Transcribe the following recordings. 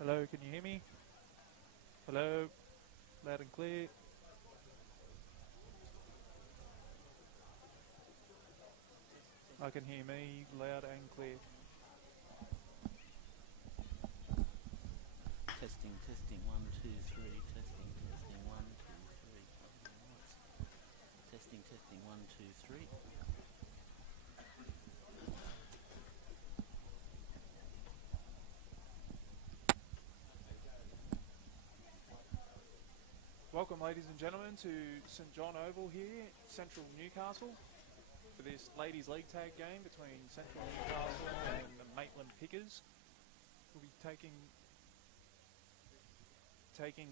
Hello, can you hear me? Hello, loud and clear. I can hear me loud and clear. Testing, testing, 1, 2, 3, testing, testing, 1, 2, 3. Testing, testing, 1, 2, 3. Welcome, ladies and gentlemen, to St John Oval here, Central Newcastle, for this Ladies League tag game between Central Newcastle and the Maitland Pickers. We'll be taking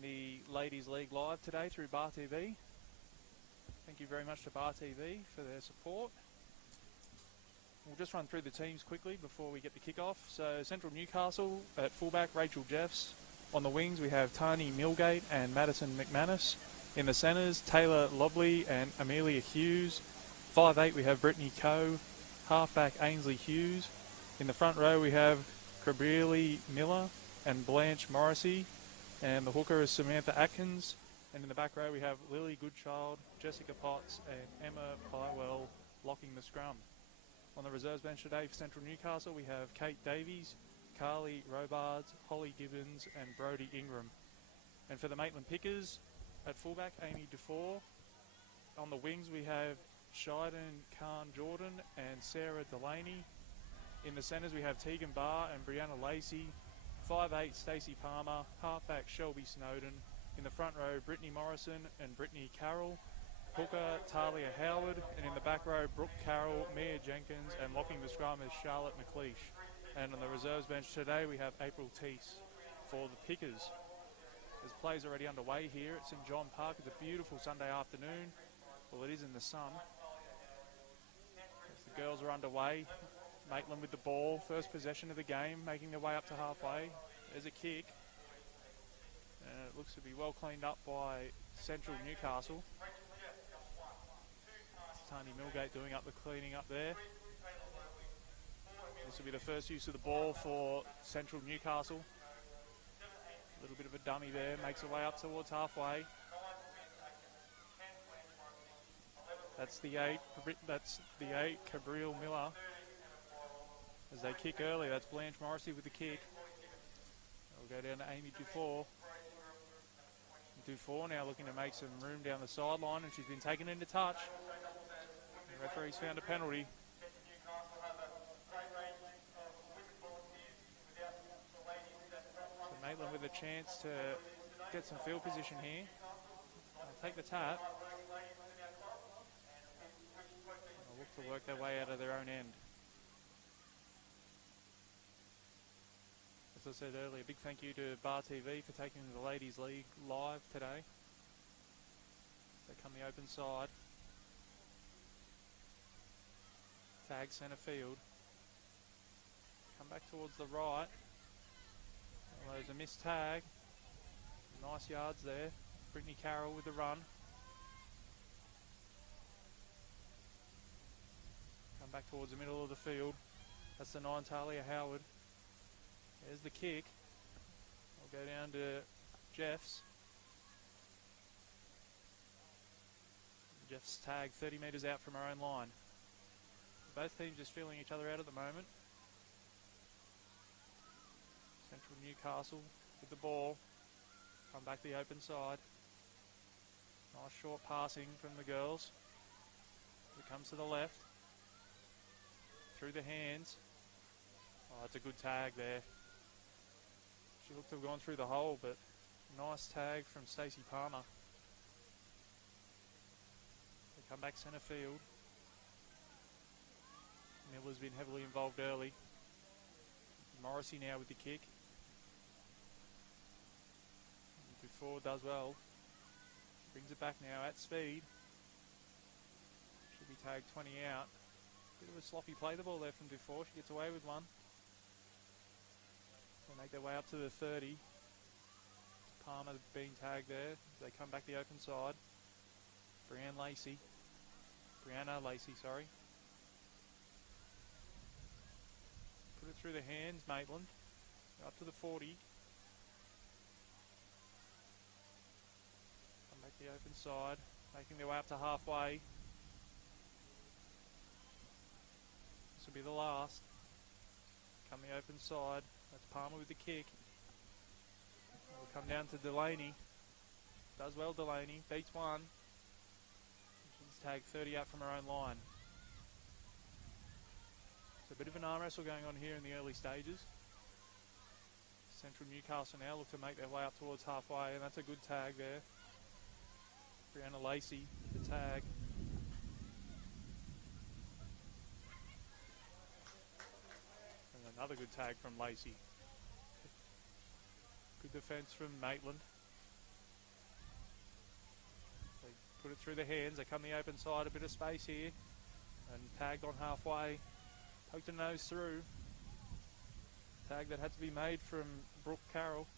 the Ladies League live today through Bar TV. Thank you very much to Bar TV for their support. We'll just run through the teams quickly before we get the kick-off. So Central Newcastle at fullback, Rachel Jeffs. On the wings, we have Tani Milgate and Madison McManus. In the centres, Taylor Lobley and Amelia Hughes. 5'8", we have Brittany Coe. Halfback, Ainsley Hughes. In the front row, we have Gabrielle Miller and Blanche Morrissey. And the hooker is Samantha Atkins. And in the back row, we have Lily Goodchild, Jessica Potts and Emma Pywell locking the scrum. On the reserves bench today for Central Newcastle, we have Kate Davies, Carly Robards, Holly Gibbons and Brodie Ingram. And for the Maitland Pickers, at fullback, Amy Dufour. On the wings, we have Shiden Khan-Jordan and Sarah Delaney. In the centres, we have Tegan Barr and Brianna Lacey. 5'8", Stacey Palmer. Halfback, Shelby Snowden. In the front row, Brittany Morrison and Brittany Carroll. Hooker, Talia Howard. And in the back row, Brooke Carroll, Mia Jenkins, and locking the scrum is Charlotte McLeish. And on the reserves bench today, we have April Teese for the Pickers. There's plays already underway here at St John Park. It's a beautiful Sunday afternoon. Well, it is in the sun. As the girls are underway, Maitland with the ball, first possession of the game, making their way up to halfway. There's a kick. And it looks to be well cleaned up by Central Newcastle. It's Tani Milgate doing up the cleaning up there. This will be the first use of the ball for Central Newcastle. A little bit of a dummy there, makes her way up towards halfway. That's the 8, Gabrielle Miller. As they kick early, that's Blanche Morrissey with the kick. We'll go down to Amy Dufour. Dufour now looking to make some room down the sideline, and she's been taken into touch. The referee's found a penalty. Maitland with a chance to get some field position here. They'll take the tap. They'll look to work their way out of their own end. As I said earlier, a big thank you to Bar TV for taking the Ladies League live today. They come the open side. Tag centre field. Come back towards the right. There's a missed tag. Nice yards there. Brittany Carroll with the run. Come back towards the middle of the field. That's the 9, Talia Howard. There's the kick. We'll go down to Jeffs. Jeffs tag 30 metres out from her own line. Both teams just feeling each other out at the moment. Central Newcastle with the ball. Come back the open side. Nice short passing from the girls. It comes to the left. Through the hands. Oh, that's a good tag there. She looked to have gone through the hole, but nice tag from Stacey Palmer. They come back centre field. Miller's been heavily involved early. Morrissey now with the kick. Dufour does well. Brings it back now at speed. Should be tagged 20 out. Bit of a sloppy play the ball there from Dufour. She gets away with one. They make their way up to the 30. Palmer being tagged there. They come back the open side. Brianna Lacey, sorry. Put it through the hands, Maitland. Up to the 40. The open side, making their way up to halfway. This will be the last. Come the open side. That's Palmer with the kick. It'll come down to Delaney. Does well, Delaney. Beats one. She's tagged 30 out from her own line. It's a bit of an arm wrestle going on here in the early stages. Central Newcastle now look to make their way up towards halfway, and that's a good tag there. Brianna Lacey, the tag. And another good tag from Lacey. Good defence from Maitland. They put it through the hands. They come the open side, a bit of space here. And tagged on halfway. Poked a nose through. Tag that had to be made from Brooke Carroll.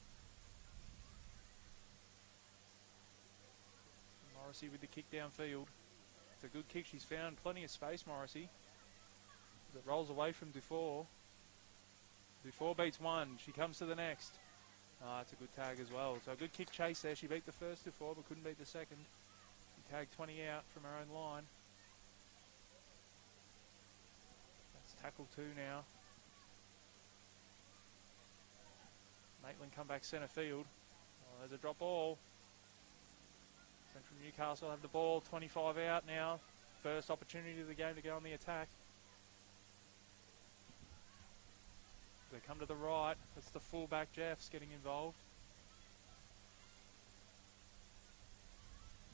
Morrissey with the kick downfield. It's a good kick. She's found plenty of space, Morrissey. It rolls away from Dufour. Dufour beats one. She comes to the next. It's a good tag as well. So a good kick chase there. She beat the first Dufour but couldn't beat the second. She tagged 20 out from her own line. That's tackle 2 now. Maitland come back centre field. There's a drop ball. Central Newcastle have the ball, 25 out now. First opportunity of the game to go on the attack. They come to the right. That's the fullback, Jeffs, getting involved.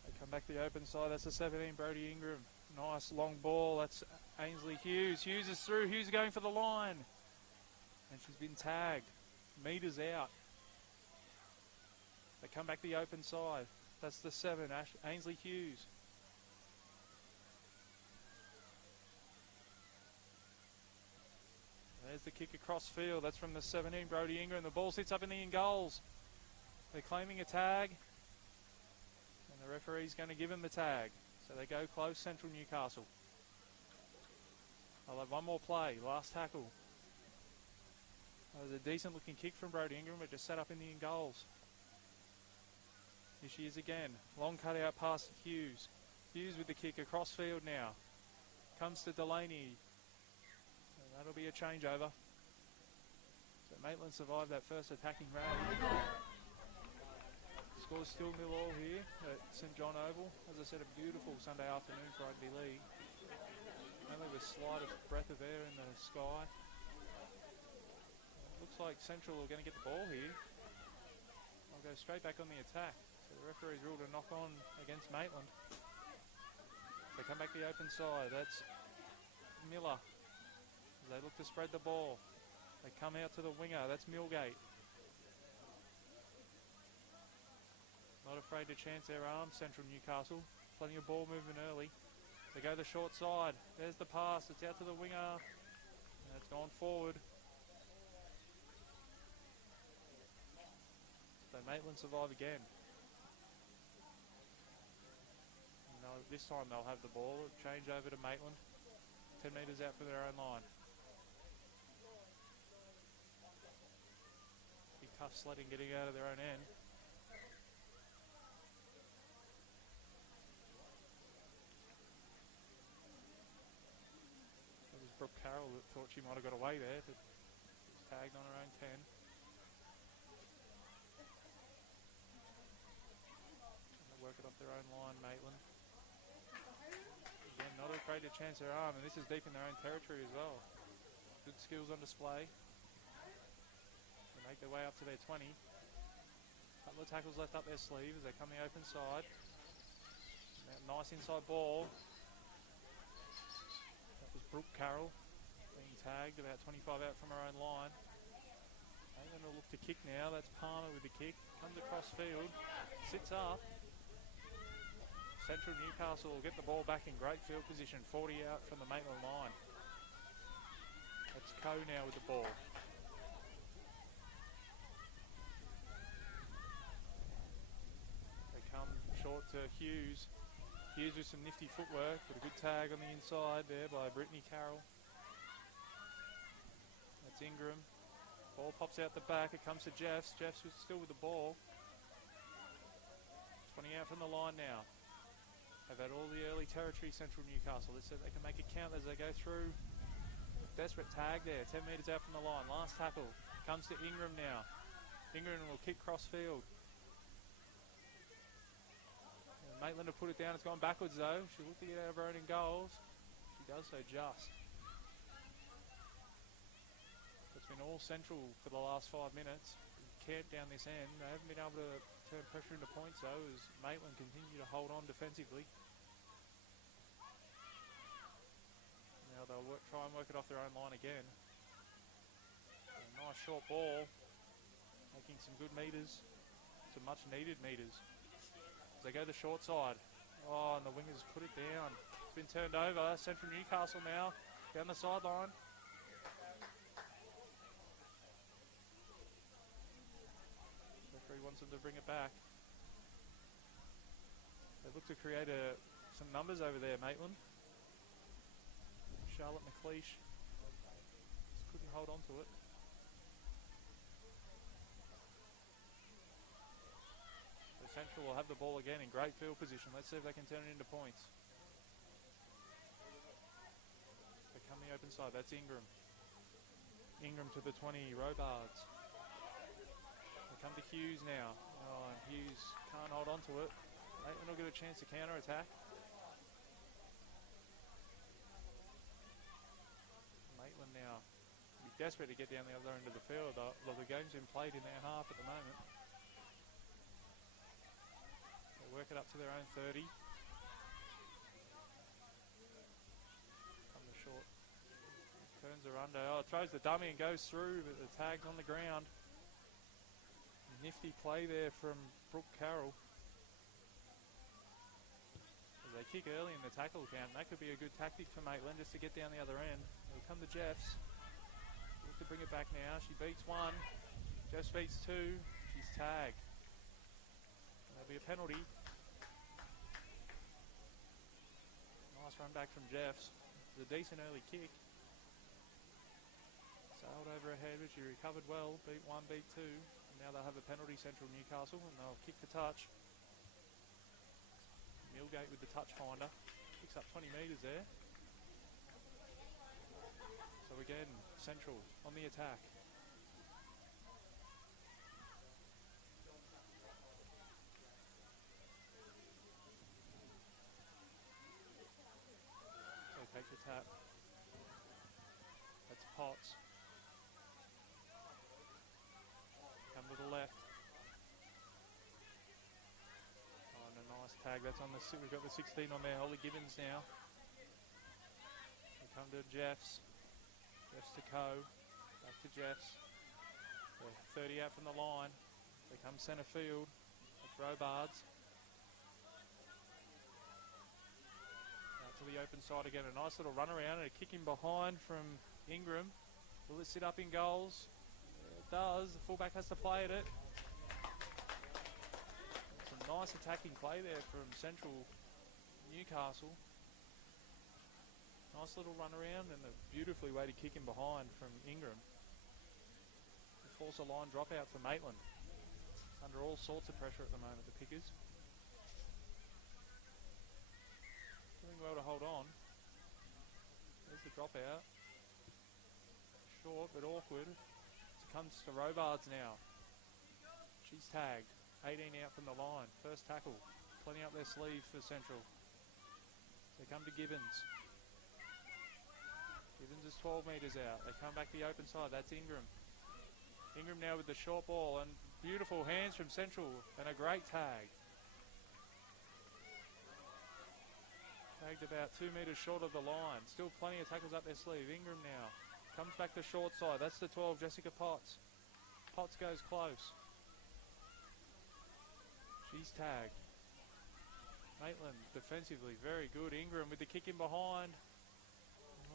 They come back the open side. That's the 17, Brodie Ingram. Nice long ball. That's Ainsley Hughes. Hughes is through. Hughes going for the line. And she's been tagged. Metres out. They come back the open side. That's the 7, Ainsley Hughes. There's the kick across field. That's from the 17, Brodie Ingram. The ball sits up in the in goals. They're claiming a tag. And the referee's going to give them the tag. So they go close, Central Newcastle. I'll have one more play. Last tackle. That was a decent looking kick from Brodie Ingram, but just sat up in the in goals. Here she is again. Long cut out pass to Hughes. Hughes with the kick across field now. Comes to Delaney. And that'll be a changeover. So Maitland survived that first attacking rally. Score's still 0-0 here at St John Oval. As I said, a beautiful Sunday afternoon for rugby league. Only the slightest breath of air in the sky. Looks like Central are going to get the ball here. I'll go straight back on the attack. So the referee's ruled a knock on against Maitland. They come back the open side. That's Miller. They look to spread the ball. They come out to the winger. That's Millgate. Not afraid to chance their arms, Central Newcastle. Plenty of ball movement early. They go the short side. There's the pass. It's out to the winger. And it's gone forward. So Maitland survive again. No, this time they'll have the ball. Change over to Maitland. 10 metres out from their own line. Be tough sledding getting out of their own end. It was Brooke Carroll that thought she might have got away there, but she was tagged on her own 10. Work it off their own line, Maitland. Again, not afraid to chance their arm, and this is deep in their own territory as well. Good skills on display. They make their way up to their 20. Couple of tackles left up their sleeve as they come the open side. Nice inside ball. That was Brooke Carroll being tagged about 25 out from her own line. Maitland will look to kick now. That's Palmer with the kick. Comes across field. Sits up. Central Newcastle will get the ball back in great field position, 40 out from the Maitland line. That's Coe now with the ball. They come short to Hughes. Hughes with some nifty footwork, but a good tag on the inside there by Brittany Carroll. That's Ingram. Ball pops out the back, it comes to Jeffs. Jeffs was still with the ball. 20 out from the line now. They've had all the early territory, Central Newcastle. Let's see if they can make it count as they go through. Desperate tag there, 10 metres out from the line. Last tackle comes to Ingram now. Ingram will kick cross field. And Maitland will put it down. It's gone backwards though. She looked to get out of her own in goals. She does so just. It's been all Central for the last 5 minutes. Camped down this end. They haven't been able to turn pressure into points though, as Maitland continue to hold on defensively. Now they'll try and work it off their own line again. A nice short ball, making some good metres, some much needed metres. As they go the short side. Oh, and the wingers put it down. It's been turned over. Central Newcastle now down the sideline. Referee wants them to bring it back. They look to create some numbers over there, Maitland. Charlotte McLeish just couldn't hold on to it. So Central will have the ball again in great field position. Let's see if they can turn it into points. They come the open side. That's Ingram. Ingram to the 20, Robards. They come to Hughes now. Oh, and Hughes can't hold on to it. Maitland will get a chance to counter-attack. Maitland now be desperate to get down the other end of the field. Well, the game's been played in their half at the moment. They work it up to their own 30. Come the short. Turns her under. Oh, it throws the dummy and goes through, but the tag's on the ground. Nifty play there from Brooke Carroll. As they kick early in the tackle count, that could be a good tactic for Maitland just to get down the other end. They'll come to Jeffs. Look to bring it back now. She beats one. Jeffs beats two. She's tagged. There'll be a penalty. Nice run back from Jeffs. It's a decent early kick. Sailed over her head, but she recovered well. Beat one, beat two. Now they'll have a penalty, Central Newcastle, and they'll kick for touch. Millgate with the touch finder. Picks up 20 metres there. So again, Central on the attack. So take the tap. That's Potts. Come to the left. Oh, and a nice tag. That's on the. We've got the 16 on there. Holly Gibbons now. We come to Jeffs. Jeffs to Co. Back to Jeffs. They're 30 out from the line. They come centre field. That's Robards. Out to the open side again. A nice little run around and a kick in behind from Ingram. Will it sit up in goals? It does. The fullback has to play at it. Some nice attacking play there from Central Newcastle. Nice little run around and a beautifully weighted kick in behind from Ingram. It force a line drop out for Maitland. Under all sorts of pressure at the moment, the Pickers. Doing well to hold on. There's the drop out. Short but awkward. It comes to Robards now. She's tagged. 18 out from the line. First tackle. Plenty up their sleeve for Central. They come to Gibbons. Gibbons is 12 metres out. They come back the open side. That's Ingram. Ingram now with the short ball and beautiful hands from Central and a great tag. Tagged about 2 metres short of the line. Still plenty of tackles up their sleeve. Ingram now comes back to short side. That's the 12, Jessica Potts. Potts goes close. She's tagged. Maitland defensively very good. Ingram with the kick in behind.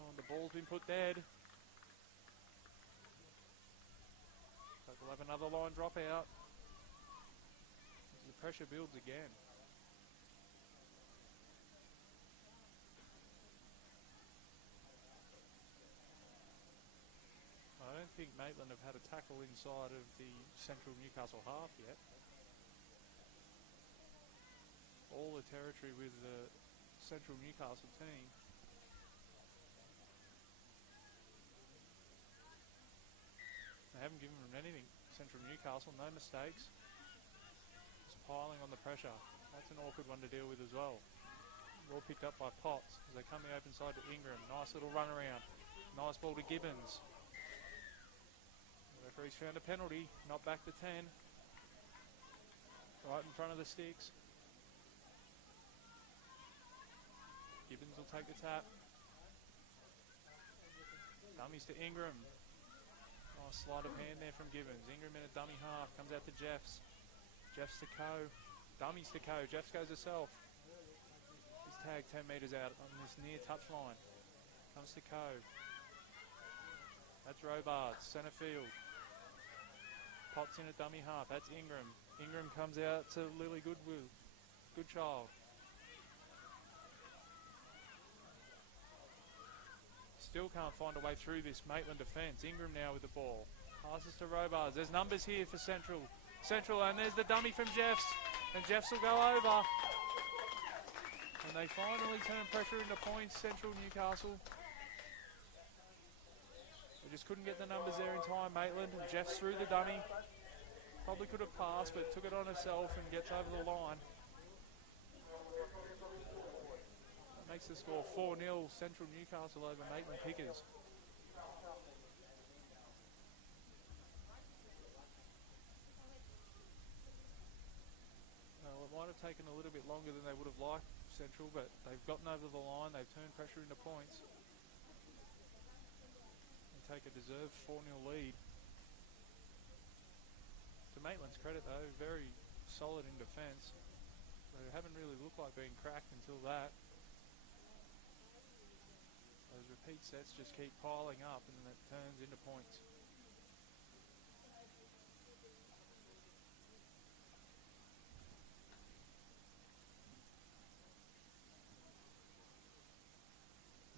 Oh, the ball's been put dead. But we'll have another line drop out. As the pressure builds again. I don't think Maitland have had a tackle inside of the Central Newcastle half yet. all the territory with the Central Newcastle team. They haven't given them anything. Central Newcastle, no mistakes. Just piling on the pressure. That's an awkward one to deal with as well. Well picked up by Potts as they come the open side to Ingram. Nice little run around. Nice ball to Gibbons. The referee's found a penalty. Not back to 10. Right in front of the sticks. Gibbons will take the tap. Dummies to Ingram. Nice sleight of hand there from Gibbons. Ingram in a dummy half. Comes out to Jeffs. Jeffs to Coe. Dummies to Coe. Jeffs goes herself. He's tagged 10 metres out on this near touch line. Comes to Coe. That's Robards. Centre field. Potts in a dummy half. That's Ingram. Ingram comes out to Lily Goodwill. Goodchild. Still can't find a way through this Maitland defence. Ingram now with the ball. Passes to Robards. There's numbers here for Central. And there's the dummy from Jeffs. And Jeffs will go over. And they finally turn pressure into points, Central Newcastle. They just couldn't get the numbers there in time, Maitland. And Jeffs threw the dummy. Probably could have passed, but took it on herself and gets over the line. Makes the score 4-0, Central Newcastle over Maitland Pickers. Well, it might have taken a little bit longer than they would have liked, Central, but they've gotten over the line, they've turned pressure into points. And take a deserved 4-0 lead. To Maitland's credit though, very solid in defence. They haven't really looked like being cracked until that. Those repeat sets just keep piling up and then it turns into points.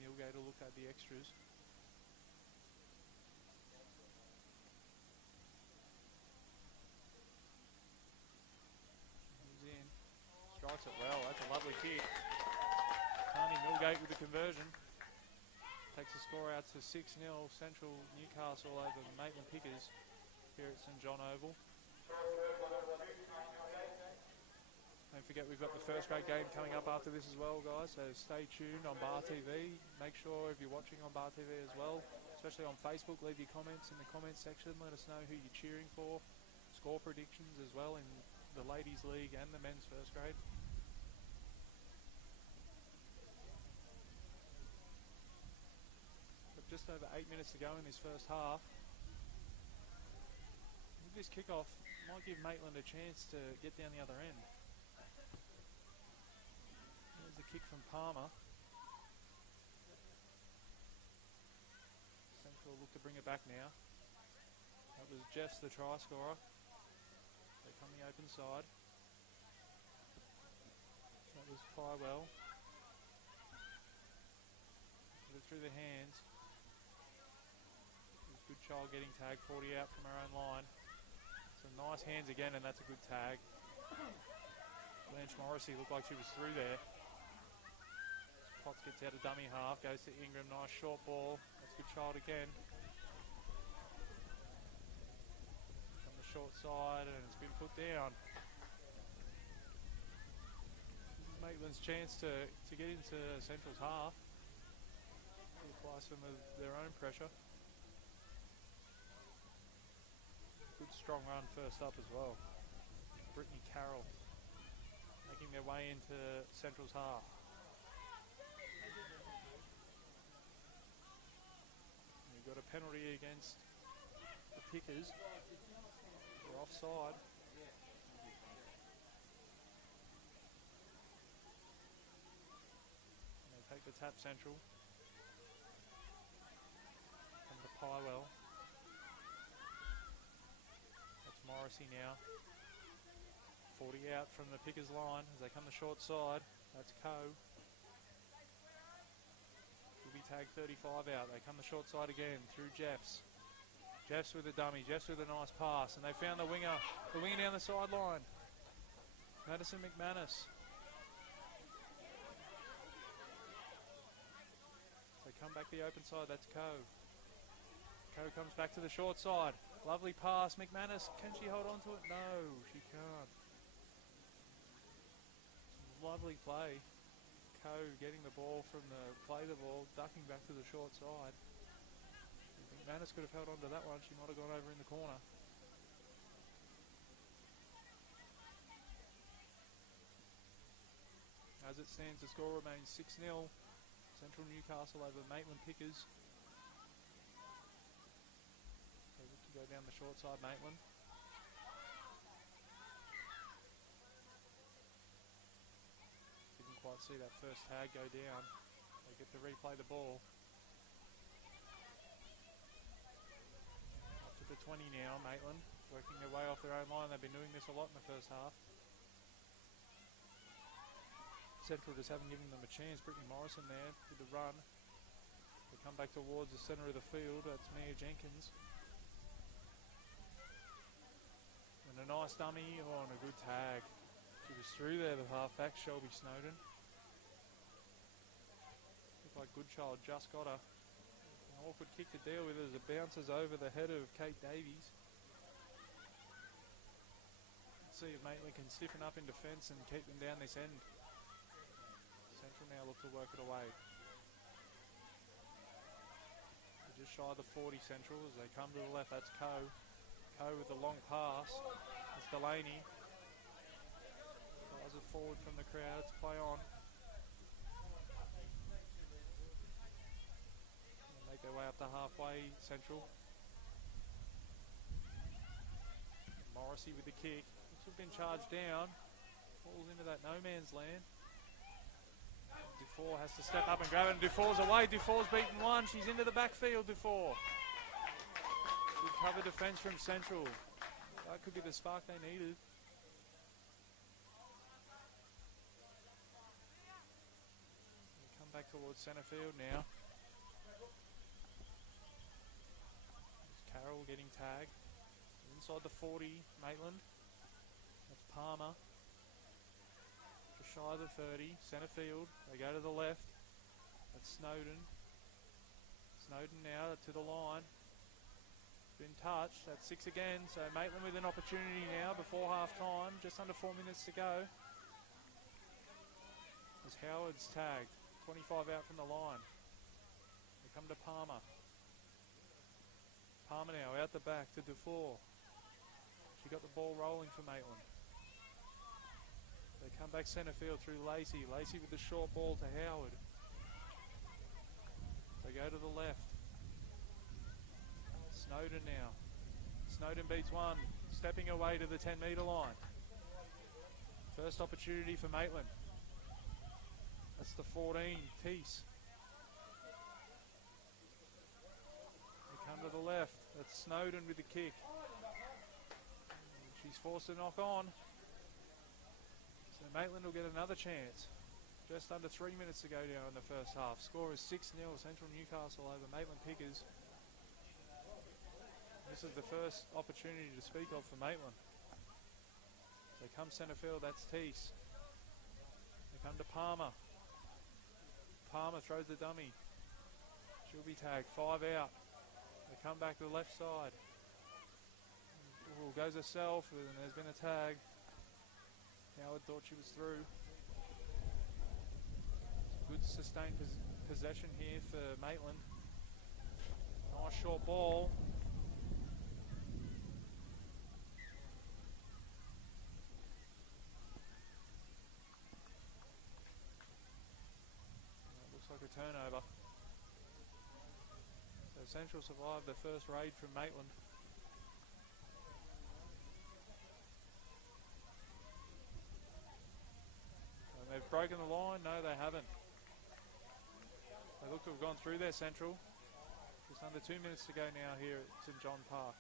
Newgate will look at the extras. Moves in. Strikes it well. That's a lovely kick. Tony Millgate with the conversion. Takes the score out to 6-0, Central Newcastle over the Maitland Pickers here at St John Oval. Don't forget we've got the first grade game coming up after this as well, guys, so stay tuned on Bar TV. Make sure if you're watching on Bar TV as well, especially on Facebook, leave your comments in the comments section. Let us know who you're cheering for. Score predictions as well in the Ladies League and the men's first grade. Just over 8 minutes to go in this first half. With this kickoff, might give Maitland a chance to get down the other end. There's the kick from Palmer. Central look to bring it back now. That was Jeffs, the try scorer. They come the open side. That was Pywell. Put it through the hands. Goodchild getting tagged, 40 out from her own line. Some nice hands again, and that's a good tag. Blanche Morrissey looked like she was through there. Potts gets out a dummy half, goes to Ingram, nice short ball. That's Goodchild again. On the short side, and it's been put down. This is Maitland's chance to get into Central's half. To apply some of their own pressure. Good strong run first up as well. Brittany Carroll making their way into Central's half. We've got a penalty against the Pickers. They're offside. And they take the tap, Central. Come to Pywell. Morrissey now. 40 out from the Pickers line as they come the short side. That's Coe. Will be tagged 35 out. They come the short side again through Jeffs. Jeffs with a dummy. Jeffs with a nice pass. And they found the winger. The winger down the sideline. Madison McManus. come back the open side, that's Coe. Coe comes back to the short side. Lovely pass, McManus, can she hold on to it? No, she can't. Lovely play. Coe getting the ball from the play the ball, ducking back to the short side. If McManus could have held on to that one, she might have gone over in the corner. As it stands, the score remains 6-0. Central Newcastle over Maitland Pickers. They look to go down the short side, Maitland. Didn't quite see that first tag go down. They get to replay the ball. Up to the 20 now, Maitland. Working their way off their own line. They've been doing this a lot in the first half. Central just haven't given them a chance. Brittany Morrison there with the run. They come back towards the centre of the field. That's Mia Jenkins. And a nice dummy. Oh, and a good tag. She was through there, the halfback, Shelby Snowden. Looked like Goodchild just got her. An awkward kick to deal with as it bounces over the head of Kate Davies. Let's see if Maitland can stiffen up in defence and keep them down this end. Central now look to work it away. They're just shy of the 40 Central as they come to the left. That's Coe. Coe with the long pass. That's Delaney. Fires it forward from the crowd. It's play on. They make their way up to halfway, Central. Morrissey with the kick. Looks to have been charged down. Falls into that no man's land. Dufour has to step up and grab it, and Dufour's away. Dufour's beaten one. She's into the backfield, Dufour. Good cover defence from Central. That could be the spark they needed. They come back towards centre field now. There's Carroll getting tagged. Inside the 40, Maitland. That's Palmer. Shy of the 30, centre field. They go to the left. That's Snowden. Snowden now to the line. Been touched. That's 6 again. So Maitland with an opportunity now before half time. Just under 4 minutes to go. As Howard's tagged. 25 out from the line. They come to Palmer. Palmer now out the back to Dufour. She got the ball rolling for Maitland. They come back centre field through Lacey. Lacey with the short ball to Howard. They go to the left. Snowden now. Snowden beats one. Stepping away to the 10-metre line. First opportunity for Maitland. That's the 14, Teese. They come to the left. That's Snowden with the kick. She's forced to knock on. So Maitland will get another chance. Just under 3 minutes to go now in the first half. Score is 6-0 Central Newcastle over Maitland Pickers. This is the first opportunity to speak of for Maitland. They come centre field, that's Teese. They come to Palmer. Palmer throws the dummy. She'll be tagged, 5 out. They come back to the left side. Ooh, goes herself, and there's been a tag. Howard thought she was through. Good sustained possession here for Maitland. Nice short ball. Looks like a turnover. So Central survived the first raid from Maitland. They've broken the line. No, they haven't. They look to have gone through their Central. Just under 2 minutes to go now here at St John Park.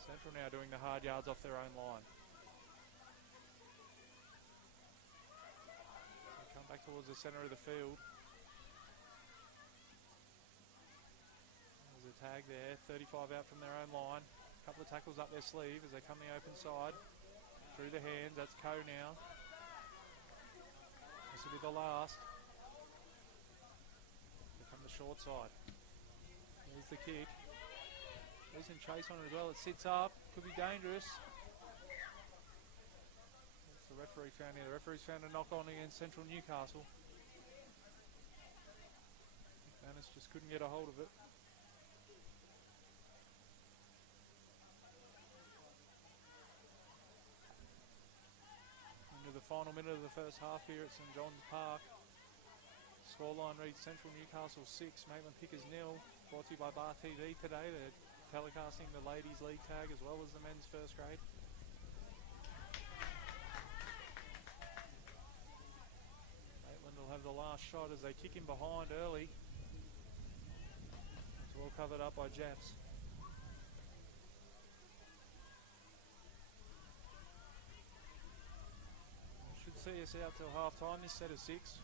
Central now doing the hard yards off their own line. They come back towards the centre of the field. There's a tag there. 35 out from their own line. A couple of tackles up their sleeve as they come the open side. Through the hands, that's Coe now. This will be the last. short side. There's the kick. Decent chase on it as well. It sits up. Could be dangerous. That's the referee found here. The referee's found a knock on against Central Newcastle. Dennis just couldn't get a hold of it. Into the final minute of the first half here at St John's Park. Scoreline reads Central Newcastle 6, Maitland Pickers 0. Brought to you by Bar TV today. They're telecasting the Ladies League tag as well as the men's first grade. Maitland will have the last shot as they kick him behind early. It's well covered up by Jeffs. Should see us out till half time this set of 6.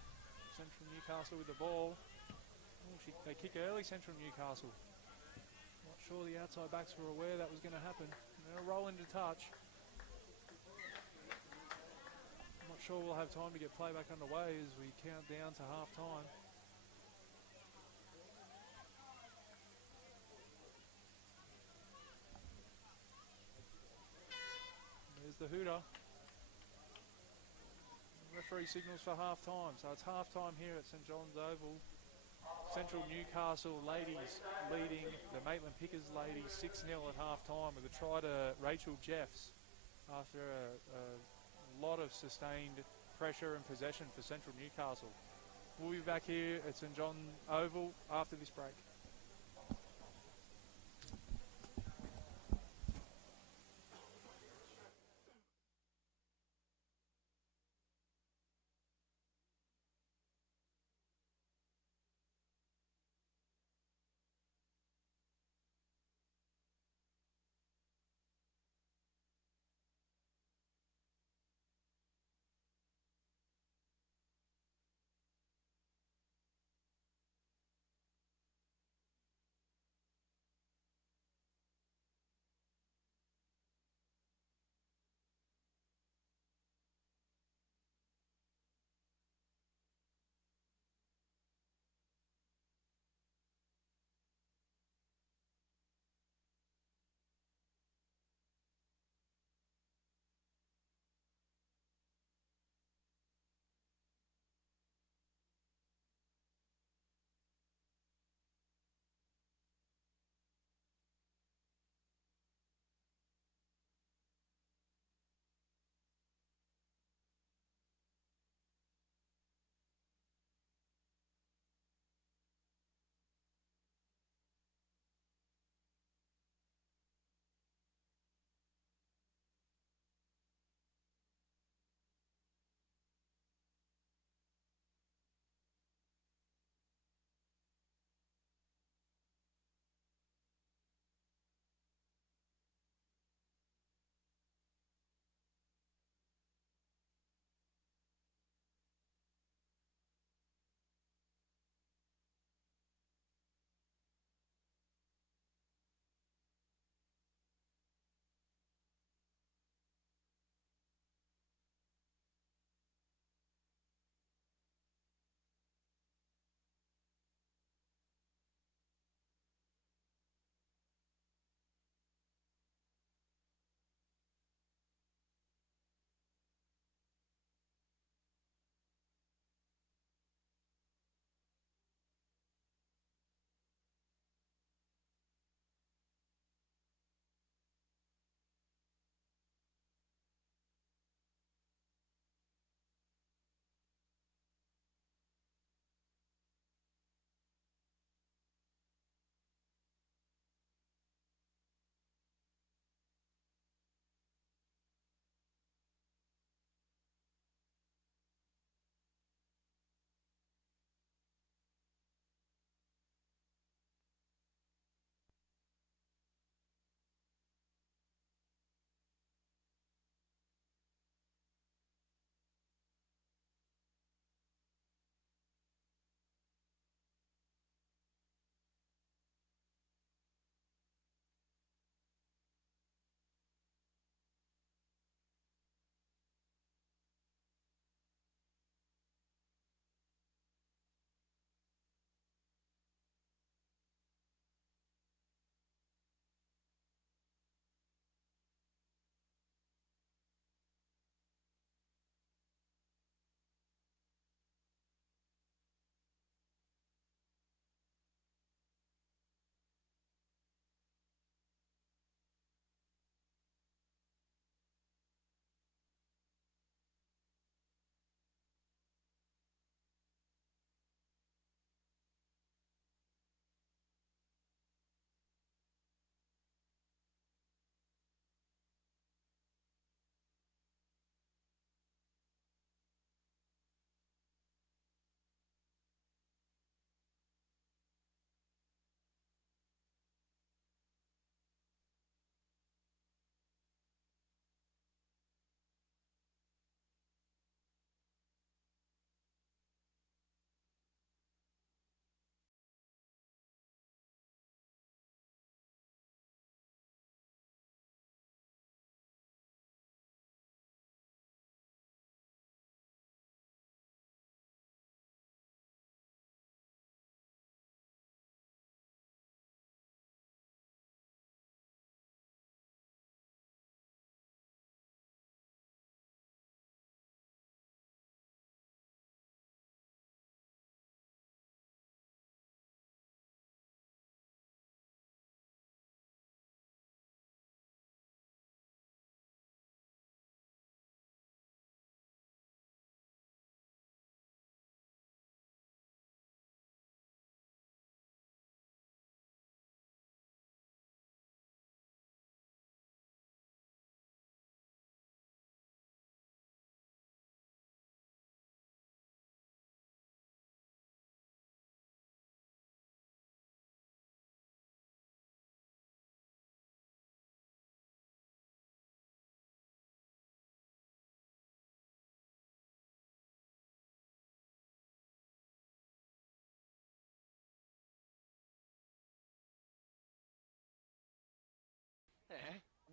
Central Newcastle with the ball. They kick early, Central Newcastle. Not sure the outside backs were aware that was going to happen. They'll roll into touch. I'm not sure we'll have time to get play back underway as we count down to half time. There's the hooter. Referee signals for half time, so it's half time here at St John's Oval. Central Newcastle ladies leading the Maitland Pickers ladies 6-0 at half time with a try to Rachel Jeffs after a lot of sustained pressure and possession for Central Newcastle. We'll be back here at St John's Oval after this break.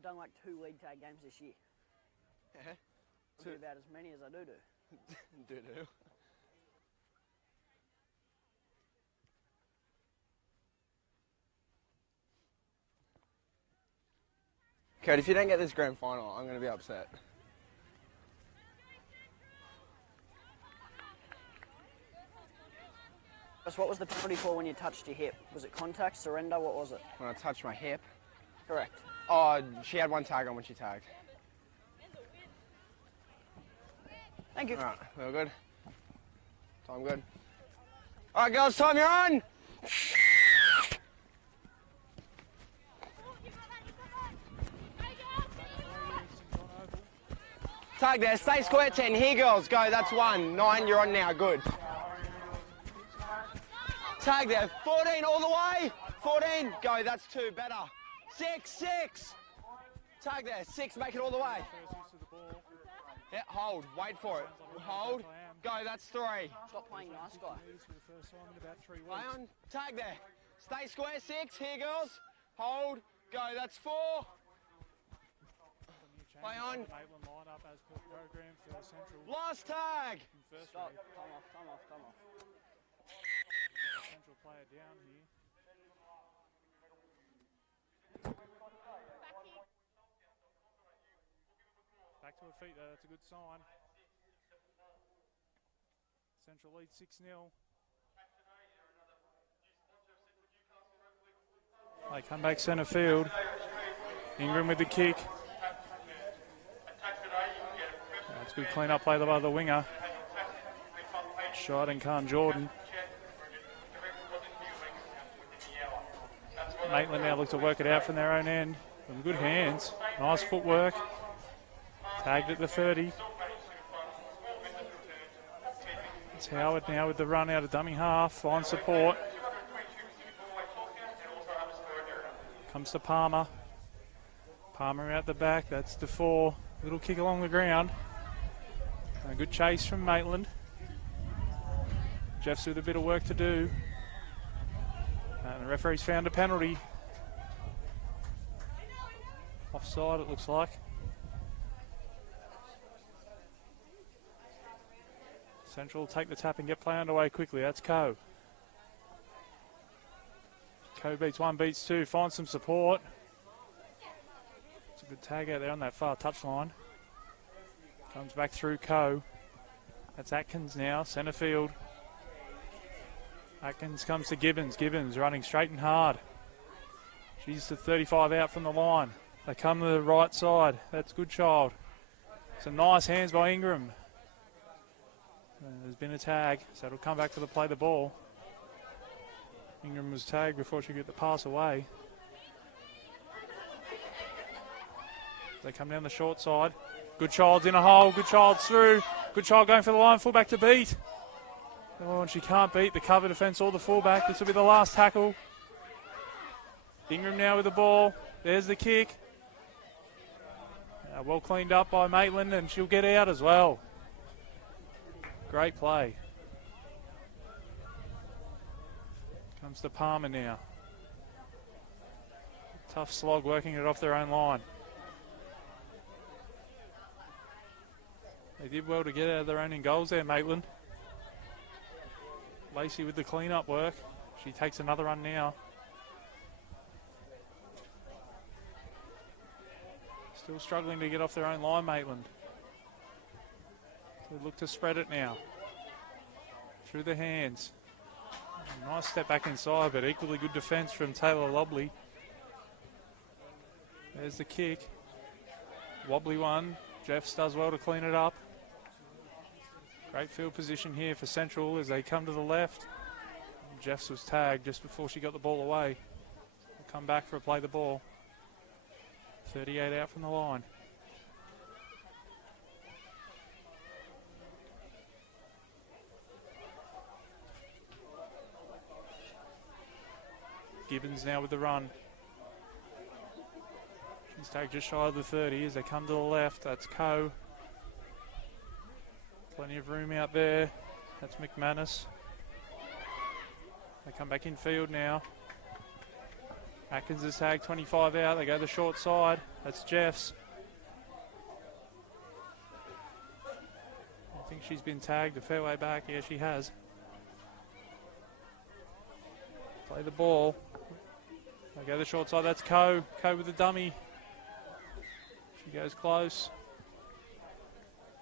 done like 2 league tag games this year. Yeah. I do about as many as I do. Do. Cody, if you don't get this grand final, I'm going to be upset. So what was the penalty for when you touched your hip? Was it contact, surrender, what was it? When I touched my hip. Correct. Oh, she had one tag on when she tagged. Thank you. All right, we all good? Time good? All right, girls, time you're on! Tag there, stay square 10, here girls, go, that's 1, 9, you're on now, good. Tag there, 14 all the way, 14, go, that's 2, better. 6, tag there, 6, make it all the way. Yeah, hold, wait for it, hold, go, that's 3. Stop playing nice guy. Play on, tag there, stay square 6, here girls, hold, go, that's 4. Play on. Maitland line up as per program for Central. Last tag. Stop. Time off. Central player down here. Back to her feet though, that's a good sign. Central lead 6-0. They come back centre field. Ingram with the kick. That's good clean up play by the winger. Shot and Khan Jordan. Maitland now look to work it out from their own end. Some good hands. Nice footwork. Tagged at the 30. It's Howard now with the run out of dummy half. Finds support. Comes to Palmer. Palmer out the back. That's the 4. Little kick along the ground. A good chase from Maitland. Jeff's with a bit of work to do. And the referee's found a penalty. Offside, it looks like. Central will take the tap and get play underway quickly. That's Coe. Coe beats 1, beats 2, finds some support. It's a good tag out there on that far touchline. Comes back through Coe. That's Atkins now, centre field. Atkins comes to Gibbons. Gibbons running straight and hard. She's the 35 out from the line. They come to the right side. That's Goodchild. Some nice hands by Ingram. There's been a tag, so it'll come back to the play the ball. Ingram was tagged before she could get the pass away. They come down the short side. Goodchild's in a hole. Goodchild's through. Goodchild going for the line. Fullback to beat. Oh, and she can't beat the cover defence or the fullback. This will be the last tackle. Ingram now with the ball. There's the kick. Well cleaned up by Maitland, and she'll get out as well. Great play. Comes to Palmer now. Tough slog working it off their own line. They did well to get out of their own in goals there, Maitland. Lacey with the clean-up work. She takes another run now. Still struggling to get off their own line, Maitland. They look to spread it now. Through the hands. Nice step back inside, but equally good defence from Taylor Lobley. There's the kick. Wobbly one. Jeffs does well to clean it up. Great field position here for Central as they come to the left. Jeffs was tagged just before she got the ball away. They'll come back for a play the ball. 38 out from the line. Gibbons now with the run. She's tagged just shy of the 30 as they come to the left. That's Coe. Plenty of room out there. That's McManus. They come back in field now. Atkins is tagged 25 out. They go the short side. That's Jeff's. I think she's been tagged a fair way back. Yeah, she has. Play the ball. They go the short side. That's Coe. Coe with the dummy. She goes close.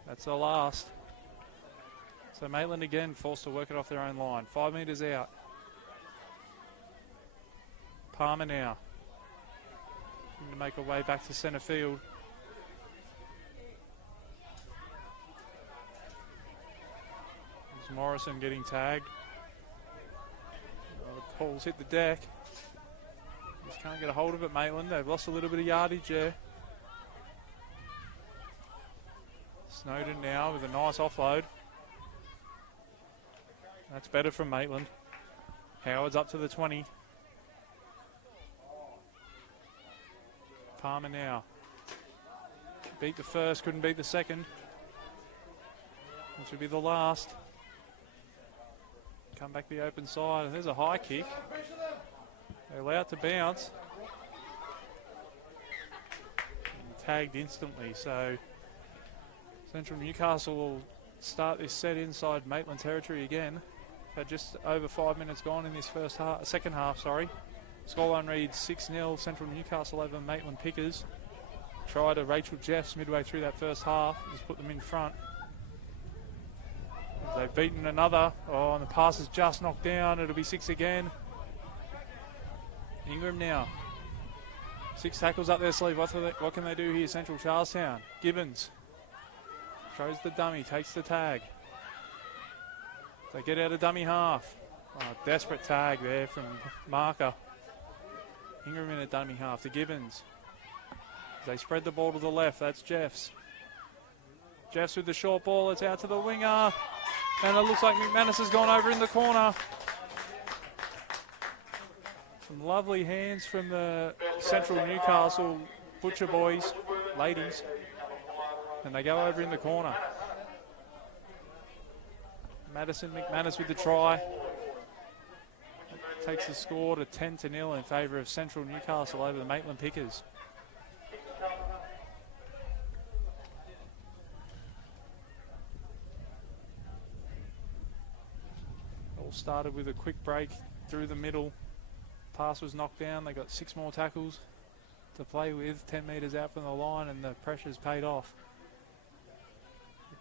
That's the last. So Maitland again forced to work it off their own line. 5 metres out. Palmer now. Trying to make her way back to centre field. There's Morrison getting tagged. Oh, the ball's hit the deck. Just can't get a hold of it, Maitland. They've lost a little bit of yardage there. Snowden now with a nice offload. That's better from Maitland. Howard's up to the 20. Palmer now. Beat the first, couldn't beat the second. This would be the last. Come back the open side. There's a high kick. They're allowed to bounce. And tagged instantly, so Central Newcastle will start this set inside Maitland territory again. Had just over 5 minutes gone in this second half. Scoreline reads 6-0 Central Newcastle over Maitland Pickers. Try to Rachel Jeffs midway through that first half. Just put them in front. They've beaten another. Oh, and the pass is just knocked down. It'll be 6 again. Ingram now. 6 tackles up their sleeve. What can they do here, Central Charlestown? Gibbons throws the dummy, takes the tag. They get out of dummy half. Oh, desperate tag there from Marker. Ingram in a dummy half to Gibbons. They spread the ball to the left. That's Jeffs. Jeffs with the short ball. It's out to the winger. And it looks like McManus has gone over in the corner. Some lovely hands from the Central Newcastle Butcher boys, ladies. And they go over in the corner. Madison McManus with the try. Takes the score to 10-0 in favour of Central Newcastle over the Maitland Pickers. All started with a quick break through the middle. Pass was knocked down. They got 6 more tackles to play with, 10 metres out from the line, and the pressure's paid off.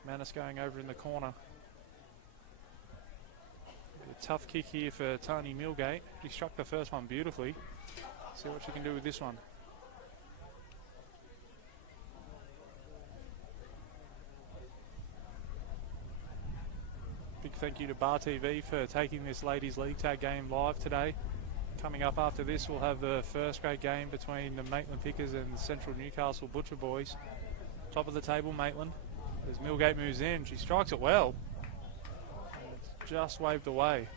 McManus going over in the corner. A tough kick here for Tony Milgate. He struck the first one beautifully. See what she can do with this one. Big thank you to Bar TV for taking this Ladies League Tag game live today. Coming up after this, we'll have the first grade game between the Maitland Pickers and the Central Newcastle Butcher boys. Top of the table, Maitland. As Milgate moves in, she strikes it well. It's just waved away.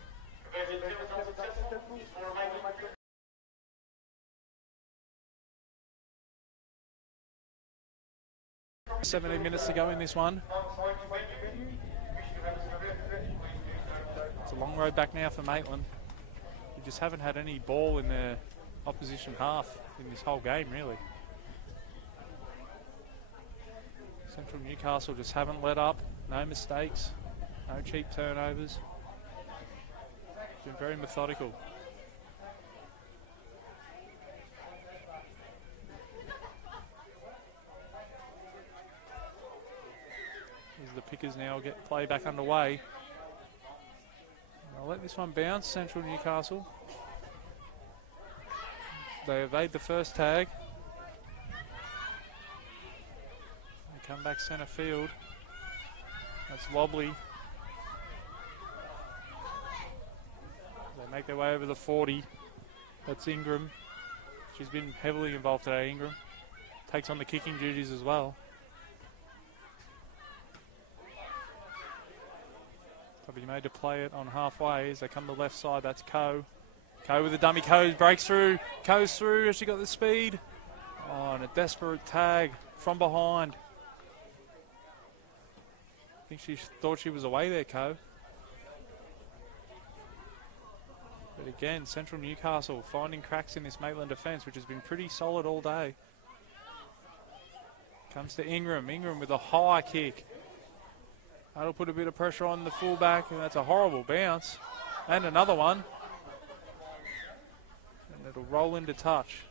17 minutes to go in this one. It's a long road back now for Maitland. We just haven't had any ball in their opposition half in this whole game, really. Central Newcastle just haven't let up. No mistakes, no cheap turnovers. Been very methodical. As the Pickers now get play back underway. I'll let this one bounce, Central Newcastle. They evade the first tag. They come back centre field. That's wobbly. They make their way over the 40. That's Ingram. She's been heavily involved today, Ingram. Takes on the kicking duties as well. Probably made to play it on halfway as they come to the left side. That's Coe. Coe with the dummy. Coe breaks through. Coe's through. Has she got the speed? Oh, and a desperate tag from behind. I think she thought she was away there, Coe. But again, Central Newcastle finding cracks in this Maitland defence, which has been pretty solid all day. Comes to Ingram. Ingram with a high kick. That'll put a bit of pressure on the fullback, and that's a horrible bounce. And another one. And it'll roll into touch.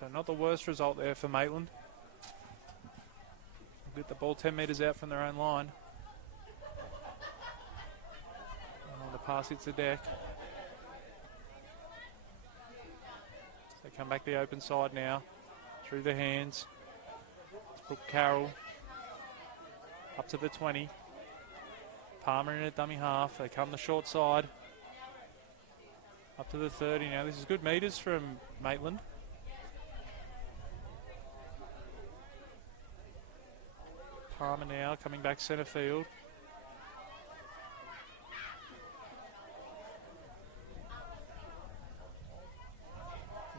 So not the worst result there for Maitland. Get the ball 10 metres out from their own line. And the pass hits the deck. They come back the open side now. Through the hands. It's Brooke Carroll. Up to the 20. Palmer in a dummy half. They come the short side. Up to the 30 now. This is good metres from Maitland. Palmer now coming back centre field.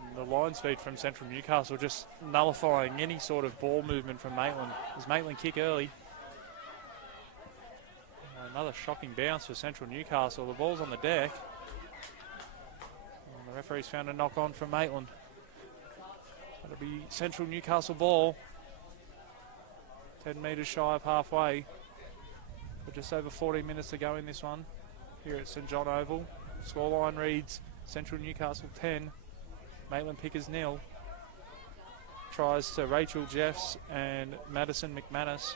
And the line speed from Central Newcastle just nullifying any sort of ball movement from Maitland. As Maitland kick early. Another shocking bounce for Central Newcastle. The ball's on the deck. And the referee's found a knock on from Maitland. That'll be Central Newcastle ball. 10 metres shy of halfway. But just over 14 minutes to go in this one. Here at St John Oval. Scoreline reads Central Newcastle 10. Maitland Pickers 0. Tries to Rachel Jeffs and Madison McManus.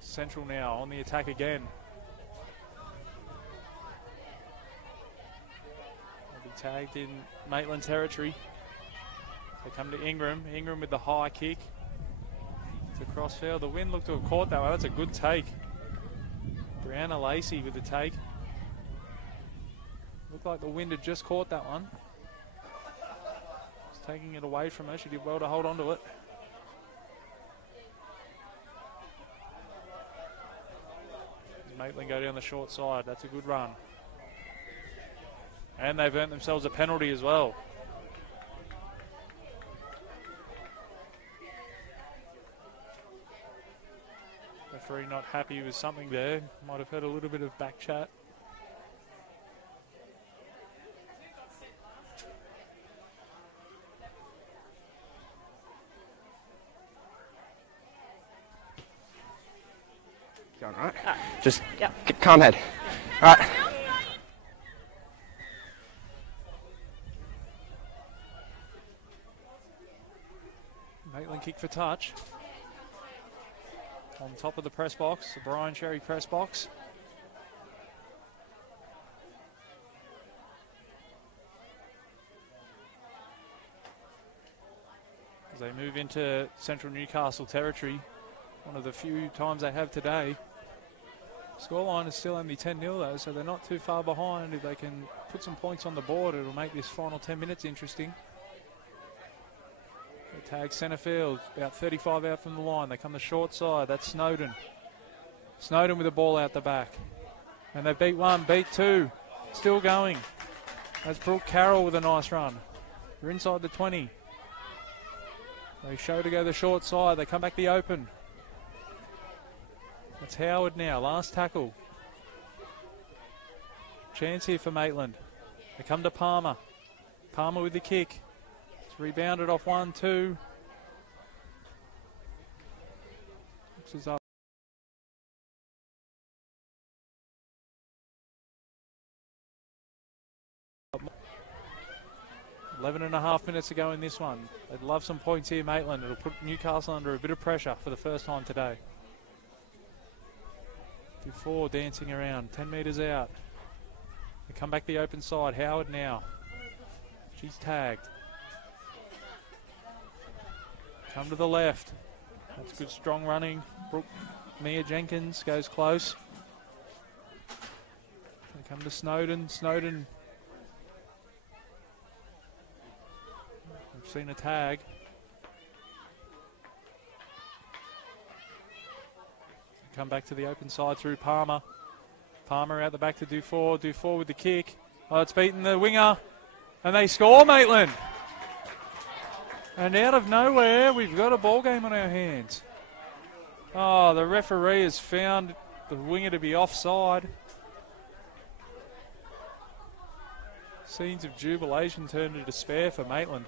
Central now on the attack again. They'll be tagged in Maitland territory. They come to Ingram. Ingram with the high kick. It's a crossfield. The wind looked to have caught that one. That's a good take. Brianna Lacey with the take. Looked like the wind had just caught that one. Just taking it away from her. She did well to hold on to it. Maitland go down the short side. That's a good run. And they've earned themselves a penalty as well. Referee not happy with something there. Might have heard a little bit of back chat. Going right? Just calm head. All right. Maitland kick for touch. On top of the press box, the Brian Cherry press box. As they move into Central Newcastle territory, one of the few times they have today. Scoreline is still only 10-0 though, so they're not too far behind. If they can put some points on the board, it'll make this final 10 minutes interesting. They tag centre field, about 35 out from the line. They come the short side, that's Snowden. Snowden with the ball out the back. And they beat one, beat two, still going. That's Brooke Carroll with a nice run. They're inside the 20. They show to go the short side, they come back the open. It's Howard now, last tackle. Chance here for Maitland. They come to Palmer. Palmer with the kick. It's rebounded off 1-2. This is up. 11.5 minutes to go in this one. They'd love some points here, Maitland. It'll put Newcastle under a bit of pressure for the first time today. Dufour dancing around, 10 metres out. They come back the open side. Howard now. She's tagged. Come to the left. That's good strong running. Mia Jenkins goes close. They come to Snowden. Snowden. We've seen a tag. Come back to the open side through Palmer. Palmer out the back to Dufour. Dufour with the kick. Oh, it's beaten the winger. And they score, Maitland. And out of nowhere, we've got a ball game on our hands. Oh, the referee has found the winger to be offside. Scenes of jubilation turned to despair for Maitland.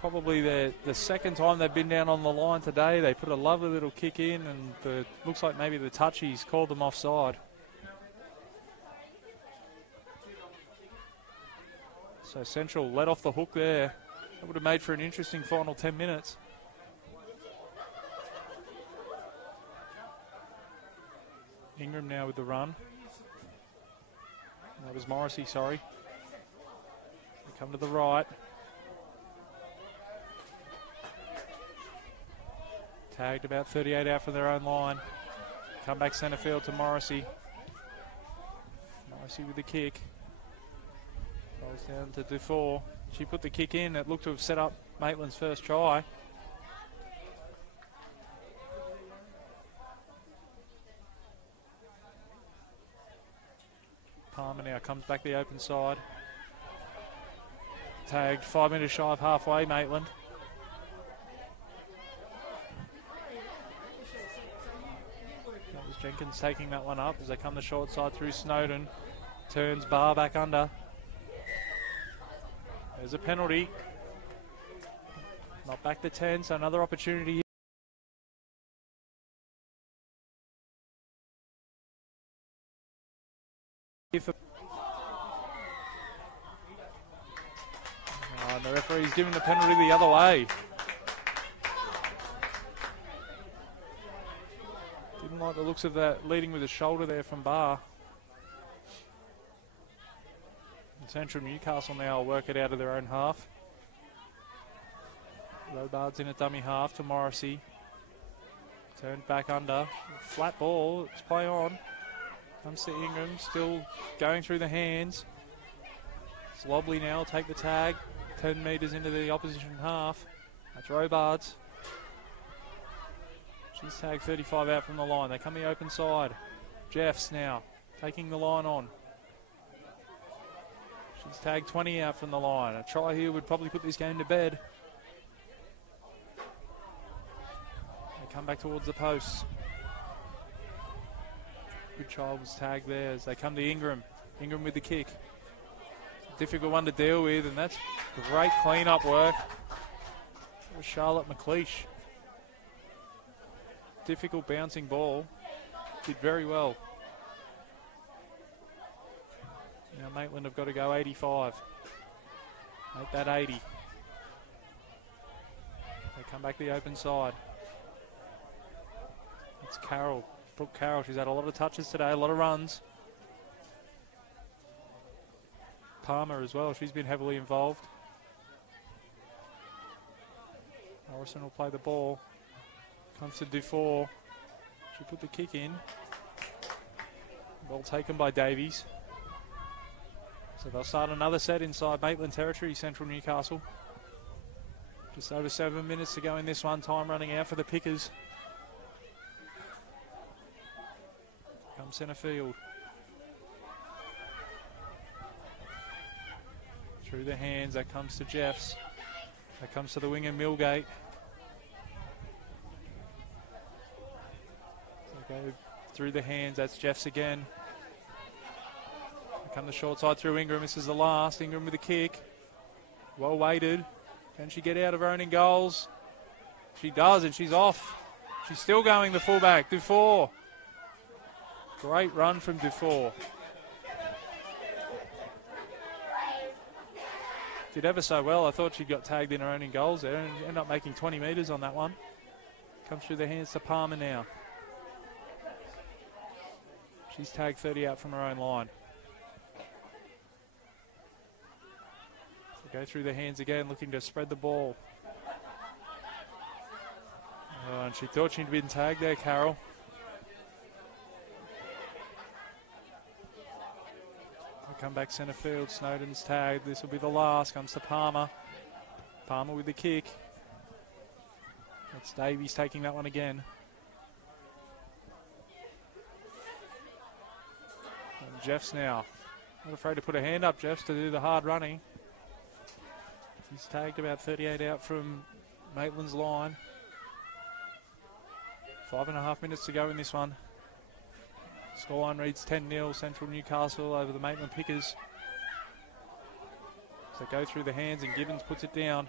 Probably the second time they've been down on the line today. They put a lovely little kick in, and looks like maybe the touchies called them offside. So Central let off the hook there. That would have made for an interesting final 10 minutes. Ingram now with the run. That was Morrissey, sorry. They come to the right. Tagged about 38 out from their own line. Come back centre field to Morrissey. Morrissey with the kick. Rolls down to Dufour. She put the kick in. It looked to have set up Maitland's first try. Palmer now comes back the open side. Tagged 5 metres shy of halfway, Maitland. That was Jenkins taking that one up as they come the short side through Snowden. Turns Bar back under. There's a penalty. Not back to 10, so another opportunity. And the referee's giving the penalty the other way. Didn't like the looks of that leading with a shoulder there from Bar. Central Newcastle now will work it out of their own half. Robards in a dummy half to Morrissey. Turned back under. Flat ball. It's play on. Comes to Ingram. Still going through the hands. It's Lobley now. Take the tag. 10 metres into the opposition half. That's Robards. She's tagged 35 out from the line. They come the open side. Jeffs now taking the line on. She's tagged 20 out from the line. A try here would probably put this game to bed. They come back towards the posts. Goodchild was tagged there as they come to Ingram. Ingram with the kick. Difficult one to deal with, and that's great clean-up work for Charlotte McLeish. Difficult bouncing ball. Did very well. Now Maitland have got to go 85. Make that 80. They come back the open side. It's Carroll. Brooke Carroll. She's had a lot of touches today, a lot of runs. Palmer as well. She's been heavily involved. Morrison will play the ball. Comes to Dufour. She put the kick in. Ball taken by Davies. So they'll start another set inside Maitland territory, Central Newcastle. Just over 7 minutes to go in this one. Time running out for the Pickers. Come centre field. Through the hands, that comes to Jeffs. That comes to the winger, Millgate. So go through the hands, that's Jeffs again. They come the short side through Ingram. This is the last. Ingram with a kick. Well weighted. Can she get out of her own in goals? She does, and she's off. She's still going the fullback. Dufour. Great run from Dufour. Did ever so well. I thought she got tagged in her own in goals there and ended up making 20 metres on that one. Comes through the hands to Palmer now. She's tagged 30 out from her own line. So go through the hands again, looking to spread the ball. Oh, and she thought she'd been tagged there, Carroll. Come back centre field. Snowden's tagged. This will be the last. Comes to Palmer. Palmer with the kick. That's Davies taking that one again. And Jeffs now. Not afraid to put a hand up, Jeffs, to do the hard running. He's tagged about 38 out from Maitland's line. 5.5 minutes to go in this one. Scoreline reads 10-0 Central Newcastle over the Maitland Pickers. So go through the hands and Gibbons puts it down.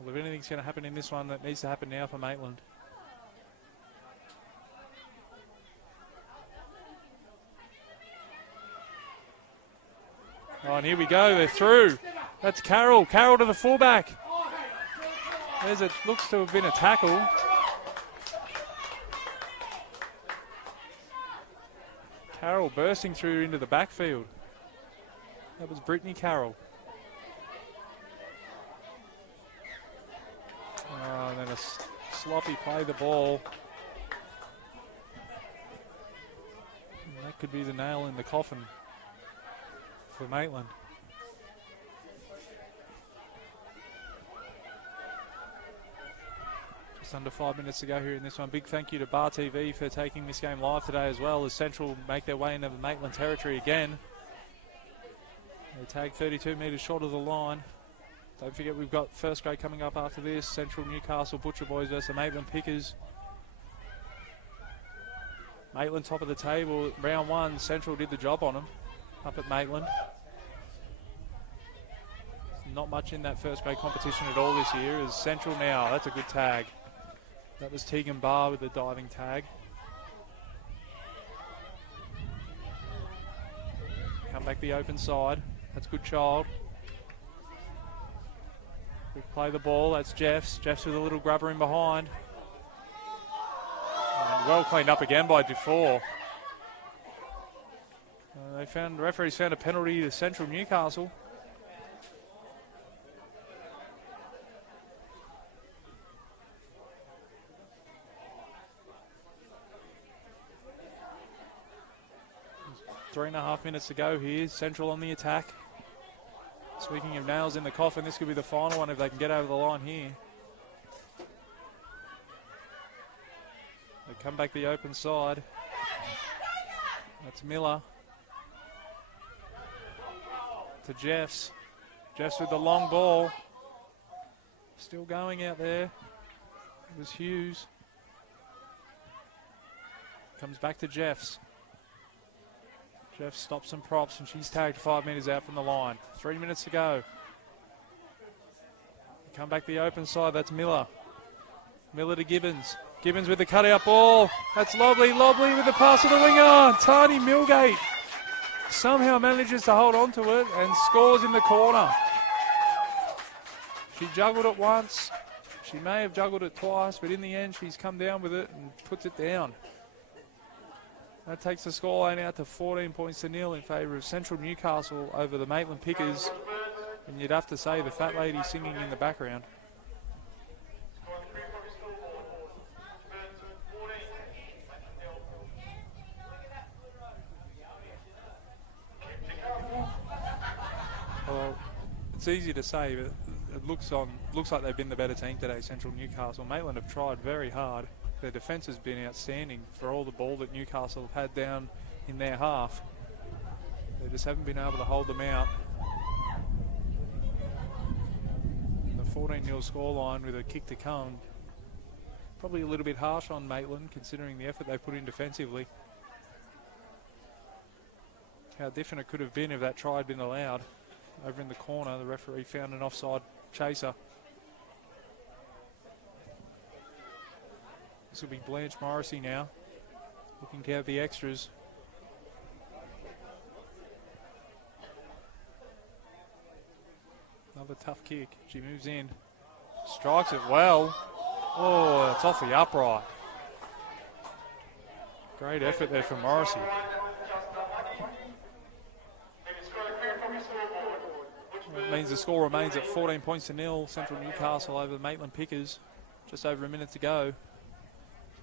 Well, if anything's going to happen in this one, that needs to happen now for Maitland. Oh, and here we go. They're through. That's Carroll. Carroll to the fullback. There's it. Looks to have been a tackle. Carroll bursting through into the backfield. That was Brittany Carroll. Oh, and then a sloppy play the ball. And that could be the nail in the coffin for Maitland. Just under 5 minutes to go here in this one. Big thank you to Bar TV for taking this game live today as well, as Central make their way into the Maitland territory again. They tag 32 metres short of the line. Don't forget we've got first grade coming up after this. Central Newcastle Butcher Boys versus the Maitland Pickers. Maitland top of the table. Round one, Central did the job on them up at Maitland. Not much in that first grade competition at all this year. Is Central now. That's a good tag. That was Tegan Barr with the diving tag. Come back the open side. That's good child. We play the ball. That's Jeffs. Jeffs with a little grubber in behind. And well cleaned up again by Dufour. The referees found a penalty to Central Newcastle. There's 3.5 minutes to go here. Central on the attack. Speaking of nails in the coffin, this could be the final one if they can get over the line here. They come back the open side. That's Miller. To Jeffs. Jeffs with the long ball. Still going out there. It was Hughes. Comes back to Jeffs. Jeff stops some props and she's tagged 5 metres out from the line. 3 minutes to go. Come back the open side, that's Miller. Miller to Gibbons. Gibbons with the cutout ball. That's Lobley. Lobley with the pass to the winger. Tani Milgate somehow manages to hold on to it and scores in the corner. She juggled it once. She may have juggled it twice, but in the end she's come down with it and puts it down. That takes the scoreline out to 14 points to 0 in favour of Central Newcastle over the Maitland Pickers. And you'd have to say the fat lady singing in the background. Well, it's easy to say, but it looks like they've been the better team today, Central Newcastle. Maitland have tried very hard. Their defence has been outstanding for all the ball that Newcastle have had down in their half. They just haven't been able to hold them out. And the 14-0 scoreline with a kick to come. Probably a little bit harsh on Maitland considering the effort they put in defensively. How different it could have been if that try had been allowed. Over in the corner, the referee found an offside chaser. This will be Blanche Morrissey now, looking to have the extras. Another tough kick. She moves in, strikes it well. Oh, it's off the upright. Great effort there from Morrissey. It means the score remains at 14 points to 0. Central Newcastle over the Maitland Pickers. Just over a minute to go.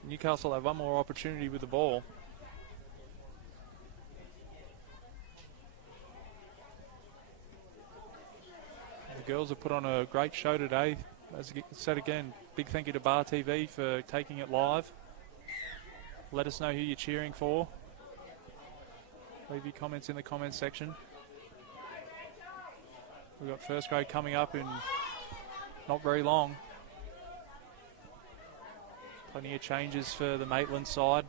Newcastle have one more opportunity with the ball. The girls have put on a great show today. As I said again, big thank you to Bar TV for taking it live. Let us know who you're cheering for. Leave your comments in the comments section. We've got first grade coming up in not very long. Plenty of changes for the Maitland side.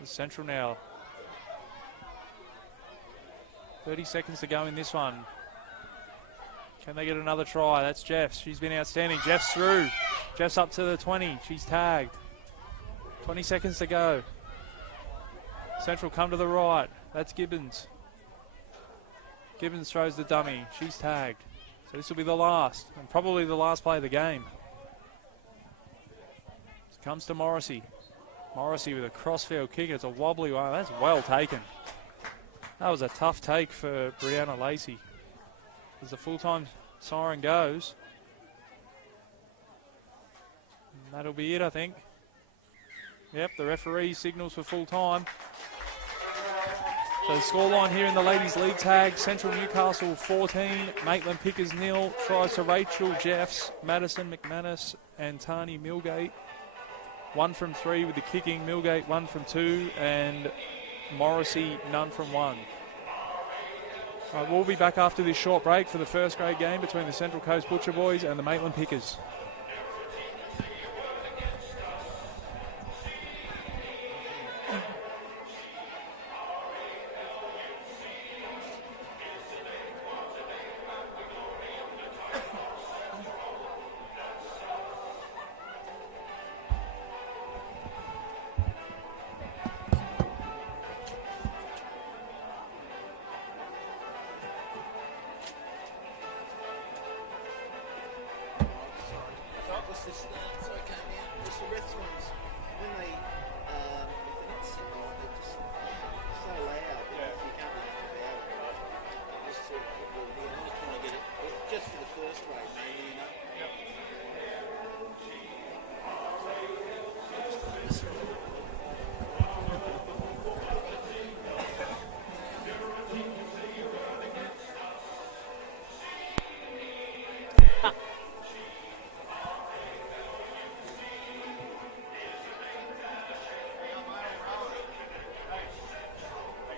The Central now. 30 seconds to go in this one. Can they get another try? That's Jeffs. She's been outstanding. Jeffs through. Jeffs up to the 20. She's tagged. 20 seconds to go. Central come to the right. That's Gibbons. Gibbons throws the dummy. She's tagged. So this will be the last, and probably the last play of the game. It comes to Morrissey. Morrissey with a crossfield kick. It's a wobbly one. That's well taken. That was a tough take for Brianna Lacey. As the full-time siren goes. And that'll be it, I think. Yep, the referee signals for full-time. So the scoreline here in the Ladies League tag, Central Newcastle 14, Maitland Pickers 0, tries to Rachel Jeffs, Madison McManus and Tani Milgate. 1 from 3 with the kicking, Milgate 1 from 2 and Morrissey none from 1. We'll be back after this short break for the first grade game between the Central Coast Butcher Boys and the Maitland Pickers.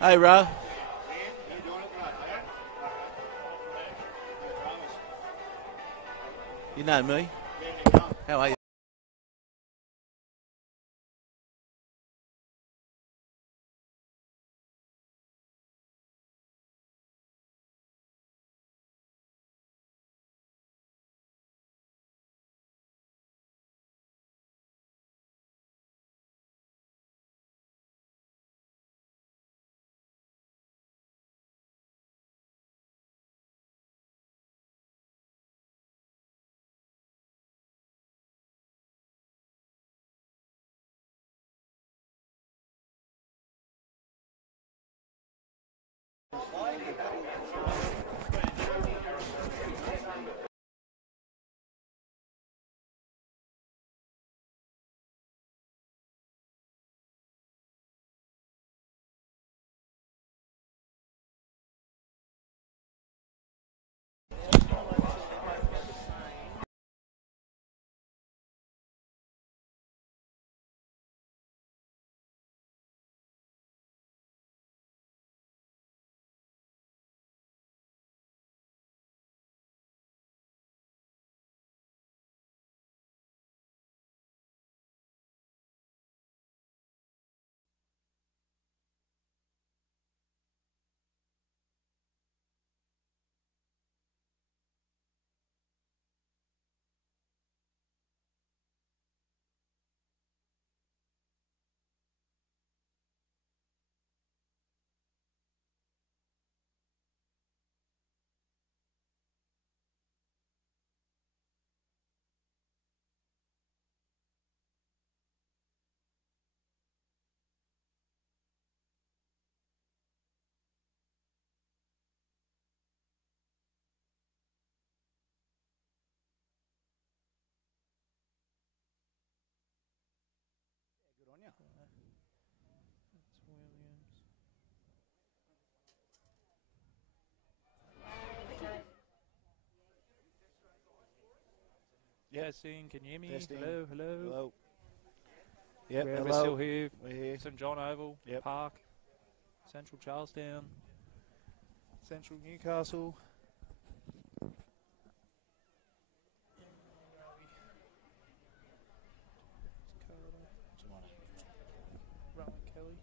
Hey, Ro. You know me. How are you? Testing, can you hear me? Testing. Hello, hello. Hello. Yep, We're hello. still here. We're here. St John Oval Yep. Park. Central Charlestown, Central Newcastle. Rowan Kelly.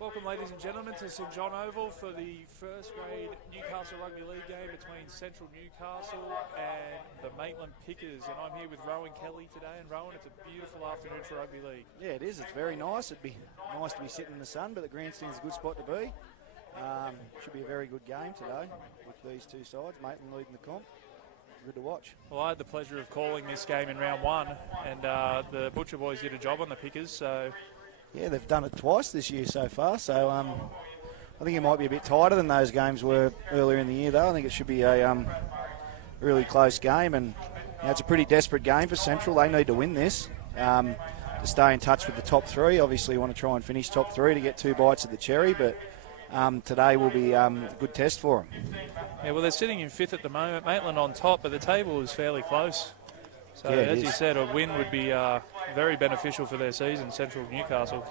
Welcome, ladies and gentlemen, to St John Oval for the first grade Newcastle Rugby League game between Central Newcastle and the Maitland Pickers. And I'm here with Rowan Kelly today. And Rowan, it's a beautiful afternoon for rugby league. Yeah, it is. It's very nice. It'd be nice to be sitting in the sun, but the grandstand's a good spot to be. Should be a very good game today with these two sides. Maitland leading the comp. Good to watch. Well, I had the pleasure of calling this game in round one, and the Butcher boys did a job on the Pickers. So. Yeah, they've done it twice this year so far, so I think it might be a bit tighter than those games were earlier in the year, though. I think it should be a really close game, and it's a pretty desperate game for Central. They need to win this to stay in touch with the top three. Obviously, you want to try and finish top three to get 2 bites of the cherry, but today will be a good test for them. Yeah, well, they're sitting in 5th at the moment. Maitland on top, but the table is fairly close. So, yeah, as you said, a win would be very beneficial for their season, Central Newcastle.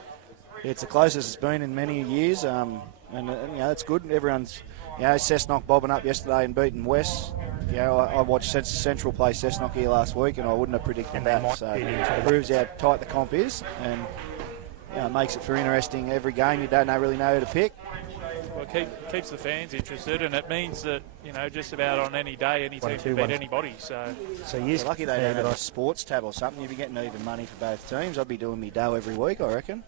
Yeah, it's the closest it's been in many years, and it's good. Everyone's, Cessnock bobbing up yesterday and beating West. I watched Central play Cessnock here last week, and I wouldn't have predicted that. So it proves how tight the comp is, and it makes it for interesting every game. You don't really know who to pick. Well, it keeps the fans interested, and it means that, just about on any day, any team can beat anybody. So you're lucky they don't have a sports tab or something. You'd be getting even money for both teams. I'd be doing me dough every week, I reckon.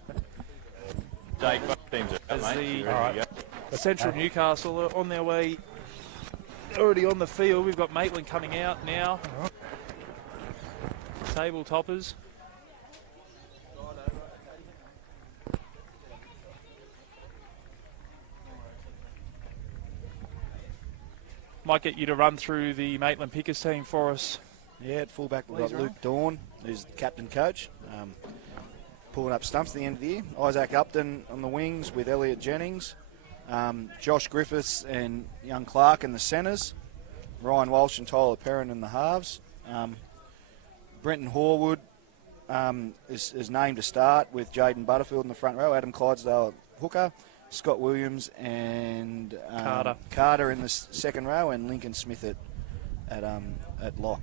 As the Central Newcastle are on their way, already on the field. We've got Maitland coming out now. Table toppers. Might get you to run through the Maitland Pickers team for us. Yeah, at fullback we've got Luke Dawn, who's the captain coach, pulling up stumps at the end of the year. Isaac Upton on the wings with Elliot Jennings. Josh Griffiths and young Clark in the centres. Ryan Walsh and Tyler Perrin in the halves. Brenton Horwood is named to start with Jaden Butterfield in the front row. Adam Clydesdale hooker. Scott Williams and Carter in the second row, and Lincoln Smith at lock.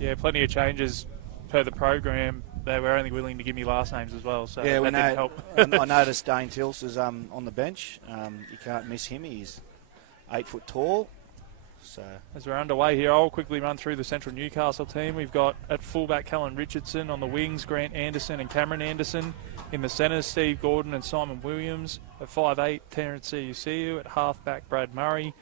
Yeah, plenty of changes per the program. They were only willing to give me last names as well, so that didn't help. I noticed Dane Tilse is on the bench. You can't miss him. He's 8 foot tall. So as we're underway here, I'll quickly run through the Central Newcastle team. We've got at fullback Callan Richardson, on the wings Grant Anderson and Cameron Anderson. In the centres, Steve Gordon and Simon Williams. At 5'8", Terence Ciuciu. At halfback, Brad Murray.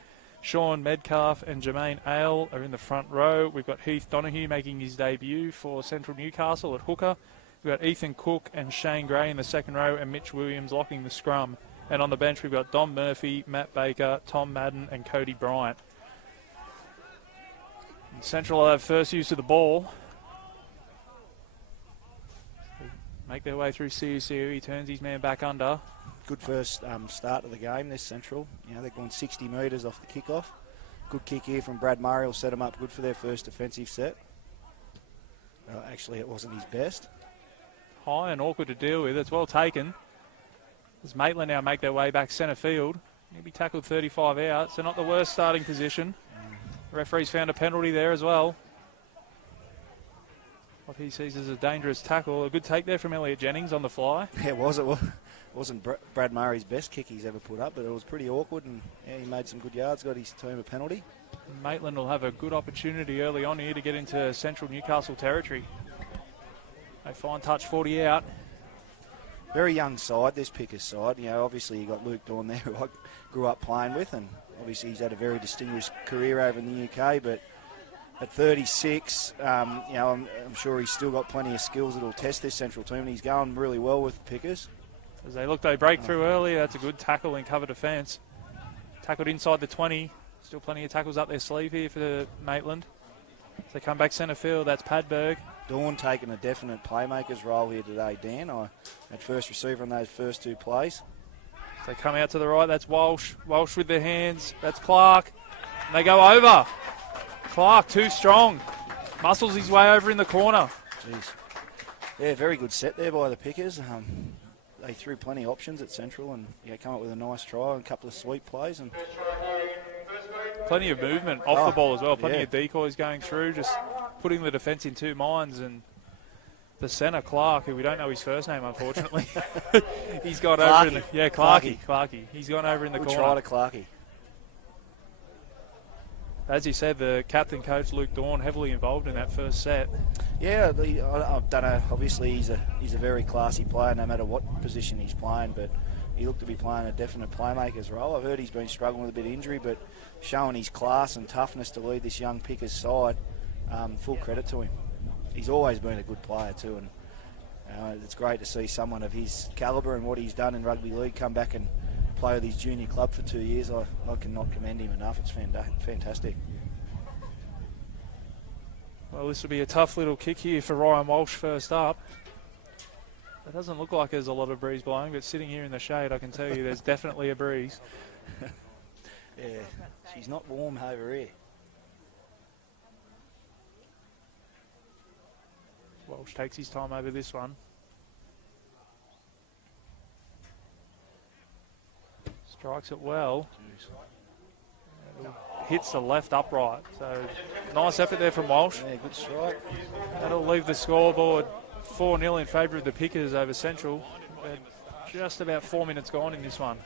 Sean Medcalf and Jermaine Ale are in the front row. We've got Heath Donoghue making his debut for Central Newcastle at hooker. We've got Ethan Cook and Shane Gray in the second row, and Mitch Williams locking the scrum. And on the bench, we've got Dom Murphy, Matt Baker, Tom Madden and Cody Bryant. Central will have first use of the ball. Make their way through Ciuciu. He turns his man back under. Good first start of the game, this Central. They're going 60 metres off the kickoff. Good kick here from Brad Murray will set them up good for their first defensive set. Actually, it wasn't his best. High and awkward to deal with. It's well taken. As Maitland now make their way back centre field. He'll be tackled 35 out, so not the worst starting position. The referee's found a penalty there as well. What he sees as a dangerous tackle. A good take there from Elliot Jennings on the fly. Yeah, it was. It wasn't Brad Murray's best kick he's ever put up, but it was pretty awkward, and he made some good yards, got his team a penalty. Maitland will have a good opportunity early on here to get into Central Newcastle territory. A fine touch, 40 out. Very young side, this Pickers side. Obviously you got Luke Dawn there, who I grew up playing with, and Obviously, he's had a very distinguished career over in the UK, but at 36, I'm sure he's still got plenty of skills that will test this Central team, and he's going really well with the Pickers. As they break through early, that's a good tackle in cover defence. Tackled inside the 20. Still plenty of tackles up their sleeve here for Maitland. As they come back centre field, that's Padberg. Dawn taking a definite playmaker's role here today, Dan. At first receiver on those first two plays. As they come out to the right, that's Walsh. Walsh with their hands. That's Clark. And they go over. Clark, too strong. Muscles his way over in the corner. Jeez. Yeah, very good set there by the Pickers. They threw plenty of options at Central and come up with a nice try and a couple of sweet plays. And plenty of movement off the ball as well. Plenty of decoys going through, just putting the defence in two minds. And the centre, Clark, who we don't know his first name, unfortunately, he's gone over in the... Yeah, Clarkie. He's gone over in the corner. Try to Clarkie. As you said, the captain coach, Luke Dawn, heavily involved in that first set. Yeah, I don't know. Obviously, he's a very classy player, no matter what position he's playing. But he looked to be playing a definite playmaker's role. I've heard he's been struggling with a bit of injury, but showing his class and toughness to lead this young Pickers side. Full credit to him. He's always been a good player too, and it's great to see someone of his calibre and what he's done in rugby league come back and play with his junior club for 2 years. I cannot commend him enough. It's fantastic. Well, this will be a tough little kick here for Ryan Walsh first up. It doesn't look like there's a lot of breeze blowing, but sitting here in the shade, I can tell you there's definitely a breeze. Yeah, she's not warm over here. Walsh takes his time over this one. Strikes it well. Hits the left upright. So nice effort there from Walsh. Yeah, good strike. That'll leave the scoreboard 4-0 in favour of the Pickers over Central. Just about 4 minutes gone in this one.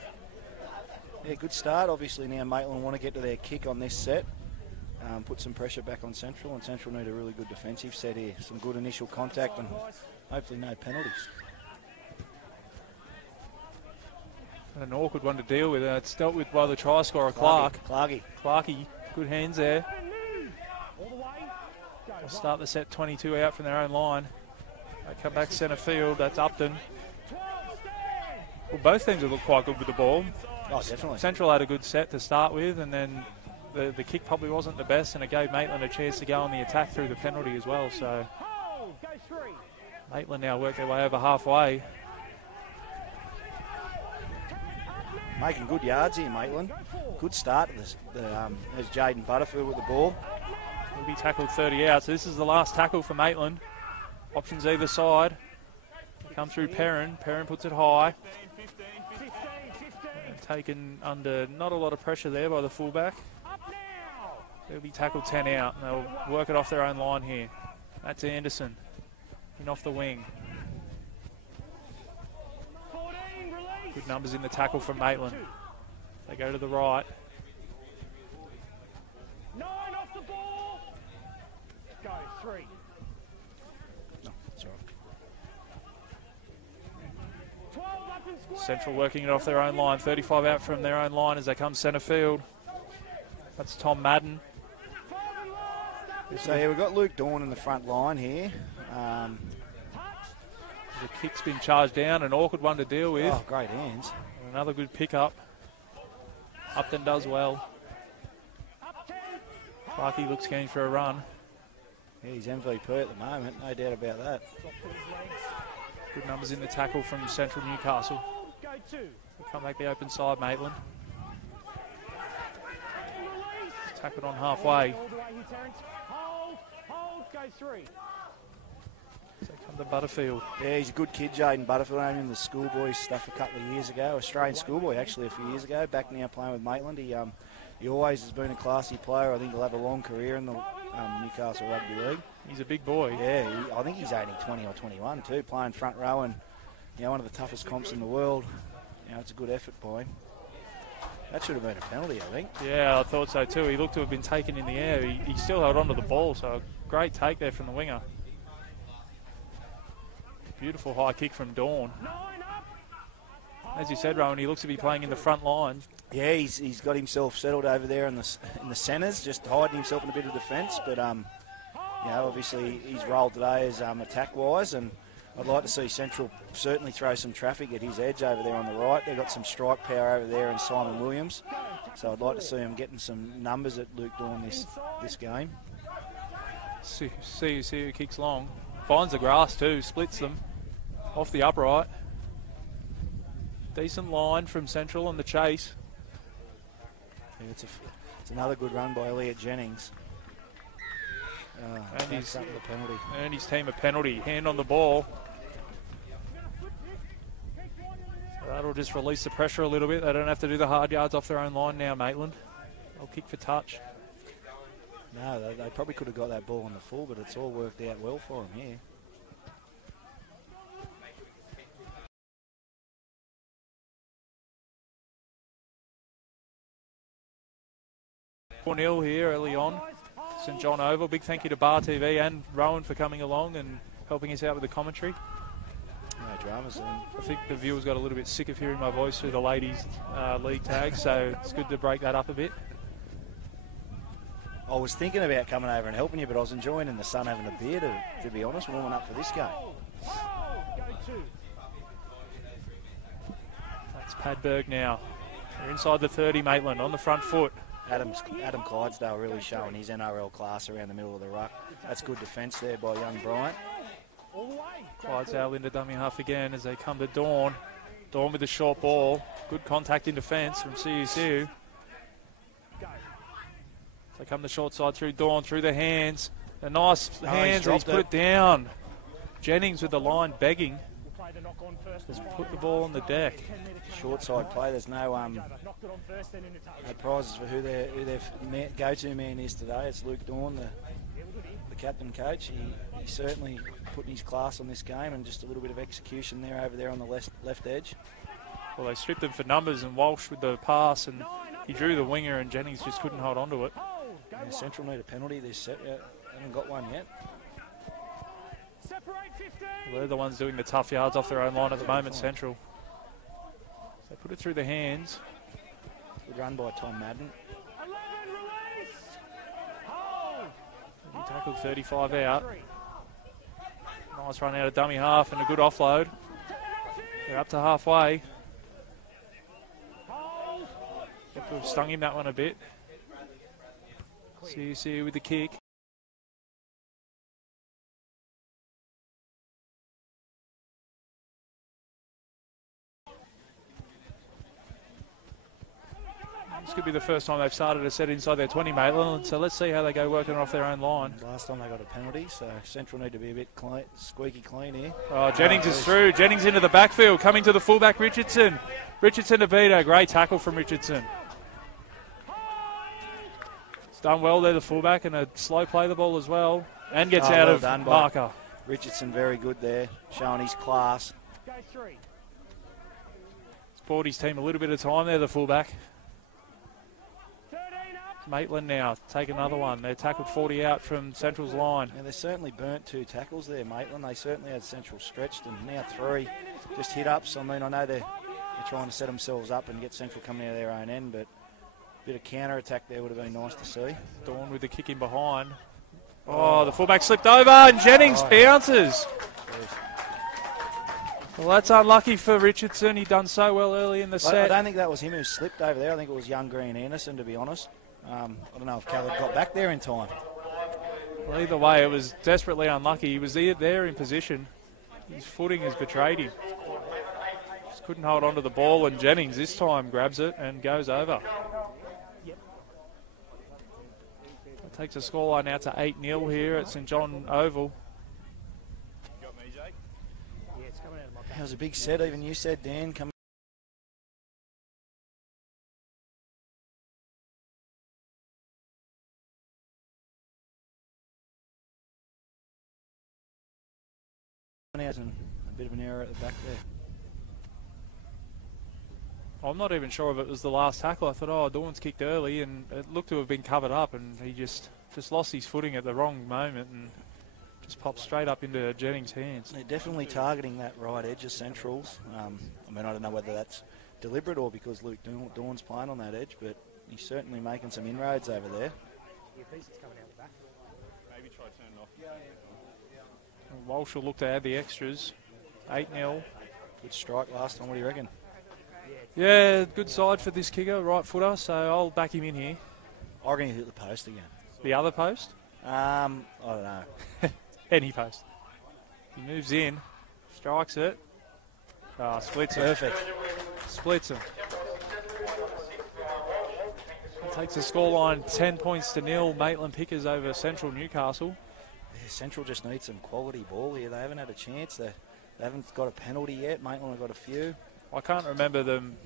Yeah, good start. Obviously now Maitland want to get to their kick on this set. Put some pressure back on Central, and Central need a really good defensive set here. Some good initial contact and hopefully no penalties. An awkward one to deal with. It's dealt with by the try scorer, Clark. Clarkie. Good hands there. They'll start the set 22 out from their own line. They come back centre field. That's Upton. Well, both teams have looked quite good with the ball. Oh, definitely. Central had a good set to start with, and then the kick probably wasn't the best, and it gave Maitland a chance to go on the attack through the penalty as well. So Maitland now work their way over halfway. Making good yards here, Maitland. Good start. There's Jaden Butterfield with the ball. He'll be tackled 30 out. So this is the last tackle for Maitland. Options either side. Come through Perrin. Perrin puts it high. Taken under not a lot of pressure there by the fullback. They'll be tackled 10 out, and they'll work it off their own line here. That's Anderson. In off the wing. Good numbers in the tackle from Maitland. They go to the right. 9 off the ball. Go 3. No, that's all right. 12 up and square. Central working it off their own line. 35 out from their own line as they come centre field. That's Tom Madden. So yeah, we've got Luke Dawn in the front line here. The kick's been charged down, an awkward one to deal with. Oh, great hands. And another good pickup. Upton does well. Clarkie looks keen for a run. Yeah, he's MVP at the moment, no doubt about that. Good numbers in the tackle from Central Newcastle. Go 2. We'll come back the open side, Maitland. Tackled on halfway. All the way here, Terrence. Hold, go 3. So come to Butterfield. Yeah, he's a good kid, Jaden Butterfield. I knew him in the schoolboy stuff a couple of years ago. Australian schoolboy, actually, a few years ago. Back now playing with Maitland. He always has been a classy player. I think he'll have a long career in the Newcastle Rugby League. He's a big boy. Yeah, I think he's only 20 or 21 too, playing front row and one of the toughest comps in the world. It's a good effort by him. That should have been a penalty, I think. Yeah, I thought so too. He looked to have been taken in the air. He still held onto the ball, so a great take there from the winger. Beautiful high kick from Dawn. 9 up. As you said, Rowan, he looks to be playing in the front line. Yeah, he's got himself settled over there in the centres, just hiding himself in a bit of defence. But obviously he's rolled today as attack-wise, and I'd like to see Central certainly throw some traffic at his edge over there on the right. They've got some strike power over there in Simon Williams, so I'd like to see him getting some numbers at Luke Dawn this game. See who kicks long. Finds the grass too, splits them off the upright. Decent line from Central on the chase. Yeah, it's another good run by Elliot Jennings. And he's the penalty. earned his team a penalty. Hand on the ball. So that'll just release the pressure a little bit. They don't have to do the hard yards off their own line now, Maitland. They'll kick for touch. No, they probably could have got that ball on the full, but it's all worked out well for them here. Nil here early on. St John Oval. Big thank you to Bar TV and Rowan for coming along and helping us out with the commentary. No dramas. I think the viewers got a little bit sick of hearing my voice through the ladies' league tag, so it's good to break that up a bit. I was thinking about coming over and helping you, but I was enjoying in the sun having a beer, to be honest, warming up for this game. That's Padberg now. They're inside the 30, Maitland, on the front foot. Adam Clydesdale really showing his NRL class around the middle of the ruck. That's good defence there by young Bryant. Clydesdale into dummy half again as they come to Dawn. Dawn with the short ball. Good contact in defence from CUCU. They come the short side through Dawn, through the hands. A nice hands, he's put it down. Jennings with the line begging. Just put the ball on the deck. Short side play. There's no prizes for who their go-to man is today. It's Luke Dawn, the captain coach. He's certainly putting his class on this game, and just a little bit of execution there over there on the left edge. Well, they stripped him for numbers, and Walsh with the pass, and he drew the winger, and Jennings just couldn't hold on to it. Yeah, Central need a penalty. They haven't got one yet. Well, they're the ones doing the tough yards off their own line at the moment, Central. They put it through the hands. Good run by Tom Madden. He tackled 35 out. Nice run out of dummy half and a good offload. They're up to halfway. Have to have stung him that one a bit. See with the kick. This could be the first time they've started a set inside their 20, Maitland, so let's see how they go working off their own line. Last time they got a penalty, so Central need to be a bit squeaky clean here. Oh, Jennings is through. Jennings into the backfield, coming to the fullback, Richardson. Richardson to beat her. Great tackle from Richardson. It's done well there, the fullback, and a slow play the ball as well. And gets out of marker. Richardson very good there, showing his class. It's bought his team a little bit of time there, the fullback. Maitland now take another one. They tackled 40 out from Central's line. Yeah, they certainly burnt 2 tackles there, Maitland. They certainly had Central stretched, and now 3 just hit ups. I mean, I know they're trying to set themselves up and get Central coming out of their own end, but a bit of counter attack there would have been nice to see. Dawn with the kick in behind. Oh, the fullback slipped over and Jennings bounces. Well, that's unlucky for Richardson. He done so well early in the set. I don't think that was him who slipped over there. I think it was young Green Anderson, to be honest. I don't know if Khaled got back there in time. Well, either way, it was desperately unlucky. He was there in position. His footing has betrayed him. Just couldn't hold on to the ball, and Jennings this time grabs it and goes over. That takes a scoreline out to 8-0 here at St John Oval. That was a big set, even you said, Dan. Coming out and a bit of an error at the back there. I'm not even sure if it was the last tackle. I thought, oh, Dawn's kicked early, and it looked to have been covered up, and he just lost his footing at the wrong moment and Just popped straight up into Jennings' hands. They're definitely targeting that right edge of Centrals. I mean, I don't know whether that's deliberate or because Luke Dawn's playing on that edge, but he's certainly making some inroads over there. Maybe try turning off. Walsh will look to add the extras. 8-0. Good strike last time. What do you reckon? Yeah, good side for this kicker, right footer, so I'll back him in here. I reckon he hit the post again. The other post? I don't know. Any post. He moves in, strikes it. Splits it. Perfect. Splits him. Takes the scoreline 10 points to 0. Maitland Pickers over Central Newcastle. Yeah, Central just needs some quality ball here. They haven't had a chance. They haven't got a penalty yet. Maitland have got a few. I can't remember them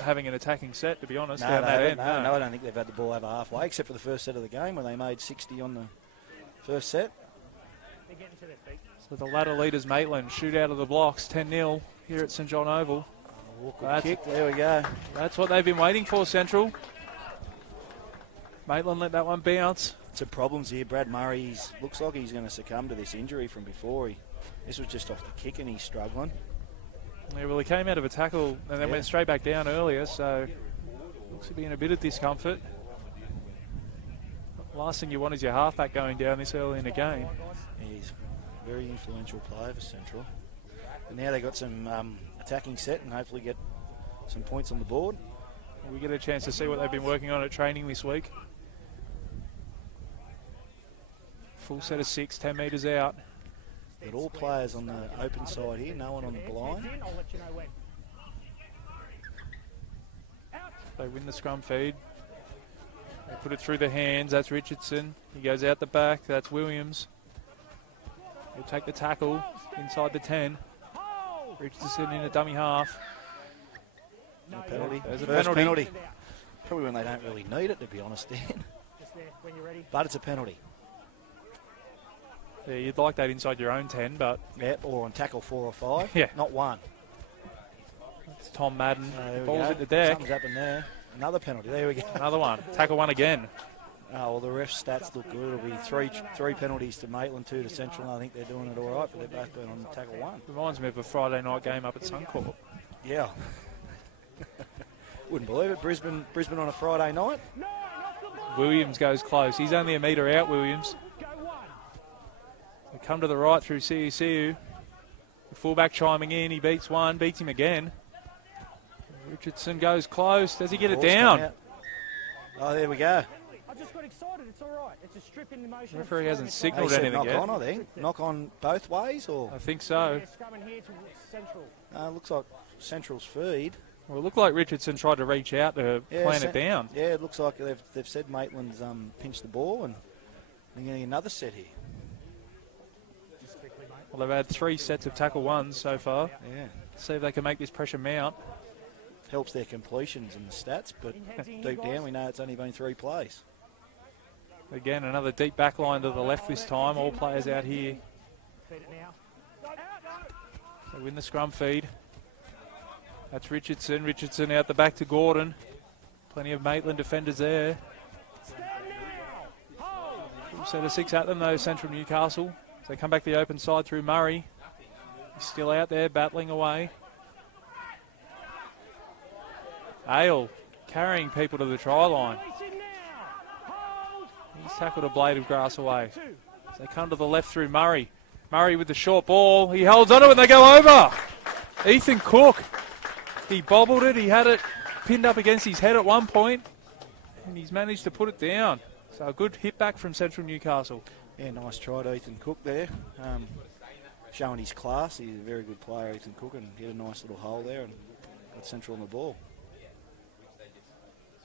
having an attacking set, to be honest. No, down that end. no, I don't think they've had the ball over halfway, except for the first set of the game when they made 60 on the first set. So the ladder leaders, Maitland, shoot out of the blocks, 10-0 here at St John Oval. Kick, there we go. That's what they've been waiting for, Central. Maitland let that one bounce. Some problems here. Brad Murray looks like he's going to succumb to this injury from before. This was just off the kick and he's struggling. Yeah, well, he came out of a tackle and then went straight back down earlier, so looks to be in a bit of discomfort. Last thing you want is your halfback going down this early in the game. He's a very influential player for Central. And now they've got some attacking set and hopefully get some points on the board. We get a chance to see what they've been working on at training this week. Full set of 6, 10 metres out. Got all players on the open side here, no one on the blind. They win the scrum feed. They put it through the hands. That's Richardson. He goes out the back. That's Williams. He'll take the tackle inside the 10. Richardson in a dummy half. No penalty. There's a First penalty. penalty. Probably when they don't really need it, to be honest, Dan. But it's a penalty. Yeah, you'd like that inside your own 10, but... Yeah, or on tackle 4 or 5. Yeah. Not 1. It's Tom Madden. There we Ball's go. at the deck. Something's happened there. Another penalty. There we go. Another one. Tackle 1 again. Oh, well, the ref's stats look good. It'll be three penalties to Maitland, 2 to Central. I think they're doing it all right, but they've both been on tackle 1. Reminds me of a Friday night game up at Suncorp. Yeah. Wouldn't believe it. Brisbane on a Friday night. Williams goes close. He's only a metre out, Williams. They come to the right through CECU. The fullback chiming in. He beats one, beats him again. Richardson goes close. Does he get it down? Oh, there we go. I just got excited. It's all right. It's a strip in the motion. The referee hasn't They signalled said anything knock yet. on, I think. Knock on both ways, or? I think so. Scrumming here to Central. Looks like Central's feed. Well, it looked like Richardson tried to reach out to plan it down. Yeah, it looks like they've said Maitland's pinched the ball, and they're getting another set here. Well, they've had 3 sets of tackle 1s so far. Yeah. See if they can make this pressure mount. Helps their completions and the stats, but deep down we know it's only been 3 plays. Again, another deep back line to the left this time. All players out here. They win the scrum feed. That's Richardson. Richardson out the back to Gordon. Plenty of Maitland defenders there. Full set of 6 at them though, Central Newcastle. So they come back the open side through Murray. He's still out there battling away. Ale carrying people to the try line. He's tackled a blade of grass away. So they come to the left through Murray. Murray with the short ball. He holds onto it and they go over. Ethan Cook. He bobbled it. He had it pinned up against his head at one point. And he's managed to put it down. So a good hit back from Central Newcastle. Yeah, nice try to Ethan Cook there. Showing his class. He's a very good player, Ethan Cook, and hit a nice little hole there and got Central on the ball.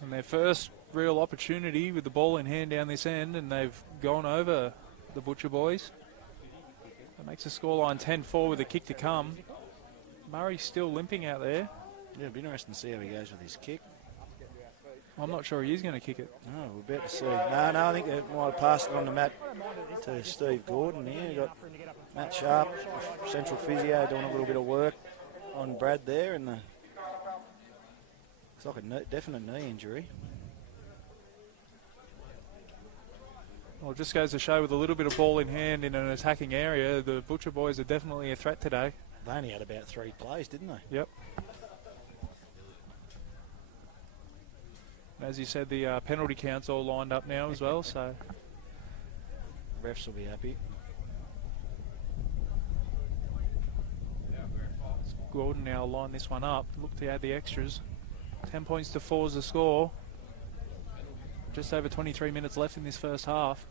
And their first real opportunity with the ball in hand down this end, and they've gone over the Butcher boys. That makes the scoreline 10-4 with a kick to come. Murray's still limping out there. Yeah, it'll be interesting to see how he goes with his kick. I'm not sure he is going to kick it. No, we're about to see. No, I think they might have passed it on to Steve Gordon here. You've got Matt Sharp, Central Physio, doing a little bit of work on Brad there, and it's like a definite knee injury. Well, it just goes to show with a little bit of ball in hand in an attacking area, the Butcher boys are definitely a threat today. They only had about 3 plays, didn't they? Yep. As you said, the penalty count's all lined up now as well, so Refs will be happy. Gordon now line this one up. Look to add the extras. 10 points to 4 is the score. Just over 23 minutes left in this first half.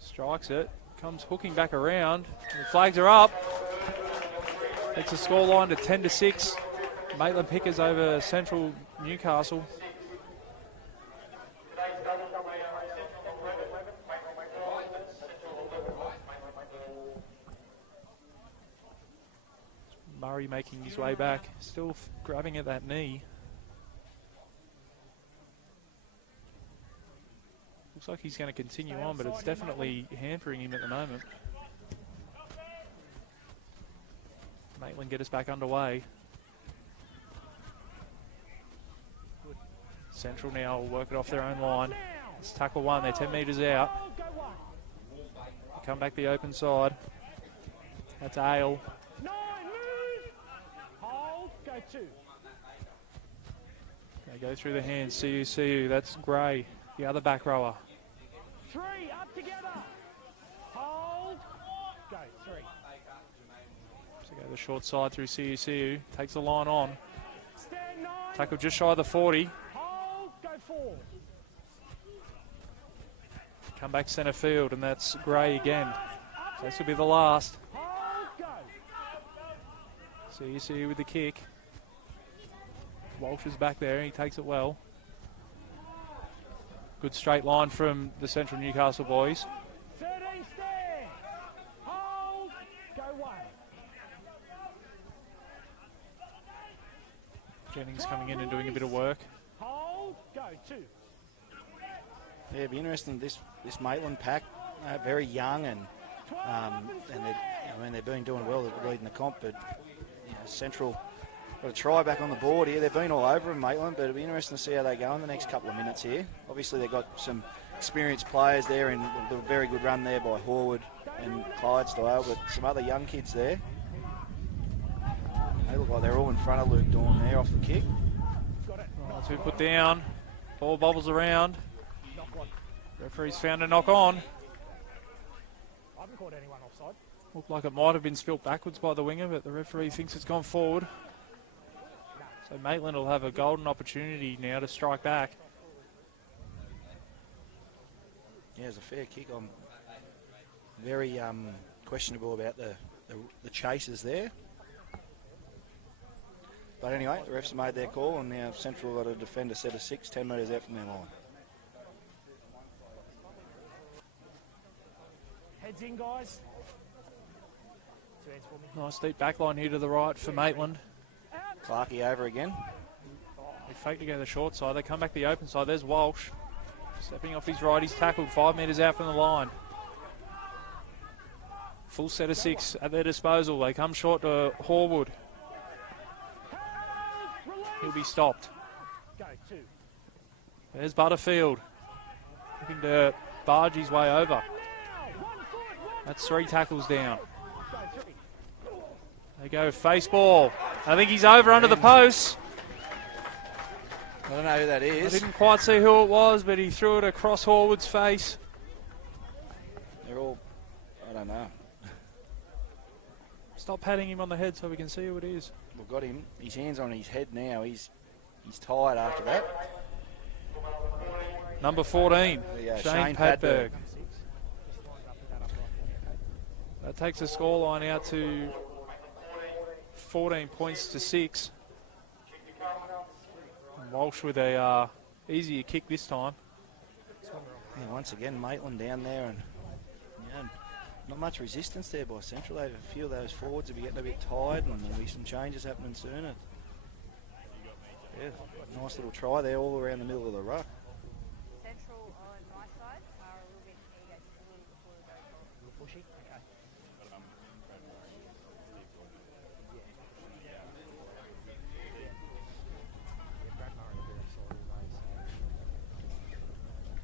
Strikes it. Comes hooking back around. The flags are up. Takes the scoreline to 10-6. Maitland Pickers over Central Newcastle. Murray making his way back, still grabbing at that knee. Looks like he's going to continue on, but it's definitely hampering him at the moment. Maitland get us back underway. Central now will work it off their own line. It's tackle one, they're 10 metres out. They come back the open side. That's Ale. They go through the hands. See. That's Gray, the other back rower. 3 up together. Hold. Go 3. So go the short side through CU. Takes the line on. Stand 9. Tackle just shy of the 40. Hold. Go 4. Come back centre field, and that's Gray again. So this will be the last. Hold. Go. CU with the kick. Walsh is back there, he takes it well. Good straight line from the Central Newcastle boys. 13 stand. Hold. Go 1. Jennings coming in and doing a bit of work. Hold. Go 2. Yeah, it'd be interesting. This Maitland pack, very young and they've been doing well. They're leading the comp, but Central got a try back on the board here. They've been all over them, Maitland, but it'll be interesting to see how they go in the next couple of minutes here. Obviously, they've got some experienced players there, and a very good run there by Horwood and Clydesdale, but some other young kids there. They look like they're all in front of Luke Dawn there off the kick. Right, two put down. Ball bobbles around. Referee's found a knock on. I haven't caught anyone offside. Looked like it might have been spilt backwards by the winger, but the referee thinks it's gone forward. So Maitland will have a golden opportunity now to strike back. Yeah, it's a fair kick. I'm very questionable about the chasers there. But anyway, the refs have made their call, and now Central got to defend a set of 6, 10 metres out from their line. Heads in, guys. 2 hands for me. Nice deep back line here to the right for Maitland. Clarkey over again. They fake to go to the short side. They come back the open side. There's Walsh. Stepping off his right. He's tackled 5 metres out from the line. Full set of 6 at their disposal. They come short to Horwood. He'll be stopped. Go 2. There's Butterfield. Looking to barge his way over. That's 3 tackles down. Go 3. They go face ball. I think he's over under the post. I don't know who that I is. didn't quite see who it was, but he threw it across Horwood's face. They're all, I don't know. Stop patting him on the head so we can see who it is. We've got him. His hands on his head now. He's tired after that. Number 14, Shane Padberg. That takes the scoreline out to 14 points to 6. And Walsh with a easier kick this time. Yeah, once again, Maitland down there, and not much resistance there by Central. A few of those forwards will be getting a bit tired, and there'll be some changes happening sooner. Yeah, nice little try there, all around the middle of the ruck. Central on my side are a little bit eager, just a little before the goal. A little pushy. Okay.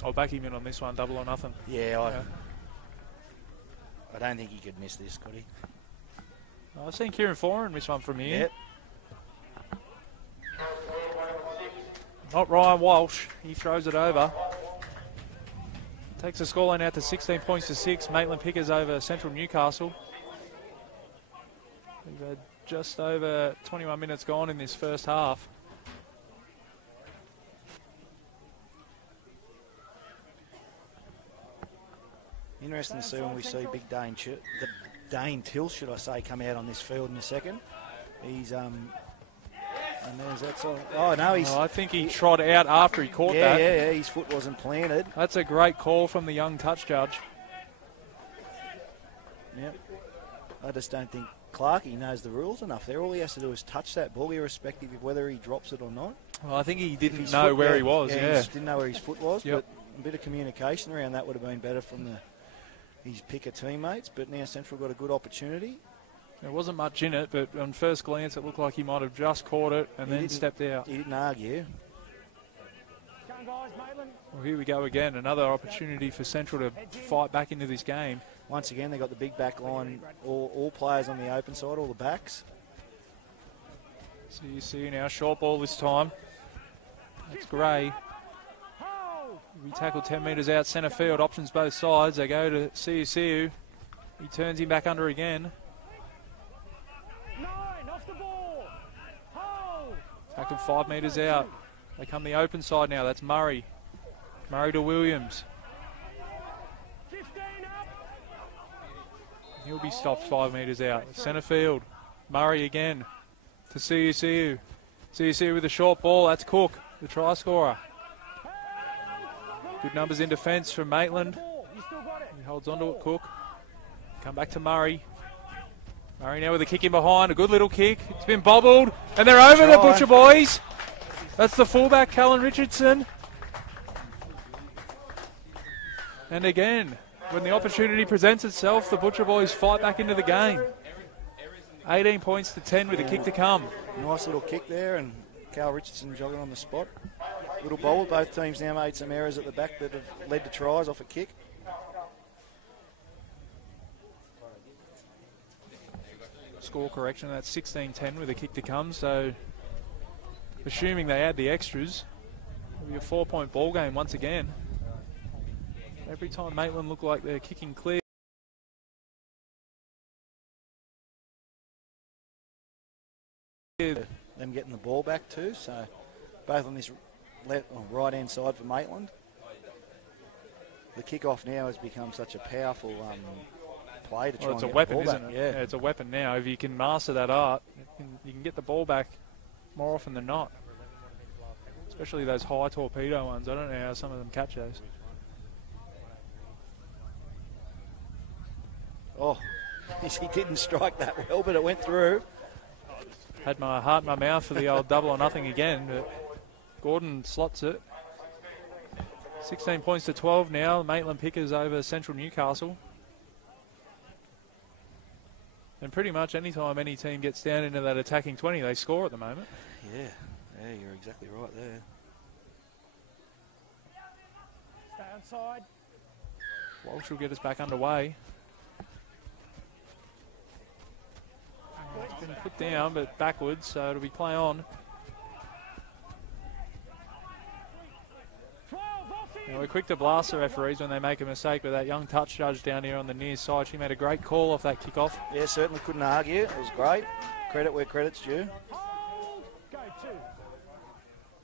I'll back him in on this one, double or nothing. Yeah, I don't think he could miss this, could he? I've seen Kieran Foran miss one from here. Yep. Not Ryan Walsh. He throws it over. Takes the scoreline out to 16 points to 6. Maitland Pickers over Central Newcastle. We've had just over 21 minutes gone in this first half. Interesting to see when we see big Dane Till, should I say, come out on this field in a second. He's and there's that's all. Oh no, he's. Oh, I think he trod out after he caught that. Yeah, his foot wasn't planted. That's a great call from the young touch judge. Yep. I just don't think Clarkey knows the rules enough there. All he has to do is touch that ball, irrespective of whether he drops it or not. Well, I think he didn't know where he was. Yeah, he didn't know where his foot was. Yep. But a bit of communication around that would have been better from his picker teammates. But now Central got a good opportunity. There wasn't much in it, but on first glance it looked like he might have just caught it and then stepped out. He didn't argue. Well, here we go again. Another opportunity for Central to fight back into this game. Once again, they got the big back line, all players on the open side, all the backs. So you see now, short ball this time. That's Gray. We tackle 10 metres out centre field, options both sides. They go to CUCU. He turns him back under again. Tackle 5 metres out. They come the open side now. That's Murray. Murray to Williams. He'll be stopped 5 metres out. Centre field. Murray again to CUCU. CUCU with a short ball. That's Cook, the try scorer. Good numbers in defence from Maitland. He holds on to it, Cook. Come back to Murray. Murray now with a kick in behind. A good little kick. It's been bobbled. And they're over the Butcher boys. That's the fullback, Callan Richardson. And again, when the opportunity presents itself, the Butcher boys fight back into the game. 18 points to 10 with a kick to come. Nice little kick there, and Cal Richardson jogging on the spot. Little bowl. Both teams now made some errors at the back that have led to tries off a kick. Score correction, that's 16-10 with a kick to come, so assuming they add the extras, it'll be a 4-point ball game once again. Every time Maitland look like they're kicking clear. Them getting the ball back too, so both on this right hand side for Maitland. The kick-off now has become such a powerful play to try and it's a get weapon, the ball isn't back. it? Yeah, it's a weapon now. If you can master that art, you can get the ball back more often than not. Especially those high torpedo ones. I don't know how some of them catch those. Oh, he didn't strike that well, but it went through. Had my heart in my mouth for the old double or nothing again, but Gordon slots it. 16 points to 12 now. Maitland Pickers over Central Newcastle. And pretty much any time any team gets down into that attacking 20, they score at the moment. Yeah, you're exactly right there. Stay outside. Walsh will get us back underway. It's been put down, but backwards, so it'll be play on. Now we're quick to blast the referees when they make a mistake, but that young touch judge down here on the near side, she made a great call off that kickoff. Yeah, certainly couldn't argue. It was great. Credit where credit's due.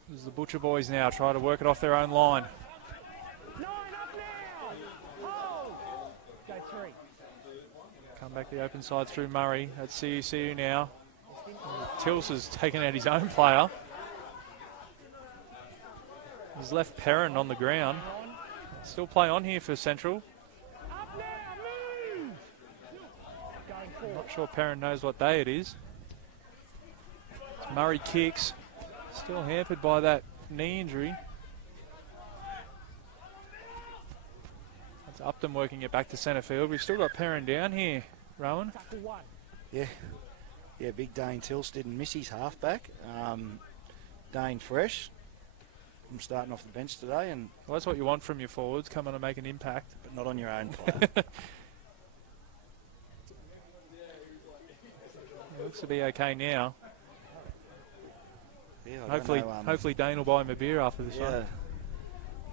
This is the Butcher boys now, try to work it off their own line. Come back the open side through Murray. That's CUCU now. Tills has taken out his own player. He's left Perrin on the ground. Still play on here for Central. I'm not sure Perrin knows what day it is. It's Murray kicks. Still hampered by that knee injury. That's Upton working it back to centre field. We've still got Perrin down here, Rowan. Yeah, big Dane Tills didn't miss his halfback. Dane Fresh. from starting off the bench today, and Well, that's what you want from your forwards, come on and make an impact. but not on your own player. It looks to be okay now. Yeah, I don't Hopefully, know, hopefully Dane will buy him a beer after this one. yeah,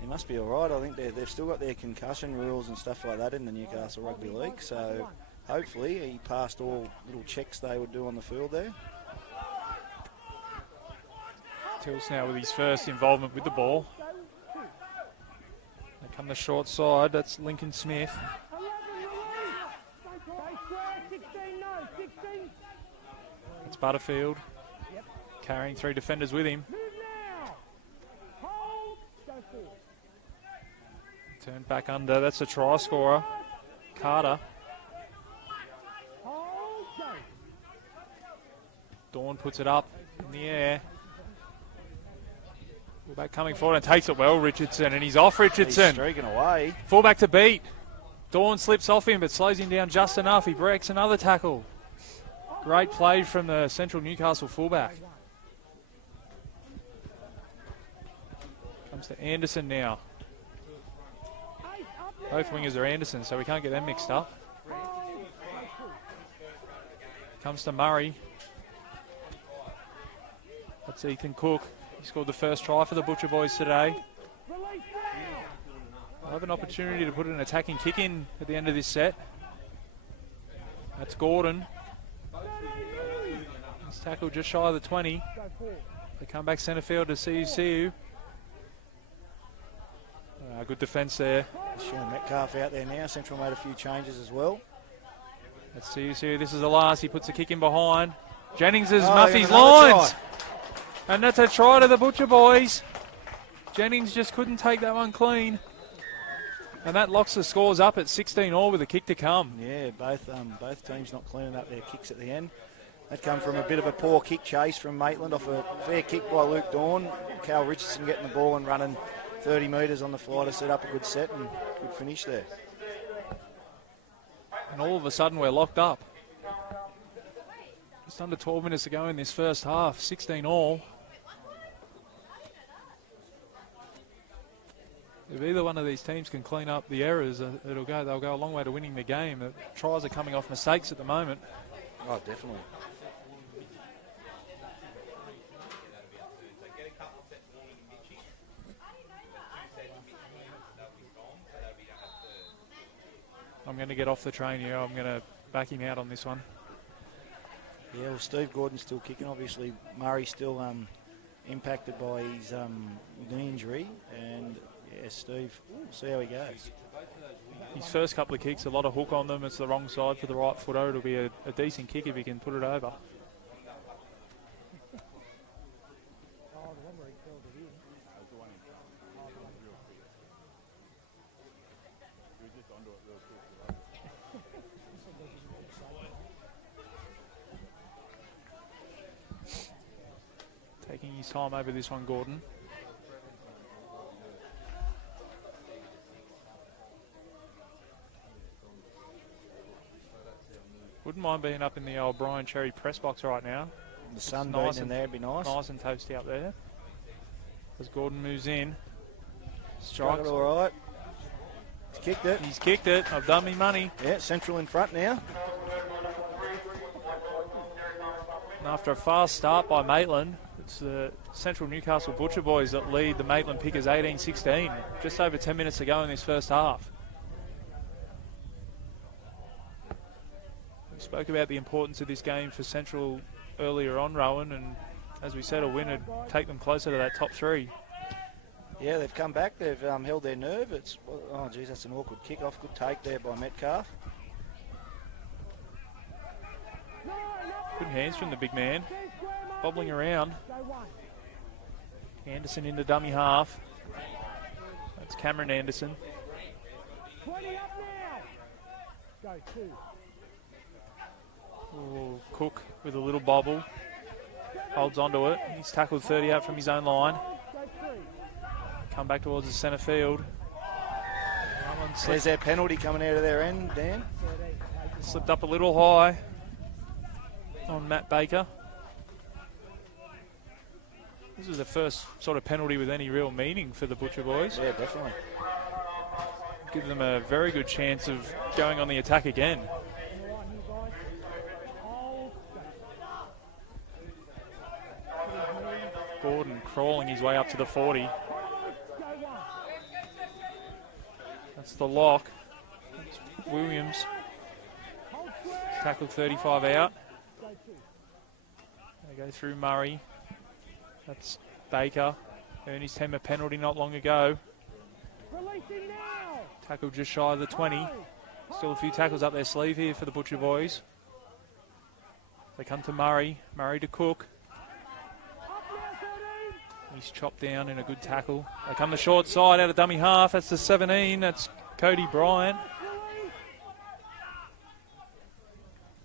he must be all right. I think they've still got their concussion rules and stuff like that in the Newcastle Rugby League, so hopefully he passed all little checks they would do on the field there. Tills now with his first involvement with the ball. They come the short side. That's Lincoln Smith. It's Butterfield carrying 3 defenders with him. Turned back under. That's a try scorer. Carter. Dawn puts it up in the air. Fullback coming forward and takes it well, Richardson, and he's off Richardson. He's streaking away. Fullback to beat. Dawn slips off him but slows him down just enough. He breaks another tackle. Great play from the Central Newcastle fullback. Comes to Anderson now. Both wingers are Anderson, so we can't get them mixed up. Comes to Murray. That's Ethan Cook. He scored the first try for the Butcher Boys today. They'll have an opportunity to put an attacking kick in at the end of this set. That's Gordon. He's tackled just shy of the 20. They come back centre field to CUCU. Good defence there. Sean Metcalf out there now. Central made a few changes as well. That's CUCU. This is the last. He puts the kick in behind. Jennings has Oh, Muffy's another lines. try. And that's a try to the Butcher Boys. Jennings just couldn't take that one clean. And that locks the scores up at 16-all with a kick to come. Yeah, both teams not cleaning up their kicks at the end. That come from a bit of a poor kick chase from Maitland off a fair kick by Luke Dawn. Cal Richardson getting the ball and running 30 metres on the fly to set up a good set and good finish there. And all of a sudden we're locked up. Just under 12 minutes to go in this first half, 16-all. If either one of these teams can clean up the errors, they'll go a long way to winning the game. The tries are coming off mistakes at the moment. Oh, definitely. I'm going to get off the train here. I'm going to back him out on this one. Yeah, well, Steve Gordon's still kicking. Obviously, Murray's still impacted by his knee injury. And, yeah, Steve, we'll see how he goes. His first couple of kicks, a lot of hook on them. It's the wrong side for the right footer. It'll be a decent kick if he can put it over. Taking his time over this one, Gordon. Wouldn't mind being up in the old Brian Cherry press box right now. The sun nice beating in there would be nice. Nice and toasty up there. As Gordon moves in. Struck Strikes. it all right. He's kicked it. He's kicked it. I've done me money. Yeah, Central in front now. And after a fast start by Maitland, it's the Central Newcastle Butcher Boys that lead the Maitland Pickers 18-16. Just over 10 minutes to go in this first half. We spoke about the importance of this game for Central earlier on, Rowan, and as we said, a win would take them closer to that top 3. Yeah, they've come back. They've held their nerve. Oh, geez, that's an awkward kick-off. Good take there by Metcalf. Good hands from the big man. Bobbling around. Anderson into dummy half. That's Cameron Anderson. 20 up now. Go 2. Ooh, Cook with a little bobble. Holds onto it. He's tackled 30 out from his own line. Come back towards the centre field. There's their penalty coming out of their end, Dan. Slipped up a little high on Matt Baker. This is the first sort of penalty with any real meaning for the Butcher boys. Yeah, definitely. Give them a very good chance of going on the attack again. Gordon crawling his way up to the 40. That's the lock. That's Williams. Tackle 35 out. They go through Murray. That's Baker. Earned his 10 penalty not long ago. Tackle just shy of the 20. Still a few tackles up their sleeve here for the Butcher boys. They come to Murray. Murray to Cook. He's chopped down in a good tackle. They come the short side out of dummy half. That's the 17. That's Cody Bryant.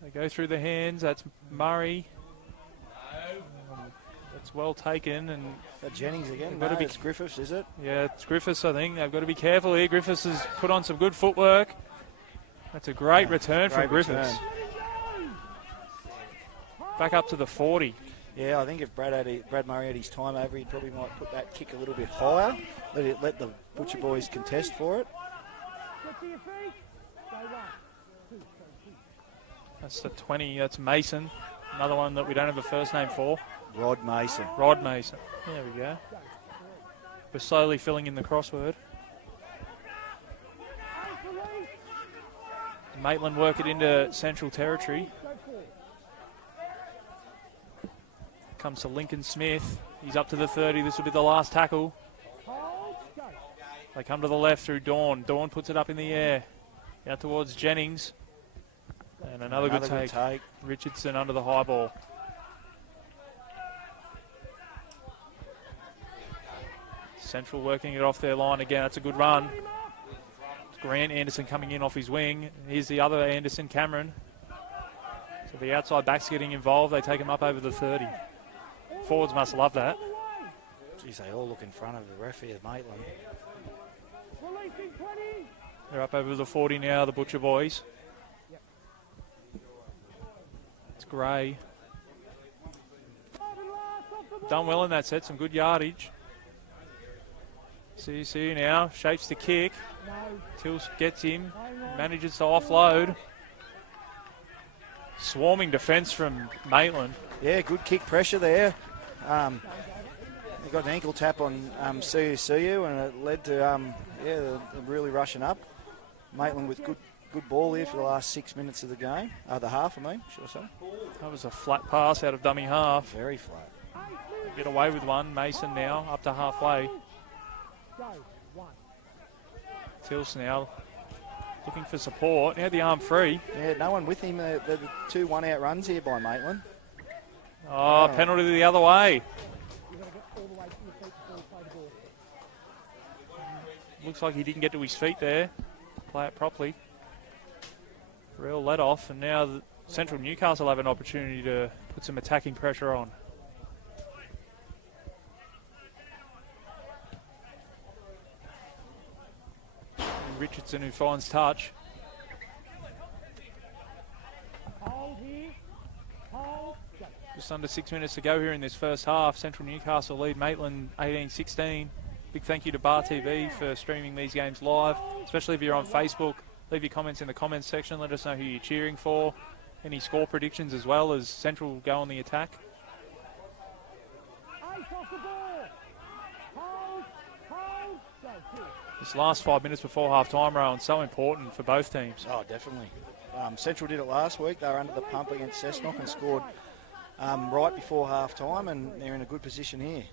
They go through the hands. That's Murray. That's well taken. And Jennings again. No, it's Griffiths, is it? Yeah, it's Griffiths, I think. They've got to be careful here. Griffiths has put on some good footwork. That's a great return from Griffiths. Back up to the 40. Yeah, I think if Brad Murray had his time over, he probably might put that kick a little bit higher. Let the Butcher boys contest for it. That's the 20. That's Mason. Another one that we don't have a first name for. Rod Mason. Rod Mason. There we go. We're slowly filling in the crossword. Maitland work it into Central Territory. Comes to Lincoln Smith. He's up to the 30. This will be the last tackle. They come to the left through Dawn. Dawn puts it up in the air. Out towards Jennings. And another good take. Richardson under the high ball. Central working it off their line again. That's a good run. Grant Anderson coming in off his wing. Here's the other Anderson, Cameron. So the outside backs getting involved. They take him up over the 30. Forwards must love that. Geez, they all look in front of the ref here, Maitland. They're up over the 40 now, the Butcher boys. It's Gray. Done well in that set, some good yardage. See now, shapes the kick. Tills gets him, manages to offload. Swarming defence from Maitland. Yeah, good kick pressure there. They got an ankle tap on CSU, and it led to they're really rushing up. Maitland with good ball here for the last 6 minutes of the game, the half, should I say? That was a flat pass out of dummy half. Very flat. Get away with one. Mason now up to halfway. Tills now looking for support. Now the arm free. Yeah, no one with him. The 2 one-out runs here by Maitland. Oh, penalty the other way. Looks like he didn't get to his feet there. Play it properly. Real let off, and now the Central Newcastle have an opportunity to put some attacking pressure on. And Richardson who finds touch. Just under 6 minutes to go here in this first half. Central Newcastle lead Maitland 18-16. Big thank you to Bar TV for streaming these games live, especially if you're on Facebook. Leave your comments in the comments section. Let us know who you're cheering for. Any score predictions as well as Central go on the attack. This last 5 minutes before half-time, Rowan, so important for both teams. Oh, definitely. Central did it last week. They were under the pump against Cessnock and scored right before half-time, and they're in a good position here.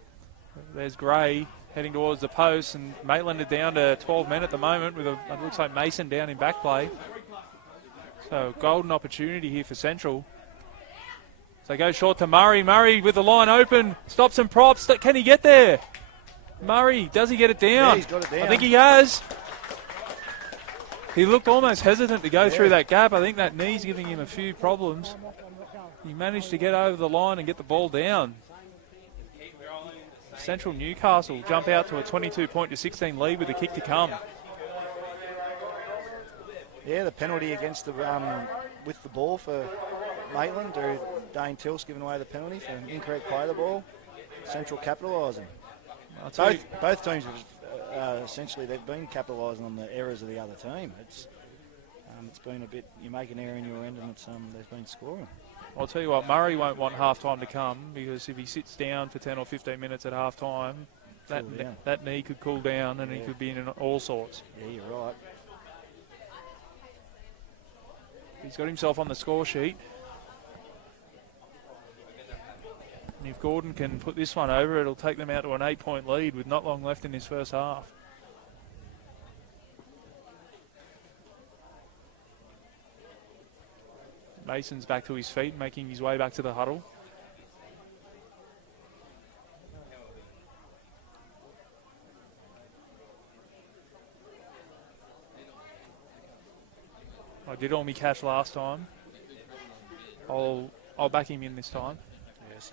There's Gray heading towards the post, and Maitland are down to 12 men at the moment with it looks like Mason down in back play. So golden opportunity here for Central. So they go short to Murray. Murray with the line open, stops and props. Can he get there? Murray, does he get it down? Yeah, he's got it down. I think he has. He looked almost hesitant to go through that gap. I think that knee's giving him a few problems. He managed to get over the line and get the ball down. Central Newcastle jump out to a 22-16 lead with a kick to come. Yeah, the penalty against the with the ball for Maitland, or Dane Tills giving away the penalty for an incorrect play of the ball. Central capitalising. I'll tell you, Both teams have essentially they've been capitalising on the errors of the other team. It's been a bit. You make an error in your end, and they've been scoring. I'll tell you what, Murray won't want half-time to come, because if he sits down for 10 or 15 minutes at half-time, that knee could cool down and he could be in all sorts. Yeah, you're right. He's got himself on the score sheet. And if Gordon can put this one over, it'll take them out to an 8-point lead with not long left in this first half. Mason's back to his feet, making his way back to the huddle. I did all me cash last time. I'll back him in this time. Yes,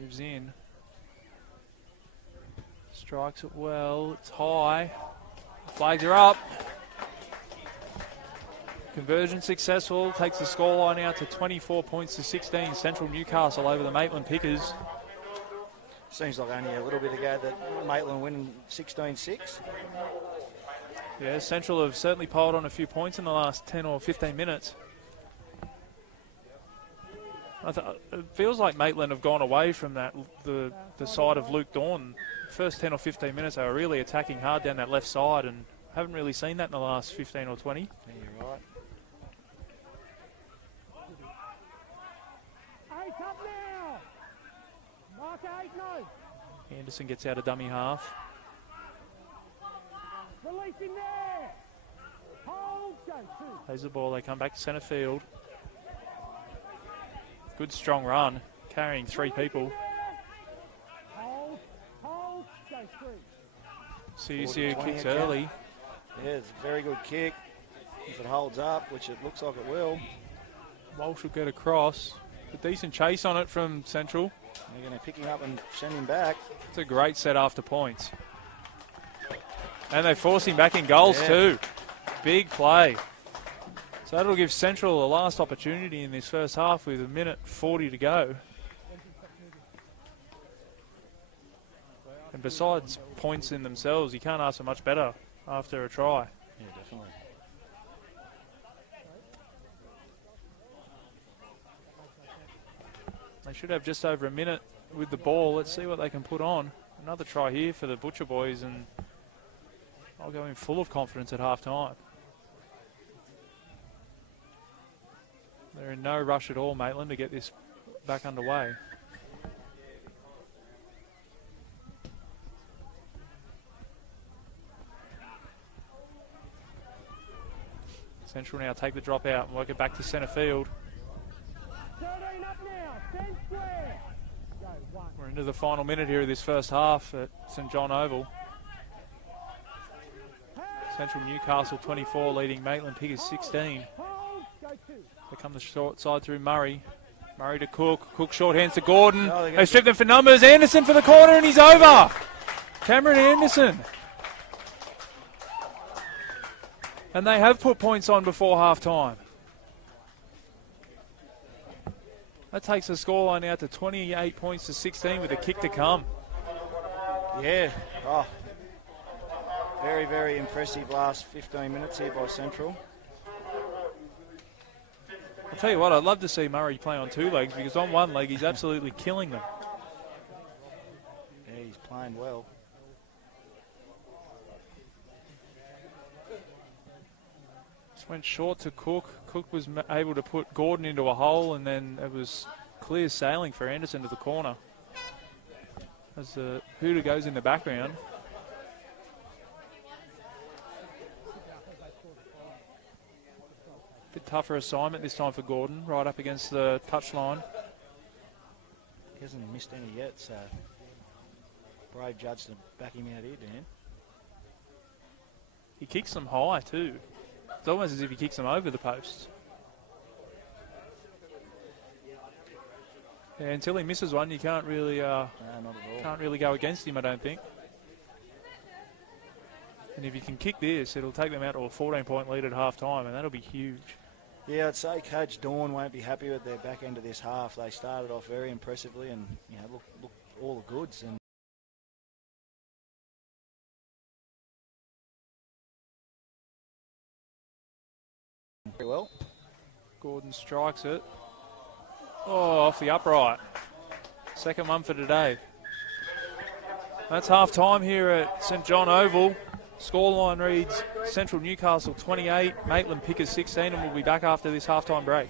Moves in. Strikes it well. It's high. Flags are up. Conversion successful. Takes the scoreline out to 24 points to 16. Central Newcastle over the Maitland Pickers. Seems like only a little bit ago that Maitland winning 16-6. Yeah, Central have certainly piled on a few points in the last 10 or 15 minutes. It feels like Maitland have gone away from that the side of Luke Dawn. First 10 or 15 minutes they were really attacking hard down that left side, and haven't really seen that in the last 15 or 20. Yeah, you're right. 8 up now. Mark 8, no. Anderson gets out of dummy half. Release him there. Hold, go 2. Plays the ball, they come back to centre field. Good strong run, carrying 3 people. Hold, go 3. CUCU kicks early. Yeah, it's a very good kick. If it holds up, which it looks like it will. Walsh will get across. A decent chase on it from Central. They're going to pick him up and send him back. It's a great set after points. And they force him back in goals too. Big play. So that'll give Central a last opportunity in this first half with 1:40 to go. And besides points in themselves, you can't ask for much better after a try. Yeah, definitely. They should have just over a minute with the ball. Let's see what they can put on. Another try here for the Butcher boys, and I'll go in full of confidence at half-time. They're in no rush at all, Maitland, to get this back underway. Central now take the drop out and work it back to centre field. 13 up now. 10 square. Go 1. We're into the final minute here of this first half at St John Oval. Central Newcastle 24 leading Maitland Pickers 16. Hold, go 2. They come the short side through Murray. Murray to Cook. Cook short hands to Gordon. Oh, they strip them for numbers. Anderson for the corner, and he's over. Cameron Anderson. And they have put points on before half-time. That takes the scoreline out to 28 points to 16 with a kick to come. Yeah. Oh. Very, very impressive last 15 minutes here by Central. I'll tell you what, I'd love to see Murray play on 2 legs, because on 1 leg he's absolutely killing them. Yeah, he's playing well. Just went short to Cook. Cook was able to put Gordon into a hole, and then it was clear sailing for Anderson to the corner. As the hooter goes in the background. Bit tougher assignment this time for Gordon, right up against the touchline. He hasn't missed any yet, so brave judge to back him out here, Dan. He kicks them high too. It's almost as if he kicks them over the posts. Yeah, until he misses one, you can't really No, not at all. can't really go against him, I don't think. And if you can kick this, it'll take them out to a 14-point lead at half-time, and that'll be huge. Yeah, I'd say Coach Dawn won't be happy with their back end of this half. They started off very impressively and, look all the goods. And very well. Gordon strikes it. Oh, off the upright. Second one for today. That's half-time here at St John Oval. Scoreline reads Central Newcastle 28, Maitland Pickers 16, and we'll be back after this half-time break.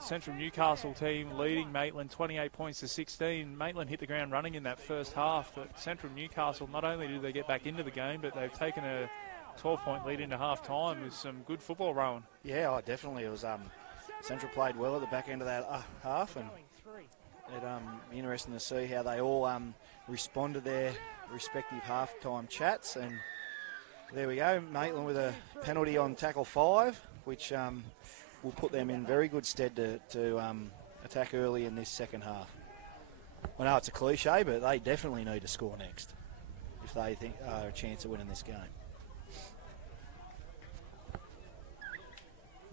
Central Newcastle team leading Maitland 28 points to 16. Maitland hit the ground running in that first half, but Central Newcastle, not only did they get back into the game, but they've taken a 12-point lead into half-time with some good football rolling. Yeah, definitely. It was Central played well at the back end of that half, and it'd be interesting to see how they all respond to their respective half-time chats. And there we go, Maitland with a penalty on tackle 5, which will put them in very good stead to attack early in this second half. I know it's a cliche, but they definitely need to score next if they think a chance of winning this game.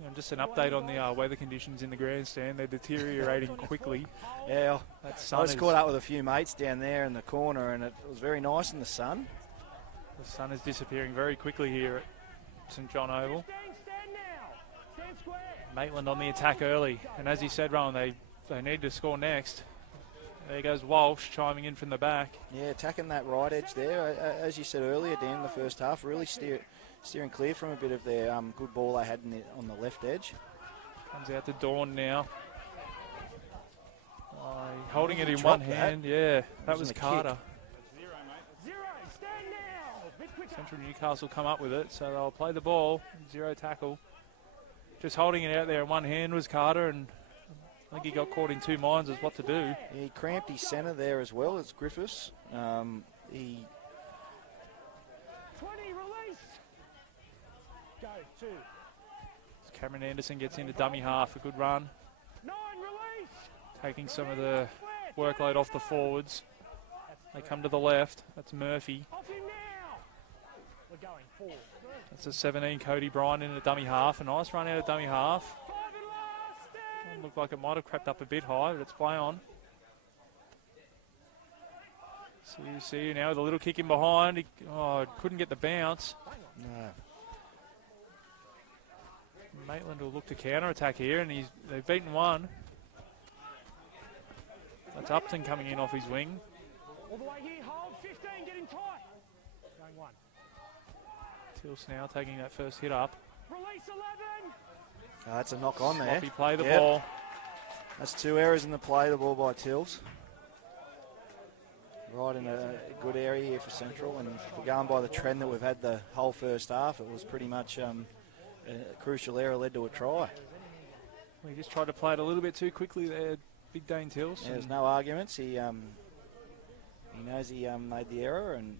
And just an update on the weather conditions in the grandstand. They're deteriorating quickly. Yeah, that I sun just caught up with a few mates down there in the corner, and it was very nice in the sun. The sun is disappearing very quickly here at St John Oval. Maitland on the attack early, and as you said, Rowan, they need to score next. There goes Walsh chiming in from the back. Yeah, attacking that right edge there. As you said earlier, Dan, in the first half, really steering clear from a bit of their good ball they had on the left edge. Comes out to Dawn now. Holding it in one hand. Yeah, that was Carter. Central Newcastle come up with it, so they'll play the ball. 0 tackle. Just holding it out there in one hand was Carter, and I think he got caught in two minds as what to do. Yeah, he cramped his centre there as well as Griffiths. He 20, release. Go, 2. Cameron Anderson gets into dummy half, a good run. 9, release. Taking some of the workload off the forwards. They come to the left. That's Murphy. Off him now. We're going 4. That's a 17, Cody Bryan in a dummy half. A nice run out of dummy half. 5 and last. Looked like it might have crept up a bit high, but it's play on. So you see now with a little kick in behind. He couldn't get the bounce. no. Maitland will look to counter-attack here, and they've beaten one. That's Upton coming in off his wing. All the way here, hold 15, getting tight. Going 1. Tills now taking that first hit up. Release 11. That's a knock on there. Sloppy play the Yep. ball. That's 2 errors in the play, the ball by Tills. Right in a good area here for Central, and we're going by the trend that we've had the whole first half. It was pretty much a crucial error led to a try. We just tried to play it a little bit too quickly there, Big Dane Tills. Yeah, there's no arguments. He knows he made the error, and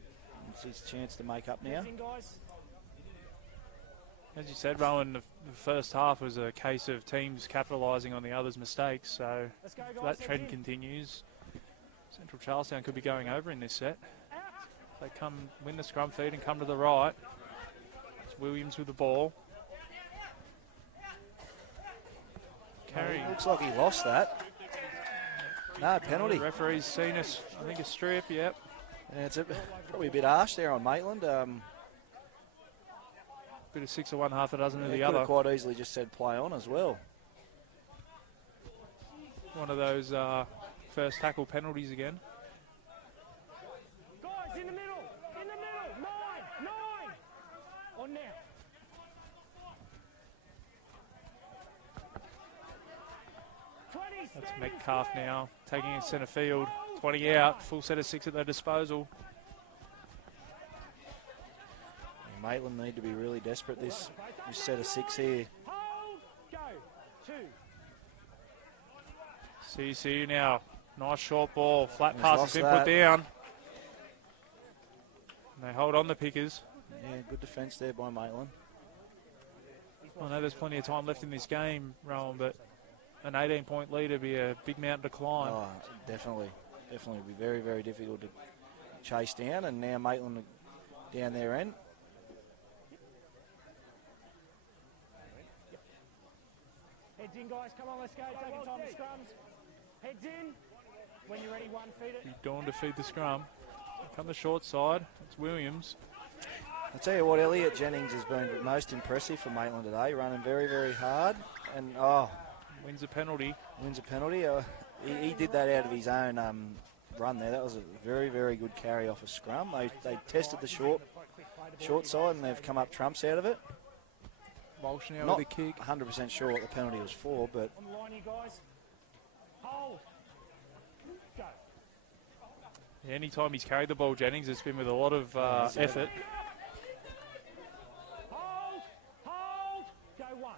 it's his chance to make up now. In, guys. As you said, Rowan, the first half was a case of teams capitalising on the others' mistakes, so Let's go, if guys. that trend continues, Central Charlestown could be going over in this set. They come win the scrum feed and come to the right. It's Williams with the ball. Carrying. Looks like he lost that. No, penalty. The referee's seen us, I think, a strip, yep. Yeah, it's probably a bit harsh there on Maitland. Bit of 6 of one, half a dozen of the Could other. have quite easily just said play on as well. One of those first tackle penalties again. Guys, in the middle. 9. On now. That's Metcalf now, taking in centre field. 20 out, full set of 6 at their disposal. Maitland need to be really desperate this set of 6 here. Hold. Go. 2. CCU now, nice short ball, flat He's pass has lost been that. put down. And they hold on the pickers. Yeah, good defence there by Maitland. I know there's plenty of time left in this game, Rowan, but an 18-point lead would be a big mountain to climb. Oh, definitely. Definitely be very, very difficult to chase down. And now Maitland down their end. Heads in, guys. Come on, let's go. Taking time to scrums. Heads in. When you're ready, 1, feed it. Be Dawn to feed the scrum. Come the short side. It's Williams. I'll tell you what, Elliot Jennings has been most impressive for Maitland today, running very, very hard. And, Wins a penalty. wins a penalty. He did that out of his own run there. That was a very, very good carry off a scrum. They tested the short side, and they've come up trumps out of it. Walsh now Not with a kick. 100% sure what the penalty was for, but On the line, you guys. Hold. Go. Anytime he's carried the ball, Jennings, it's been with a lot of effort. Hold. Hold. Go one.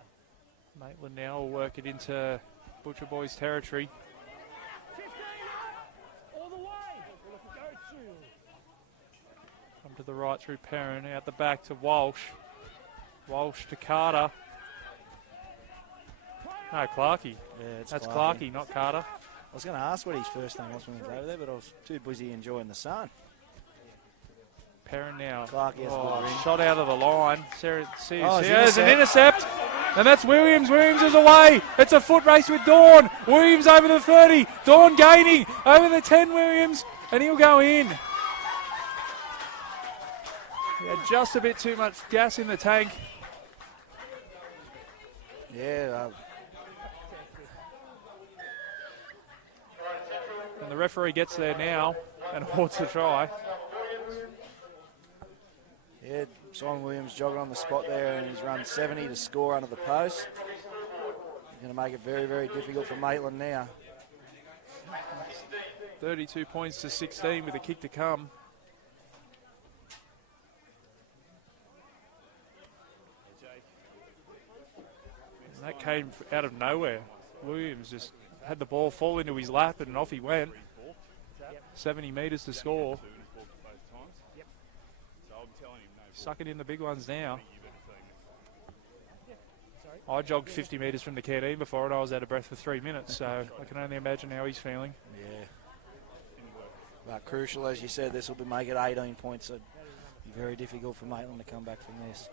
Maitland now will work it into Butcher Boys territory. 15 up. All the way. Go to. Come to the right through Perrin, out the back to Walsh. Walsh to Carter. No, Clarkey. yeah, it's That's Clarkey. Clarkey, not Carter. I was going to ask what his first name was when he was over there, but I was too busy enjoying the sun. Perrin now. Clarkey has a good ring. Shot out of the line. it's There's an intercept. And that's Williams. Williams is away. It's a foot race with Dawn. Williams over the 30. Dawn gaining over the 10, Williams. And he'll go in. He had just a bit too much gas in the tank. Yeah, And the referee gets there now and awards the try. yeah, Simon Williams jogging on the spot there, and he's run 70 to score under the post. Going to make it very, very difficult for Maitland now. 32 points to 16 with a kick to come. And that came out of nowhere. Williams just had the ball fall into his lap and off he went. 70 metres to score. Sucking in the big ones now. I jogged 50 metres from the canteen before and I was out of breath for 3 minutes, so I can only imagine how he's feeling. Yeah. But crucial, as you said, this will make it 18 points. So it'll be very difficult for Maitland to come back from this.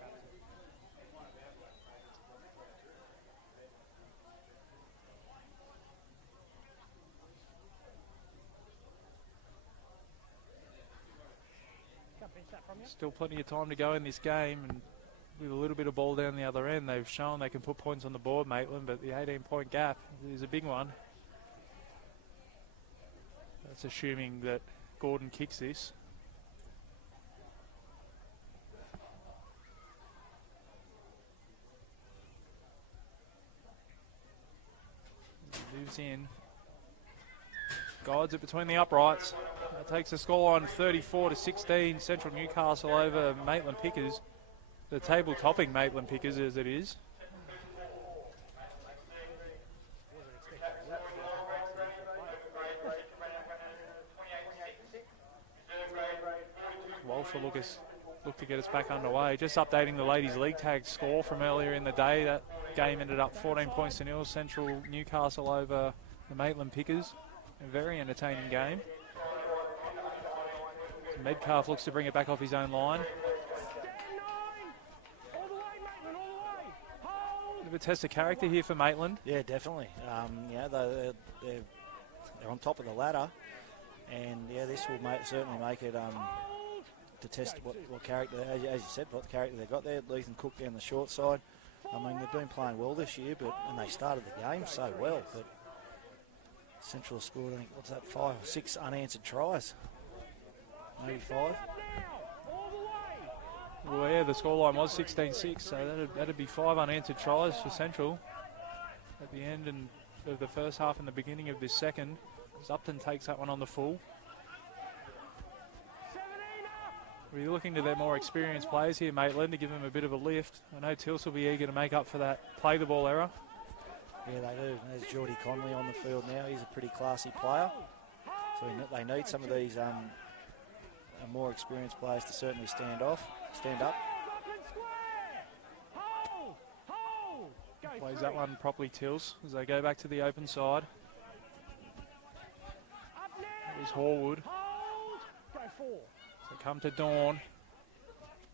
Can't pinch that from you. Still plenty of time to go in this game, and with a little bit of ball down the other end, they've shown they can put points on the board, Maitland, but the 18-point gap is a big one. That's assuming that Gordon kicks this. He moves in. Guides it between the uprights. That takes the scoreline 34 to 16. Central Newcastle over Maitland Pickers. The table topping Maitland Pickers as it is. Walsh will look to get us back underway. Just updating the Ladies League tag score from earlier in the day. That game ended up 14 points to 0. Central Newcastle over the Maitland Pickers. A very entertaining game. Metcalf looks to bring it back off his own line. Bit of a test of character here for Maitland. Yeah, definitely. Yeah, they're on top of the ladder, and yeah, this will certainly make it to test what character, as you said, what character they've got there. Ethan Cook down the short side. I mean, they've been playing well this year, and they started the game so well. But Central scored, I think, what's that, 5 or 6 unanswered tries, maybe 5. Well, yeah, the scoreline was 16-6, so that'd be 5 unanswered tries for Central at the end of the first half and the beginning of this second. As Upton takes that one on the full. We're looking to their more experienced players here, Maitland, to give them a bit of a lift. I know Tilts will be eager to make up for that play the ball error. Yeah, they do. There's Geordie Conley on the field now. He's a pretty classy player. So they need some of these more experienced players to certainly stand up. Plays that one properly, Tills, as they go back to the open side. There's Horwood. So come to Dawn.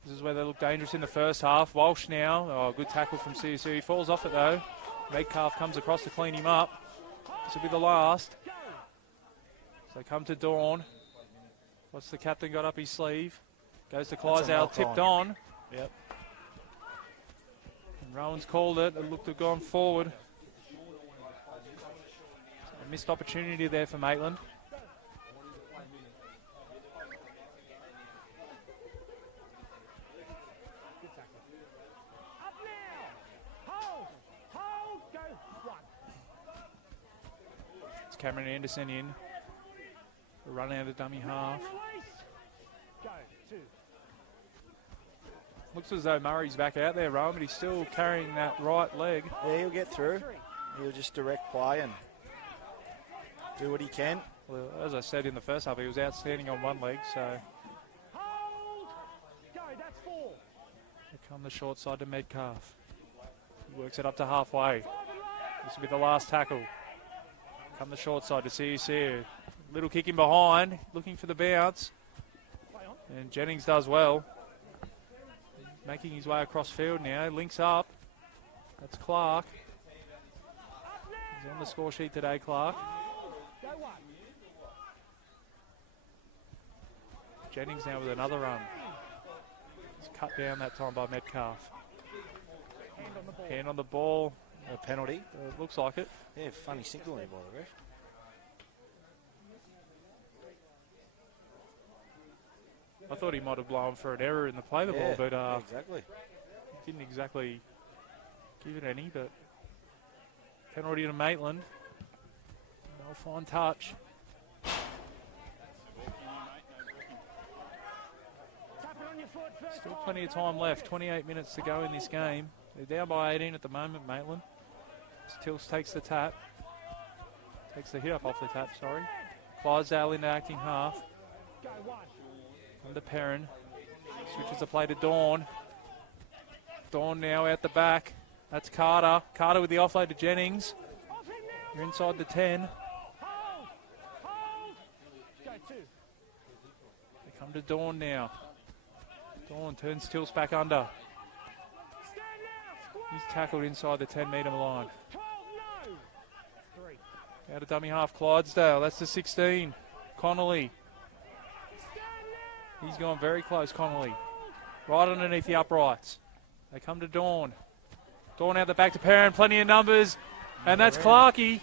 This is where they look dangerous in the first half. Walsh now. Oh, good tackle from CSU. He falls off it though. Metcalf comes across to clean him up. This will be the last. So come to Dawn. What's the captain got up his sleeve? Goes to Clydesdale, tipped on. Yep. And Rowan's called it. It looked to have gone forward. A missed opportunity there for Maitland. Cameron Anderson in. Run out of dummy half. Go, 2. Looks as though Murray's back out there, Rowan, but he's still carrying that right leg. Yeah, he'll get through. He'll just direct play and do what he can. Well, as I said in the first half, he was outstanding on one leg, so... Hold! Go, that's 4. Here come the short side to Metcalf. He works it up to halfway. This will be the last tackle. Come the short side to CUC. Little kick in behind, looking for the bounce. And Jennings does well. Making his way across field now, links up. That's Clark. He's on the score sheet today, Clark. Jennings now with another run. It's cut down that time by Metcalf. Hand on the ball. A penalty. It looks like it. Yeah, funny signal there by the ref. I thought he might have blown for an error in the play the ball, but exactly. Didn't exactly give it any, but penalty to Maitland. They'll find touch. Still plenty of time left, 28 minutes to go in this game. They're down by 18 at the moment, Maitland. Tills takes the tap. Takes the hit up off the tap, sorry. Clydesdale into acting half. Under Perrin. Switches the play to Dawn. Dawn now out the back. That's Carter. Carter with the offload to Jennings. You're inside the 10. They come to Dawn now. Dawn turns Tills back under. He's tackled inside the 10-metre line. Out of dummy half, Clydesdale. That's the 16. Connolly. He's gone very close, Connolly. Right underneath the uprights. They come to Dawn. Dawn out the back to Perrin. Plenty of numbers. And that's Clarkey.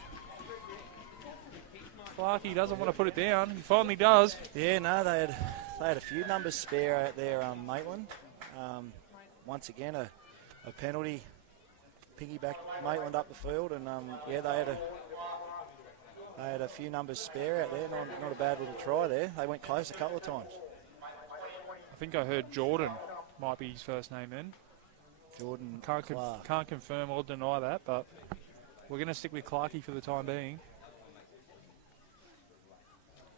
Clarkey doesn't want to put it down. He finally does. Yeah, no, they had a few numbers spare out there, Maitland. Once again, a penalty. Piggyback Maitland up the field, and yeah, they had a few numbers spare out there. Not a bad little try there. They went close a couple of times. I think I heard Jordan might be his first name in. Jordan can't confirm or deny that, but we're going to stick with Clarkey for the time being.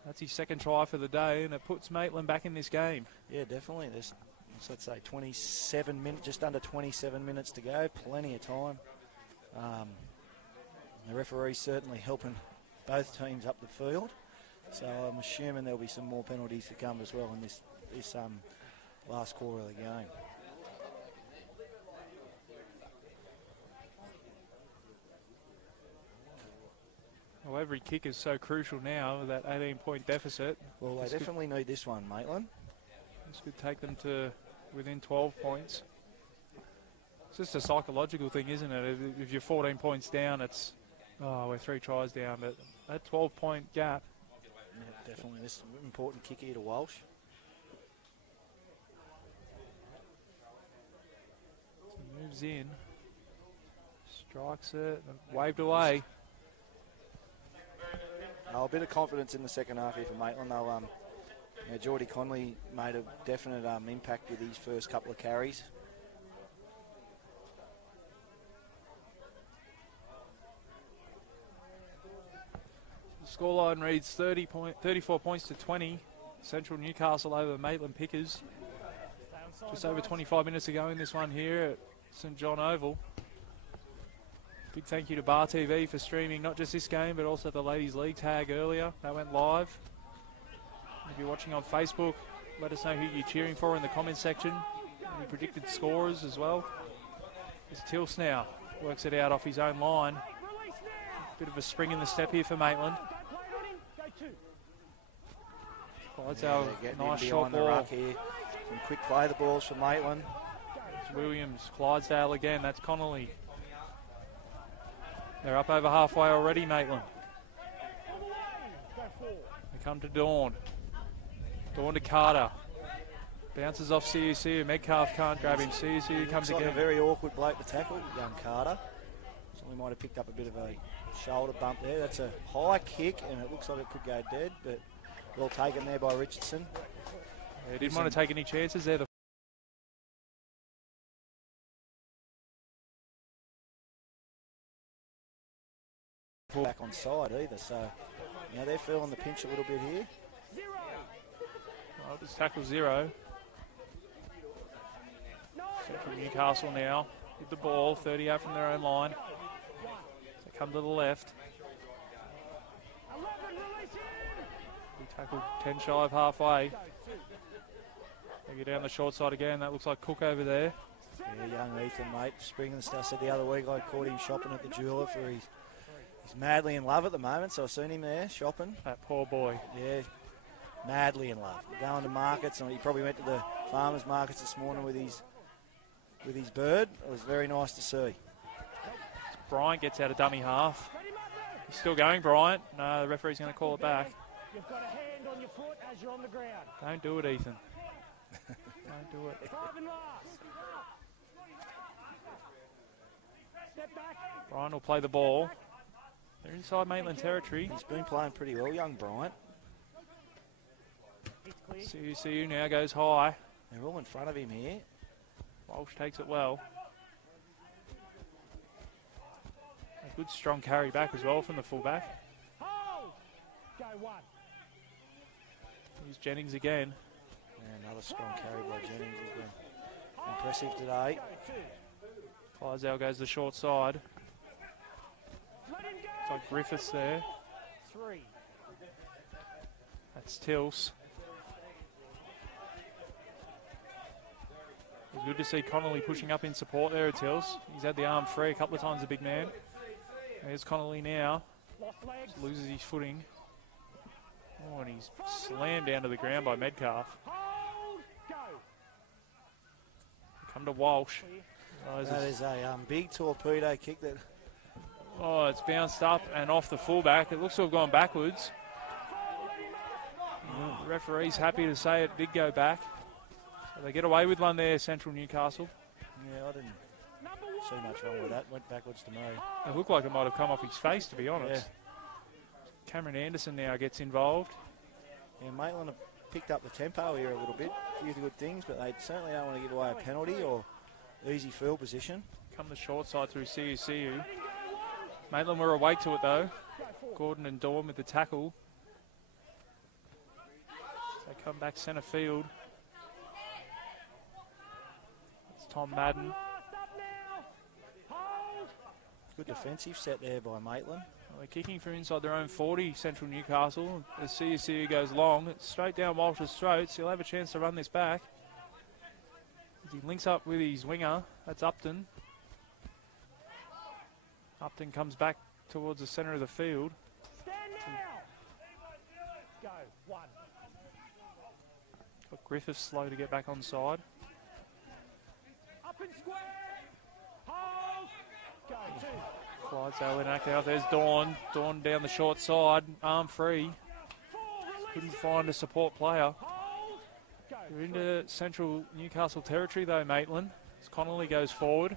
That's his second try for the day, and it puts Maitland back in this game. Yeah, definitely. There's, let's say, 27 minutes, just under 27 minutes to go. Plenty of time. The referee's certainly helping both teams up the field. So I'm assuming there'll be some more penalties to come as well in this last quarter of the game. Well, every kick is so crucial now with that 18-point deficit. Well, they definitely need this one, Maitland. This could take them to within 12 points. It's just a psychological thing, isn't it? If you're 14 points down, it's, oh, we're 3 tries down. But that 12-point gap. Yeah, definitely. This is an important kick here to Walsh. So he moves in. Strikes it. Waved away. A bit of confidence in the second half here for Maitland. They'll, Geordie Conley made a definite impact with his first couple of carries. The scoreline reads 34 points to 20. Central Newcastle over Maitland Pickers. Just over 25 minutes to go in this one here at St John Oval. Big thank you to Bar TV for streaming not just this game but also the Ladies League tag earlier. That went live. If you're watching on Facebook, let us know who you're cheering for in the comments section. Any predicted scorers as well. It's Tills now. Works it out off his own line. Bit of a spring in the step here for Maitland. Clydesdale, nice short ball. Here. Some quick play the balls for Maitland. It's Williams, Clydesdale again. That's Connolly. They're up over halfway already, Maitland. They come to Dawn. Dawn to Carter. Bounces off CUC. Metcalf can't grab him. CUC comes like again. A very awkward bloke to tackle, young Carter. So we might have picked up a bit of shoulder bump there. That's a high kick, and it looks like it could go dead, but well taken there by Richardson. Yeah, didn't want to take any chances there. Back on side either, so they're feeling the pinch a little bit here. Well, just tackle 0. Central Newcastle now with the ball, 30 out from their own line. They come to the left. We tackled 10 shy of halfway. They get down the short side again. That looks like Cook over there. Yeah, young Ethan, mate. Spring and stuff. Said the other week I caught him shopping at the jeweller for he's madly in love at the moment, so I've seen him there shopping. That poor boy. Yeah, madly in love. Going to markets, and he probably went to the farmers markets this morning with his bird. It was very nice to see. Bryant gets out of dummy half. He's still going, Bryant. No, the referee's going to call it back. You've got a hand on your foot as you're on the ground. Don't do it, Ethan. Don't do it. 5 and last. Step back. Bryant will play the ball. They're inside Maitland territory. He's been playing pretty well, young Bryant. CU now goes high. They're all in front of him here. Walsh takes it well. A good strong carry back as well from the fullback. Hold. Go 1. Here's Jennings again. And another strong carry by Jennings. He's been impressive today. Clydesdale goes the short side. It's like Griffiths there. 3. That's Tills. It's good to see Connolly pushing up in support there at Tills. He's had the arm free a couple of times, the big man. There's Connolly now. Just loses his footing. Oh, and he's slammed down to the ground by Metcalf. Come to Walsh. Oh, that is a big torpedo kick that... Oh, it's bounced up and off the fullback. It looks to have gone backwards. The referee's happy to say it did go back. So they get away with one there, Central Newcastle. Yeah, I didn't see much wrong with that. Went backwards to me. It looked like it might have come off his face, to be honest. Yeah. Cameron Anderson now gets involved. Yeah, Maitland have picked up the tempo here a little bit. A few good things, but they certainly don't want to give away a penalty or easy field position. Come the short side through CU. Maitland were awake to it though. Gordon and Dawn with the tackle. They come back centre field. It's Tom Madden. Good defensive set there by Maitland. Well, they're kicking from inside their own 40, Central Newcastle. As CU goes long, it's straight down Walsh's throats. He'll have a chance to run this back. As he links up with his winger, that's Upton. Upton comes back towards the centre of the field. Stand now. Go 1. Got Griffiths slow to get back on side. Up and square. Hold. Go 2. Clydesdale inactive out. There's Dawn. Dawn down the short side, arm free. Couldn't find a support player. They're into Central Newcastle territory though, Maitland. As Connolly goes forward.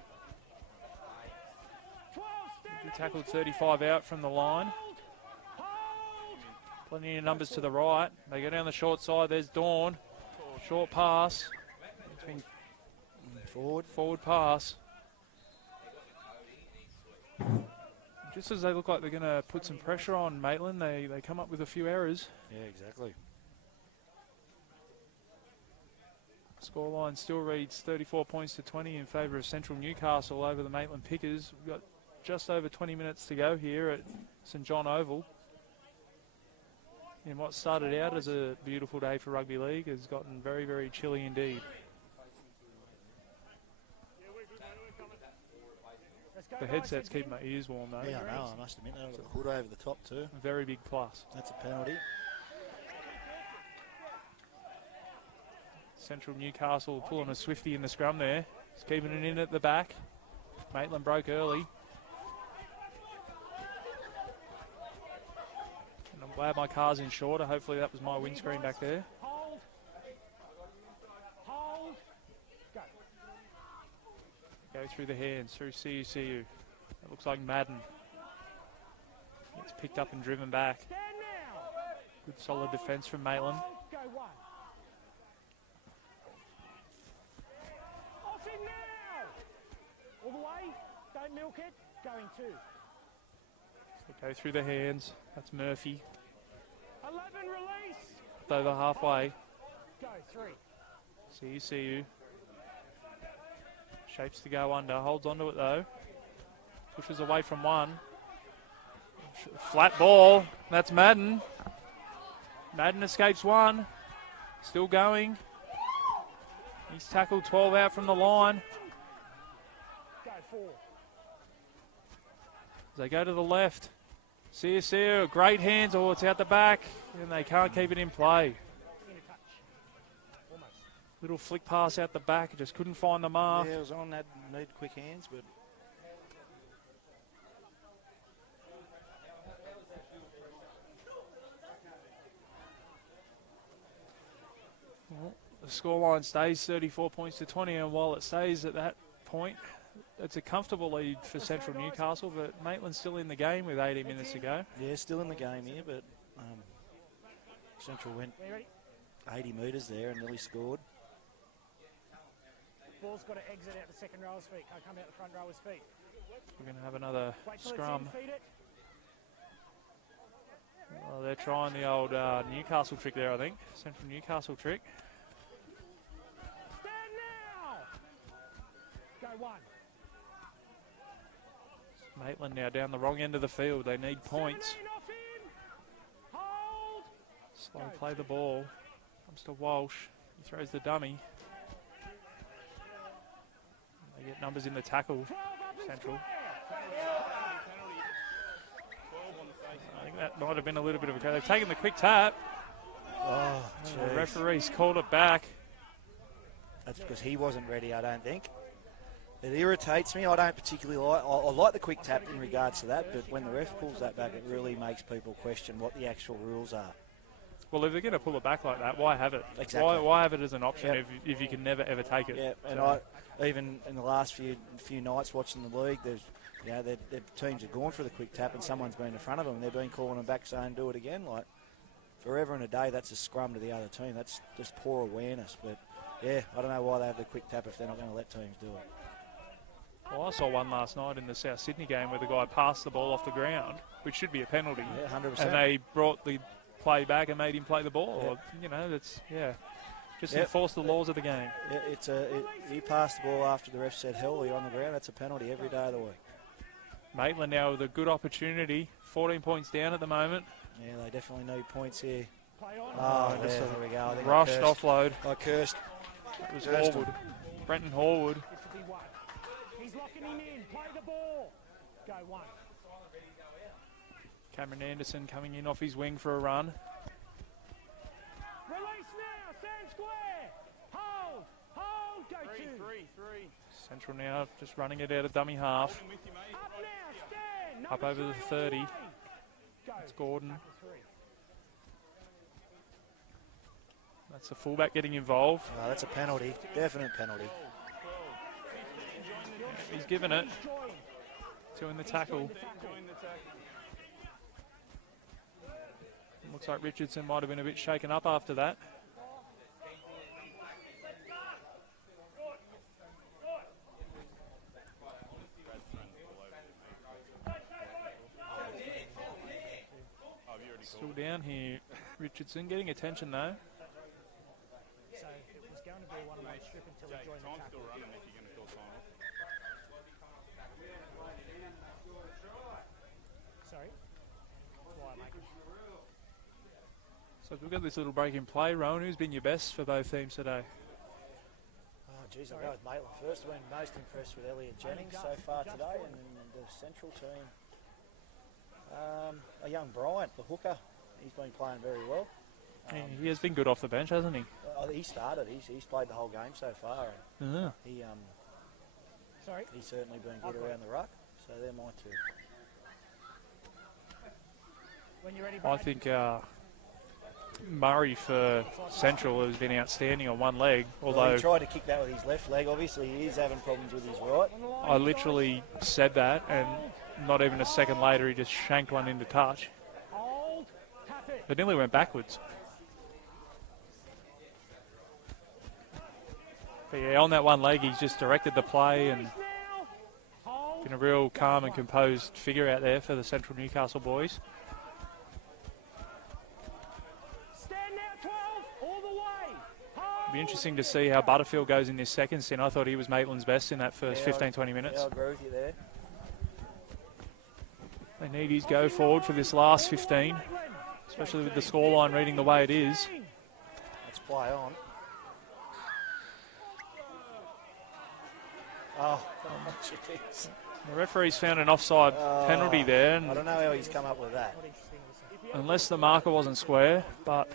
He tackled 35 out from the line. Plenty of numbers to the right. They go down the short side. There's Dawn. Short pass. It's been forward pass. Just as they look like they're going to put some pressure on Maitland, they come up with a few errors. Yeah, exactly. Scoreline still reads 34 points to 20 in favour of Central Newcastle over the Maitland Pickers. We've got just over 20 minutes to go here at St John Oval. And what started out as a beautiful day for rugby league has gotten very, very chilly indeed. The headsets keep my ears warm though. Yeah, I know, I must admit, they've got the hood over the top too. A very big plus. That's a penalty. Central Newcastle pulling a Swifty in the scrum there. He's keeping it in at the back. Maitland broke early. And I'm glad my car's in shorter. Hopefully that was my windscreen back there. Hold. Hold. Go. Go through the hands, through CU. It looks like Madden. It's picked up and driven back. Stand now. Good solid defence from Maitland. Go one. Off in now. All the way. Don't milk it. Going two. They go through the hands. That's Murphy. 11 release. Over halfway. Go three. See you. Shapes to go under. Holds onto it though. Pushes away from one. Flat ball. That's Madden. Madden escapes one. Still going. He's tackled 12 out from the line. Go four. As they go to the left. CSU, great hands. Oh, it's out the back. And they can't keep it in play. In a touch. Almost. Little flick pass out the back. Just couldn't find the mark. Yeah, it was on that. Need quick hands, but The scoreline stays 34 points to 20, and while it stays at that point, it's a comfortable lead for Central Newcastle, but Maitland's still in the game with 80 minutes to go. yeah, still in the game here. But Central went 80 metres there and nearly scored. Ball's got to exit out the second rower's feet. Can't come out the front rower's feet. We're going to have another Wait till scrum. it's in, feed it. Well, they're trying the old Newcastle trick there, I think. Central Newcastle trick. Stand now. Go one. Maitland now down the wrong end of the field. They need points. 17 off in. Hold. Slow play the ball. Comes to Walsh. He throws the dummy. They get numbers in the tackle. 12 up and Central. square. I think that might have been a little bit of a... They've taken the quick tap. Oh, The geez. referee's called it back. That's because he wasn't ready, I don't think. It irritates me. I don't particularly like... I like the quick tap in regards to that, but when the ref pulls that back, it really makes people question what the actual rules are. Well, if they're going to pull it back like that, why have it? Exactly. Why have it as an option Yep. if you can never, ever take it? Yeah, and So- even in the last few nights watching the league, there's the teams have gone for the quick tap and someone's been in front of them. They've been calling them back saying do it again. Like forever and a day, that's a scrum to the other team. That's just poor awareness. But yeah, I don't know why they have the quick tap if they're not going to let teams do it. Well, I saw one last night in the South Sydney game where the guy passed the ball off the ground, which should be a penalty. Yeah, 100%. And they brought the play back and made him play the ball. Yeah. Or, you know, that's, just Yep. enforce the laws of the game. Yeah, he passed the ball after the ref said hell, you're on the ground. That's a penalty every day of the week. Maitland now with a good opportunity. 14 points down at the moment. Yeah, they definitely need points here. Play on. Oh, just there a we go. I think I Rushed cursed. offload. I cursed. It was Cursed Horwood. Brenton Horwood. This will be one. He's locking him in. Play the ball. Go one. Cameron Anderson coming in off his wing for a run. Release now. Stand square. Hold. Hold. Go two. Central now just running it out of dummy half. Up now. Stand. Number Up over the 3 30. on way. Go. It's Gordon. Tackle three. That's the fullback getting involved. Oh, that's a penalty. Definite penalty. He's given it. He's joined. Two in the tackle. The tackle. Looks like Richardson might have been a bit shaken up after that. Still down here. Richardson getting attention though. So it was going to be a one-way strip until he joined the tackle. Sorry. That's why I make it. So we've got this little break in play. Rowan, who's been your best for both teams today? Oh, geez, I'll go with Maitland first. I've been most impressed with Elliot Jennings so far today, and then the Central team. A young Bryant, the hooker, he's been playing very well. He has been good off the bench, hasn't he? He started. He's played the whole game so far. And Sorry. he's certainly been good around the ruck. So they're my two. When you're ready, I Brad. think Murray for Central has been outstanding on one leg, Well, although he tried to kick that with his left leg. Obviously, he is having problems with his right. I literally said that, and not even a second later, he just shanked one into touch. Hold. Tap it. It nearly went backwards. But yeah, on that one leg, he's just directed the play and Now. Hold. been a real calm and composed figure out there for the Central Newcastle boys. Stand now, 12. All the way. It'll be Hold. interesting to see how Butterfield goes in this second stint. I thought he was Maitland's best in that first 15-20 minutes. Yeah, I agree with you there. They need his go forward for this last 15, especially with the scoreline reading the way it is. Let's play on. Oh, jeez. The referee's found an offside penalty there, I and don't know how he's come up with that. unless the marker wasn't square, but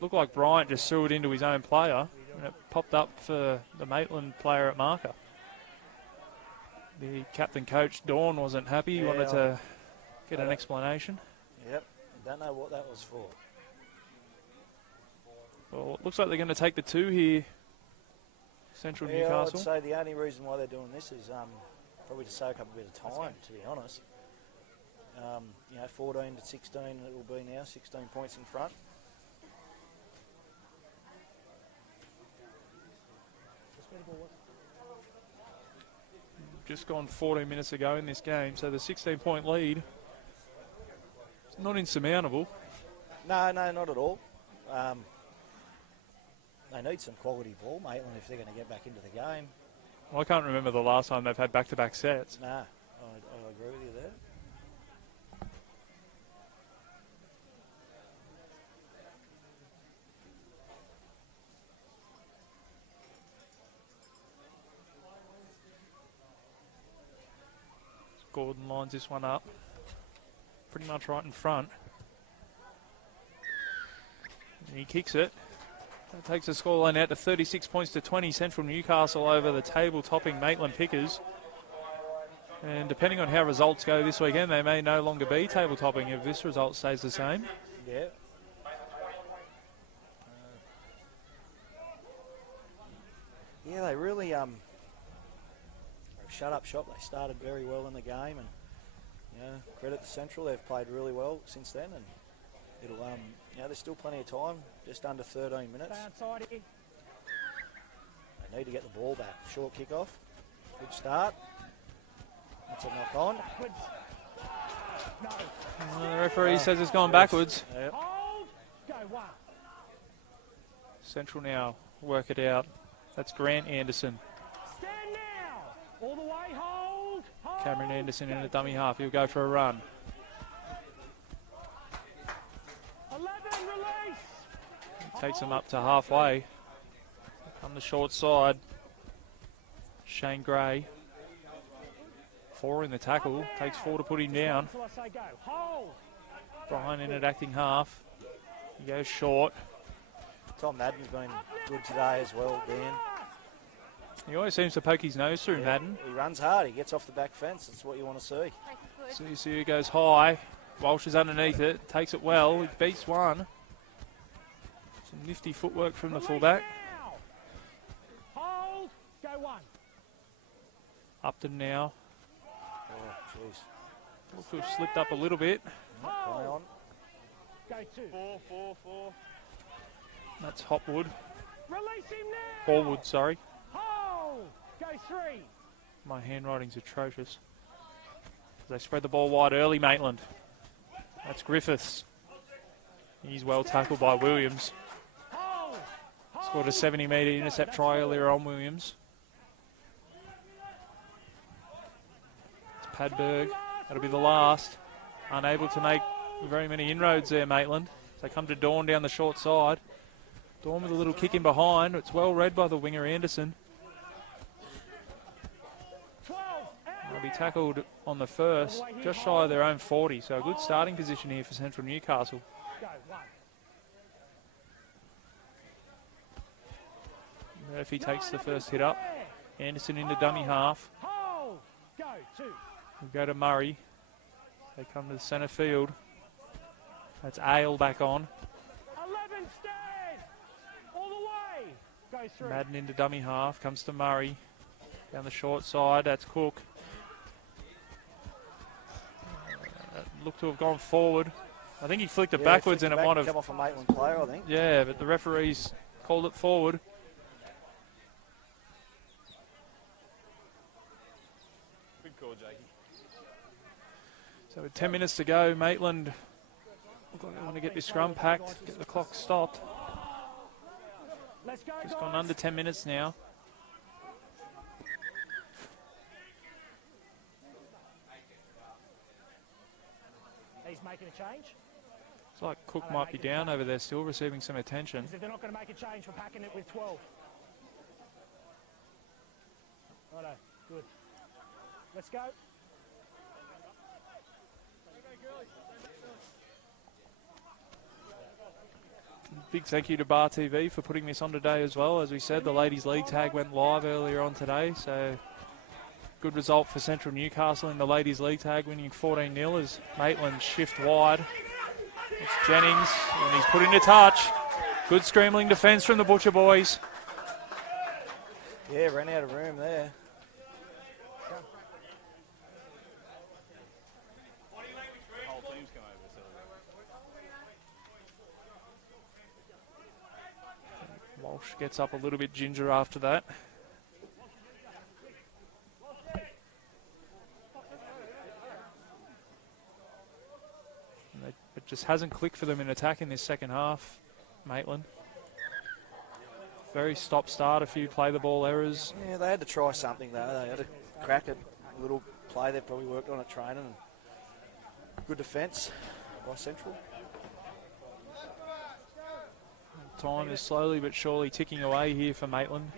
looked like Bryant just threw it into his own player, and it popped up for the Maitland player at marker. The captain coach, Dawn, wasn't happy. He wanted to get an explanation. Yep, don't know what that was for. Well, it looks like they're going to take the 2 here, Central Newcastle. I'd say the only reason why they're doing this is probably to soak up a bit of time, to be honest. 14 to 16 it will be now, 16 points in front. Just gone 14 minutes ago in this game, so the 16-point lead is not insurmountable. No, not at all. They need some quality ball, Maitland, if they're going to get back into the game. Well, I can't remember the last time they've had back-to-back sets. No, I agree with you there. Gordon lines this one up, pretty much right in front. And he kicks it. That takes the scoreline out to 36 points to 20. Central Newcastle over the table-topping Maitland Pickers. And depending on how results go this weekend, they may no longer be table-topping if this result stays the same. Yeah. Yeah, they really shut up shop. They started very well in the game, and credit to Central. They've played really well since then, and it'll there's still plenty of time. Just under 13 minutes. They need to get the ball back. Short kickoff. Good start. That's a knock on. The referee says it's gone backwards. Yep. Central now work it out. That's Grant Anderson. Stand now. All the way. Hold. Hold. Cameron Anderson in a dummy half. He'll go for a run. 11. Release. Takes him up to halfway. On the short side, Shane Gray. 4 in the tackle. Takes 4 to put him down. Until I say go. Hold. Brian in at acting half. He goes short. Tom Madden's been good today as well, Dan. He always seems to poke his nose through Madden. He runs hard. He gets off the back fence. That's what you want to see. CCU goes high. Walsh is underneath it. Takes it well. He beats one. Some nifty footwork from the fullback. Hold. Go 1. Upton now. Oh, jeez. Looks to have slipped up a little bit. Play on. Go 2. 4. That's Hopwood. Release him now. Hallwood, sorry. Hold. Go 3. My handwriting's atrocious. They spread the ball wide early, Maitland. That's Griffiths. He's well tackled by Williams. Hold. Scored a 70-metre intercept try earlier on Williams. It's Padberg. That'll be the last. Unable to make very many inroads there, Maitland. They come to Dawn down the short side. Dawn with a little kick in behind. It's well read by the winger Anderson. They'll be tackled on the first, just shy of their own 40. So a good starting position here for Central Newcastle. Go 1. Murphy takes the first hit up. Anderson into dummy half. Hold. Go 2. We'll go to Murray. They come to the centre field. That's Ale back on. 11. Stand. All the way. Go 3. Madden into dummy half. Comes to Murray. Down the short side. That's Cook. looked to have gone forward. I think he flicked it Yeah, backwards flicked and it it back, might have... come off a Maitland player, I think. Yeah, but the referees called it forward. Good call, Jakey. So with 10 minutes to go, Maitland want to get this scrum packed, get the clock stopped. Let's go, Just guys. gone under 10 minutes now. He's making a change. It's like Cook might be down over there still, receiving some attention. Because if they're not going to make a change, we're packing it with 12. Righto, good. Let's go. Big thank you to Bar TV for putting this on today as well. As we said, the Ladies League tag went live earlier on today, so good result for Central Newcastle in the Ladies League tag, winning 14-0 as Maitland shift wide. It's Jennings, and he's put into touch. Good scrambling defence from the Butcher boys. Yeah, ran out of room there. Whole team's come over, so. Walsh gets up a little bit ginger after that. And it just hasn't clicked for them in attack in this second half, Maitland. Very stop-start, a few play-the-ball errors. Yeah, they had to try something though. They had to crack it. A little play they probably worked on at training. And good defence by Central. Time is slowly but surely ticking away here for Maitland.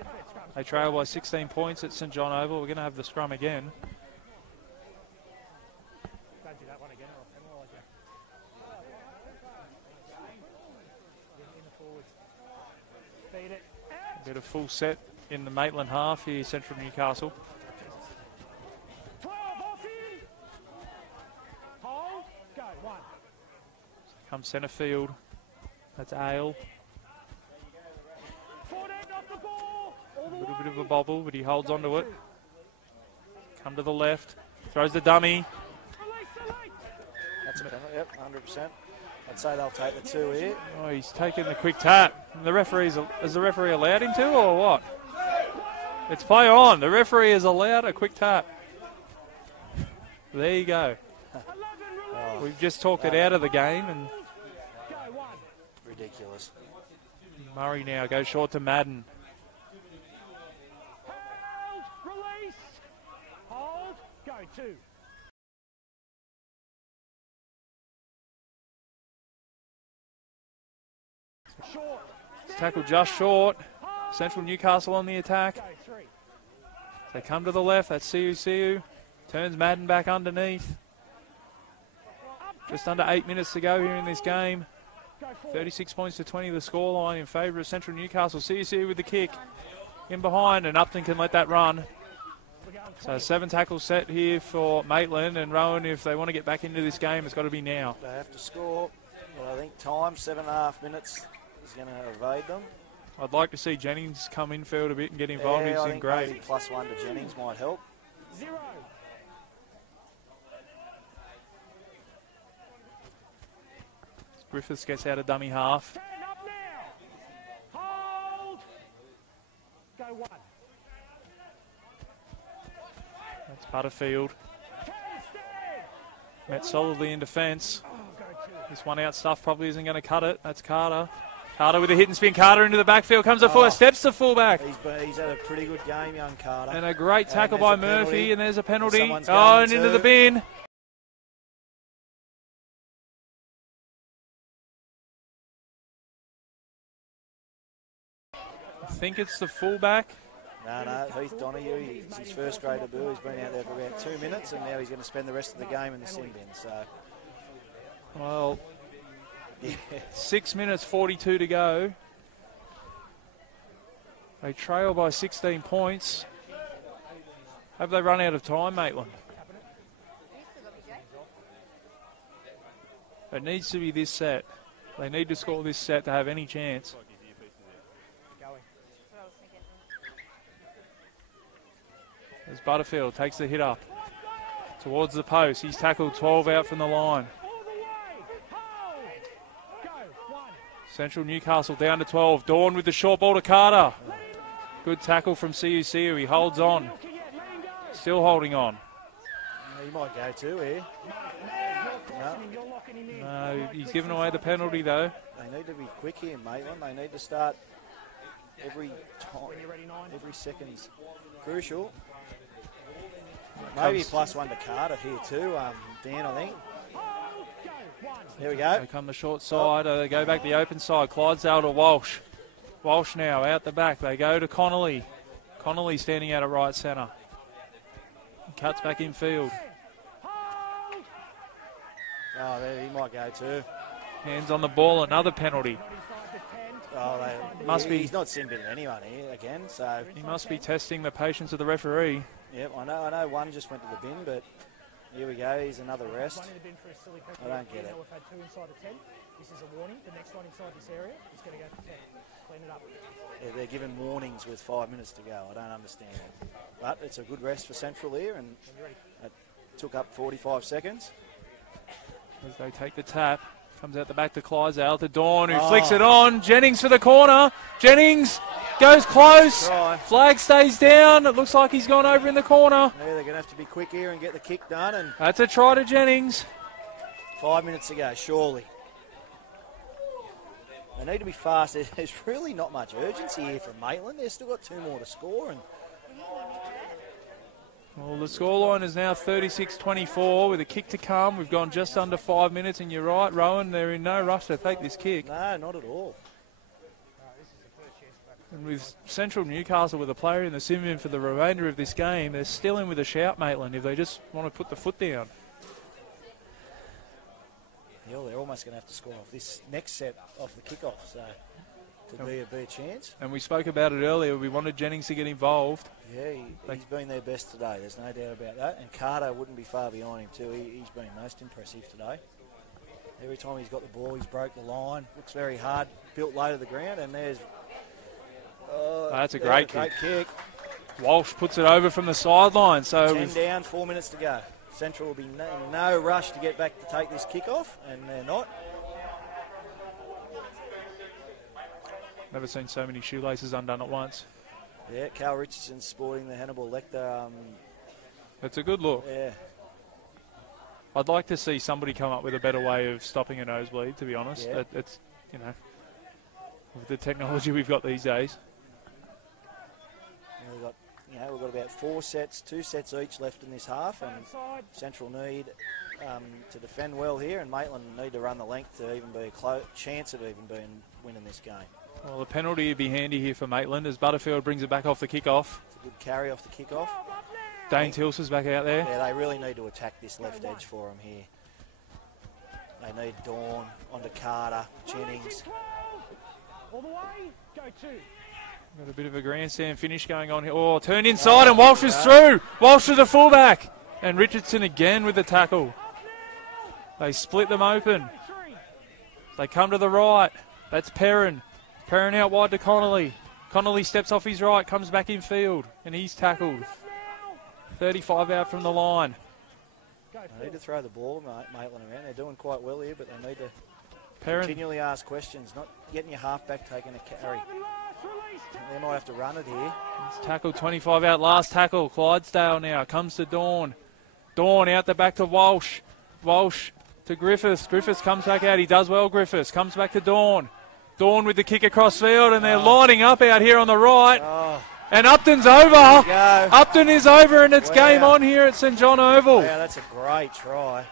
They trail by 16 points at St John Oval. We're going to have the scrum again. Don't do that one again, or I'll penalise you. In the forwards. Feed it. A bit of full set in the Maitland half here, Central Newcastle. 12 off in. Hold. Go. 1. Come centre field. That's Ale. 14 off the ball. All A the little way. bit of a bobble, but he holds onto it. Come to the left. Throws the dummy. Release the late. That's a penalty, yep, 100%. I'd say they'll take the 2 here. Oh, he's taking the quick tap. And the referee's, is the referee allowed him to, or what? It's play on. The referee is allowed a quick tap. There you go. 11 Oh, release. We've just talked it out of the game, and Go. 1. ridiculous. Murray now goes short to Madden. Hold. Release. Hold. Go. 2. Short. Tackle just short. Central Newcastle on the attack. Go. 3. They come to the left. That's Siu. Turns Madden back underneath. Just under 8 minutes to go here in this game. Go. 4. 36 points to 20 the scoreline in favour of Central Newcastle. Siu with the kick. In behind, and Upton can let that run. We're going So 7 tackles set here for Maitland, and Rowan, if they want to get back into this game, it's got to be now. They have to score. Well, I think time, 7.5 minutes, is going to evade them. I'd like to see Jennings come infield a bit and get involved. Yeah, He's I been think great. maybe +1 to Jennings might help. 0. Griffiths gets out of dummy half. 10 up now. Hold. Go. 1. That's Butterfield. 10 stand. Met solidly in defence. Oh, go. 2. This one out stuff probably isn't going to cut it. That's Carter. Carter with a hit and spin. Carter into the backfield. Comes to full. Steps to fullback. He's had a pretty good game, young Carter. And a great tackle there's by a penalty. Murphy. And there's a penalty. Someone's Oh, going and into to- the bin. I think it's the fullback. No, Heath Donoghue, it's his first grade debut. He's been out there for about 2 minutes, and now he's going to spend the rest of the game in the sin bin. So, Well, yeah. 6 minutes 42 to go. They trail by 16 points. Have they run out of time, Maitland? It needs to be this set. They need to score this set to have any chance. As Butterfield takes the hit up towards the post. He's tackled 12 out from the line. Central Newcastle down to 12. Dawn with the short ball to Carter. Good tackle from CUC. He holds on. Still holding on. He might go too here. No, he's given away the penalty though. They need to be quick here, Maitland. They need to start every time, every second's crucial. Maybe +1 to Carter here too, Dan, I think. There we go. They come the short side. They go back the open side. Clydesdale to Walsh. Walsh now out the back. They go to Connolly. Connolly standing out at right centre. Cuts back in field. Oh, there he might go too. Hands on the ball. Another penalty. Oh, he's not sin bitting anyone here again, so he must be testing the patience of the referee. Yep, I know one just went to the bin, but here we go, he's another rest. I don't get it. We've had 2 inside the 10. This is a warning. The next one inside this area is going to go for 10. Clean it up. Yeah, they're given warnings with 5 minutes to go. I don't understand it. But it's a good rest for Central here, and it took up 45 seconds. As they take the tap, comes out the back to Clydesdale to Dawn, who flicks it on. Jennings for the corner. Jennings goes close. Try. Flag stays down. It looks like he's gone over in the corner. Yeah, they're going to have to be quick here and get the kick done. And that's a try to Jennings. 5 minutes to go, surely. They need to be fast. There's really not much urgency here from Maitland. They've still got 2 more to score. And well, the scoreline is now 36-24 with a kick to come. We've gone just under 5 minutes, and you're right, Rowan, they're in no rush to take this kick. No, not at all. And with Central Newcastle with a player in the sim in for the remainder of this game, they're still in with a shout, Maitland, if they just want to put the foot down. Yeah, they're almost going to have to score off this next set off the kickoff, so to be a chance. And we spoke about it earlier. We wanted Jennings to get involved. Yeah, he's been their best today. There's no doubt about that. And Carter wouldn't be far behind him too. He's been most impressive today. Every time he's got the ball, he's broke the line. Looks very hard, built low to the ground, and there's... that's a great kick. Walsh puts it over from the sideline. So 10 down, 4 minutes to go. Central will be in no rush to get back to take this kick off, and they're not. Never seen so many shoelaces undone at once. Yeah, Cal Richardson's sporting the Hannibal Lecter. It's a good look. Yeah. I'd like to see somebody come up with a better way of stopping a nosebleed, to be honest. Yeah. It's, you know, with the technology we've got these days. We've got about 4 sets, 2 sets each left in this half, and Central need to defend well here, and Maitland need to run the length to even be a chance of even winning this game. Well, the penalty would be handy here for Maitland as Butterfield brings it back off the kickoff. It's a good carry off the kickoff. Dane Tilson's back out there. Yeah, they really need to attack this left edge for them here. They need Dawn onto Carter, Jennings. All the way, go 2. Got a bit of a grandstand finish going on here. Oh, turned inside and Walsh is through. Walsh to the fullback. And Richardson again with the tackle. They split them open. They come to the right. That's Perrin. Perrin out wide to Connolly. Connolly steps off his right, comes back in field, and he's tackled. 35 out from the line. They need to throw the ball, Maitland, around. They're doing quite well here, but they need to continually ask questions, not getting your halfback taking a carry. They might have to run it here. It's tackled 25 out, last tackle. Clydesdale now comes to Dawn. Dawn out the back to Walsh. Walsh to Griffiths. Griffiths comes back out. He does well, Griffiths. Comes back to Dawn. Dawn with the kick across field, and they're lining up out here on the right. And Upton's over. Upton is over, and it's game on here at St John Oval. Wow, that's a great try.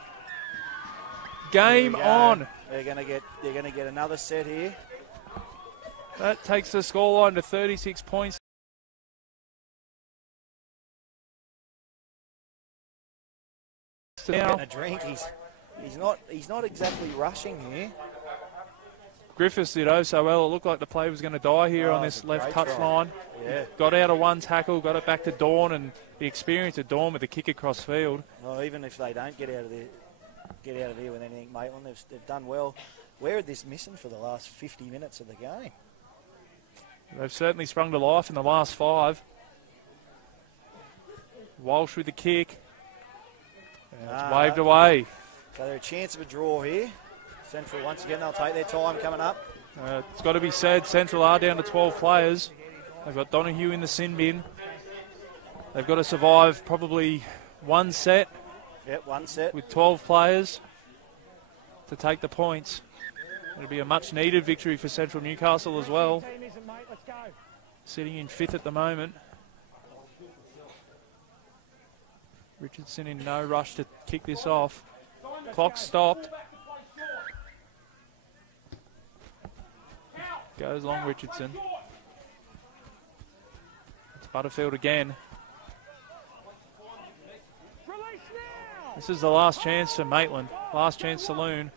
Game on. They're going to get another set here. That takes the scoreline to 36 points. Getting a drink. He's not exactly rushing here. Griffiths did so well. It looked like the play was going to die here on this left touchline. Yeah. Got out of one tackle, got it back to Dawn, and the experience of Dawn with the kick across field. Well, even if they don't get out of here with anything, Maitland, they've done well. Where are this missing for the last 50 minutes of the game? They've certainly sprung to life in the last 5. Walsh with the kick. It's waved away. So they're a chance of a draw here. Central, once again, they'll take their time coming up. It's got to be said, Central are down to 12 players. They've got Donahue in the sin bin. They've got to survive probably one set. Yep, one set. With 12 players to take the points. It'll be a much-needed victory for Central Newcastle as well. Sitting in 5th at the moment. Richardson in no rush to kick this off. Clock stopped. Goes long Richardson. It's Butterfield again. This is the last chance for Maitland. Last chance saloon.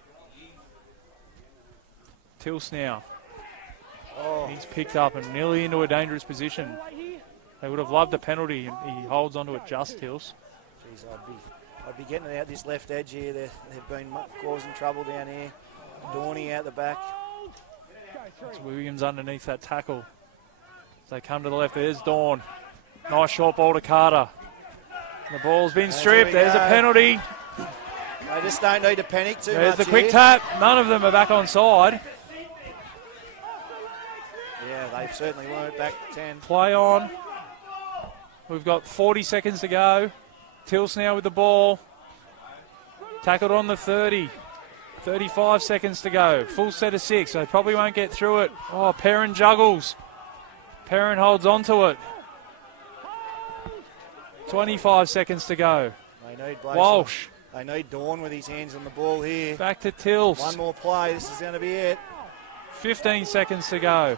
Tilse now. Oh. He's picked up and nearly into a dangerous position. They would have loved a penalty, and he holds onto it just, Tilse. Jeez, I'd be getting out this left edge here. They've been causing trouble down here. Dorney out the back. It's Williams underneath that tackle. As they come to the left, there's Dawn. Nice short ball to Carter. The ball's been stripped. There's a penalty. They just don't need to panic too much. There's the quick tap. None of them are back on side. Yeah, they certainly weren't. Back 10. Play on. We've got 40 seconds to go. Tilse now with the ball. Tackled on the 30. 35 seconds to go. Full set of 6. They probably won't get through it. Oh, Perrin juggles. Perrin holds on to it. 25 seconds to go. They need Walsh. They need Dawn with his hands on the ball here. Back to Tilse. One more play. This is going to be it. 15 seconds to go.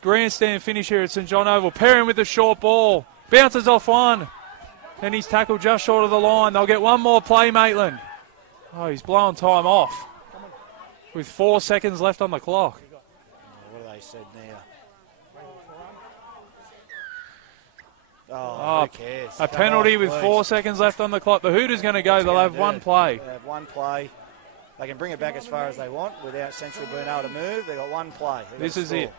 Grandstand finish here at St John Oval. Perrin with the short ball. Bounces off one. Then he's tackled just short of the line. They'll get one more play, Maitland. Oh, he's blowing time off. With 4 seconds left on the clock. What have they said now? Oh, who cares? A penalty with 4 seconds left on the clock. The Hooters going to go. They'll have one play. They have one play. They can bring it back as far as they want without Central being able to move. They've got one play. This is it.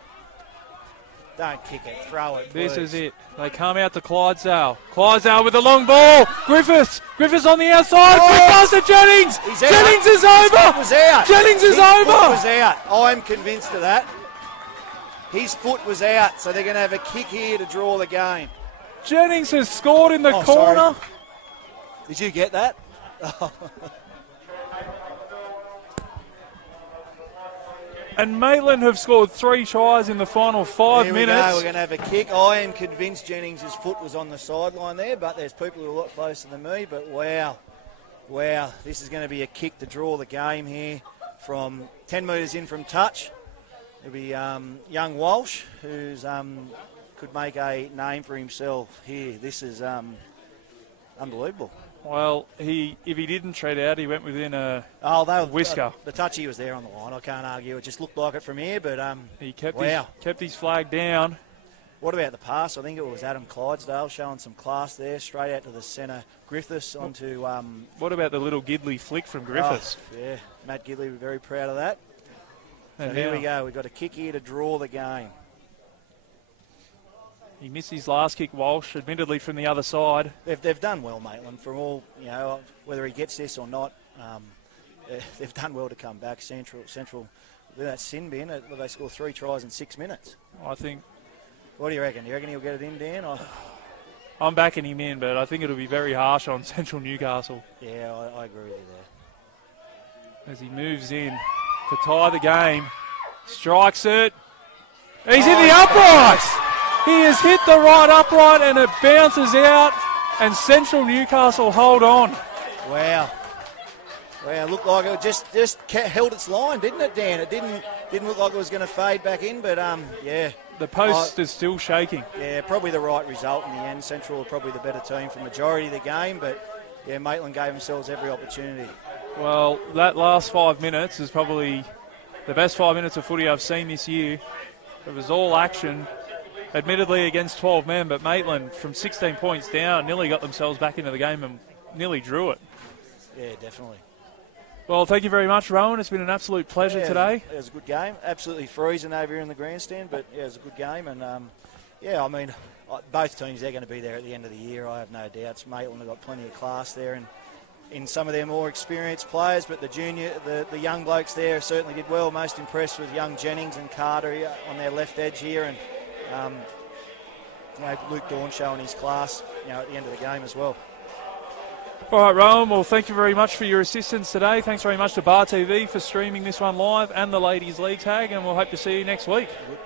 Don't kick it. Throw it, please. This is it. They come out to Clydesdale. Clydesdale with the long ball. Griffiths on the outside. Quick pass to Jennings. Jennings is over. Was out. Jennings is His over. Foot was out. I'm convinced of that. His foot was out, so they're going to have a kick here to draw the game. Jennings has scored in the corner. Sorry. Did you get that? And Maitland have scored 3 tries in the final 5 Here minutes. We're going to have a kick. I am convinced Jennings' foot was on the sideline there, but there's people who are a lot closer than me. But wow, this is going to be a kick to draw the game here from 10 metres in from touch. It'll be young Walsh, who's could make a name for himself here. This is unbelievable. Well, if he didn't tread out, he went within a whisker. The touchy was there on the line. I can't argue. It just looked like it from here, but he kept his flag down. What about the pass? I think it was Adam Clydesdale showing some class there, straight out to the centre. Griffiths onto... what about the little Gidley flick from Griffiths? Oh, yeah, Matt Gidley was very proud of that. And so here we go. We've got a kick here to draw the game. He missed his last kick, Walsh, admittedly from the other side. They've done well, Maitland, for all, whether he gets this or not. They've done well to come back. Central with that sin bin, they score 3 tries in 6 minutes. I think... What do you reckon? Do you reckon he'll get it in, Dan? I'm backing him in, but I think it'll be very harsh on Central Newcastle. Yeah, I agree with you there. As he moves in to tie the game. Strikes it. He's in the upright! He has hit the right upright and it bounces out, and Central Newcastle hold on. Wow, looked like it just held its line, didn't it, Dan? It didn't look like it was going to fade back in, but yeah. The post is still shaking. Yeah, probably the right result in the end. Central were probably the better team for the majority of the game, but yeah, Maitland gave themselves every opportunity. Well, that last 5 minutes is probably the best 5 minutes of footy I've seen this year. It was all action. Admittedly against 12 men, but Maitland, from 16 points down, nearly got themselves back into the game and nearly drew it. Yeah, definitely. Well, thank you very much, Rowan. It's been an absolute pleasure today. It was a good game. Absolutely freezing over here in the grandstand, but yeah, it was a good game. And I mean, both teams, they're going to be there at the end of the year, I have no doubts. Maitland have got plenty of class there, and in some of their more experienced players, but the young blokes there certainly did well. Most impressed with young Jennings and Carter on their left edge here, and Luke Dawn showing his class, at the end of the game as well. All right, Rowan, well, thank you very much for your assistance today. Thanks very much to Bar TV for streaming this one live and the Ladies League tag, and we'll hope to see you next week. Good.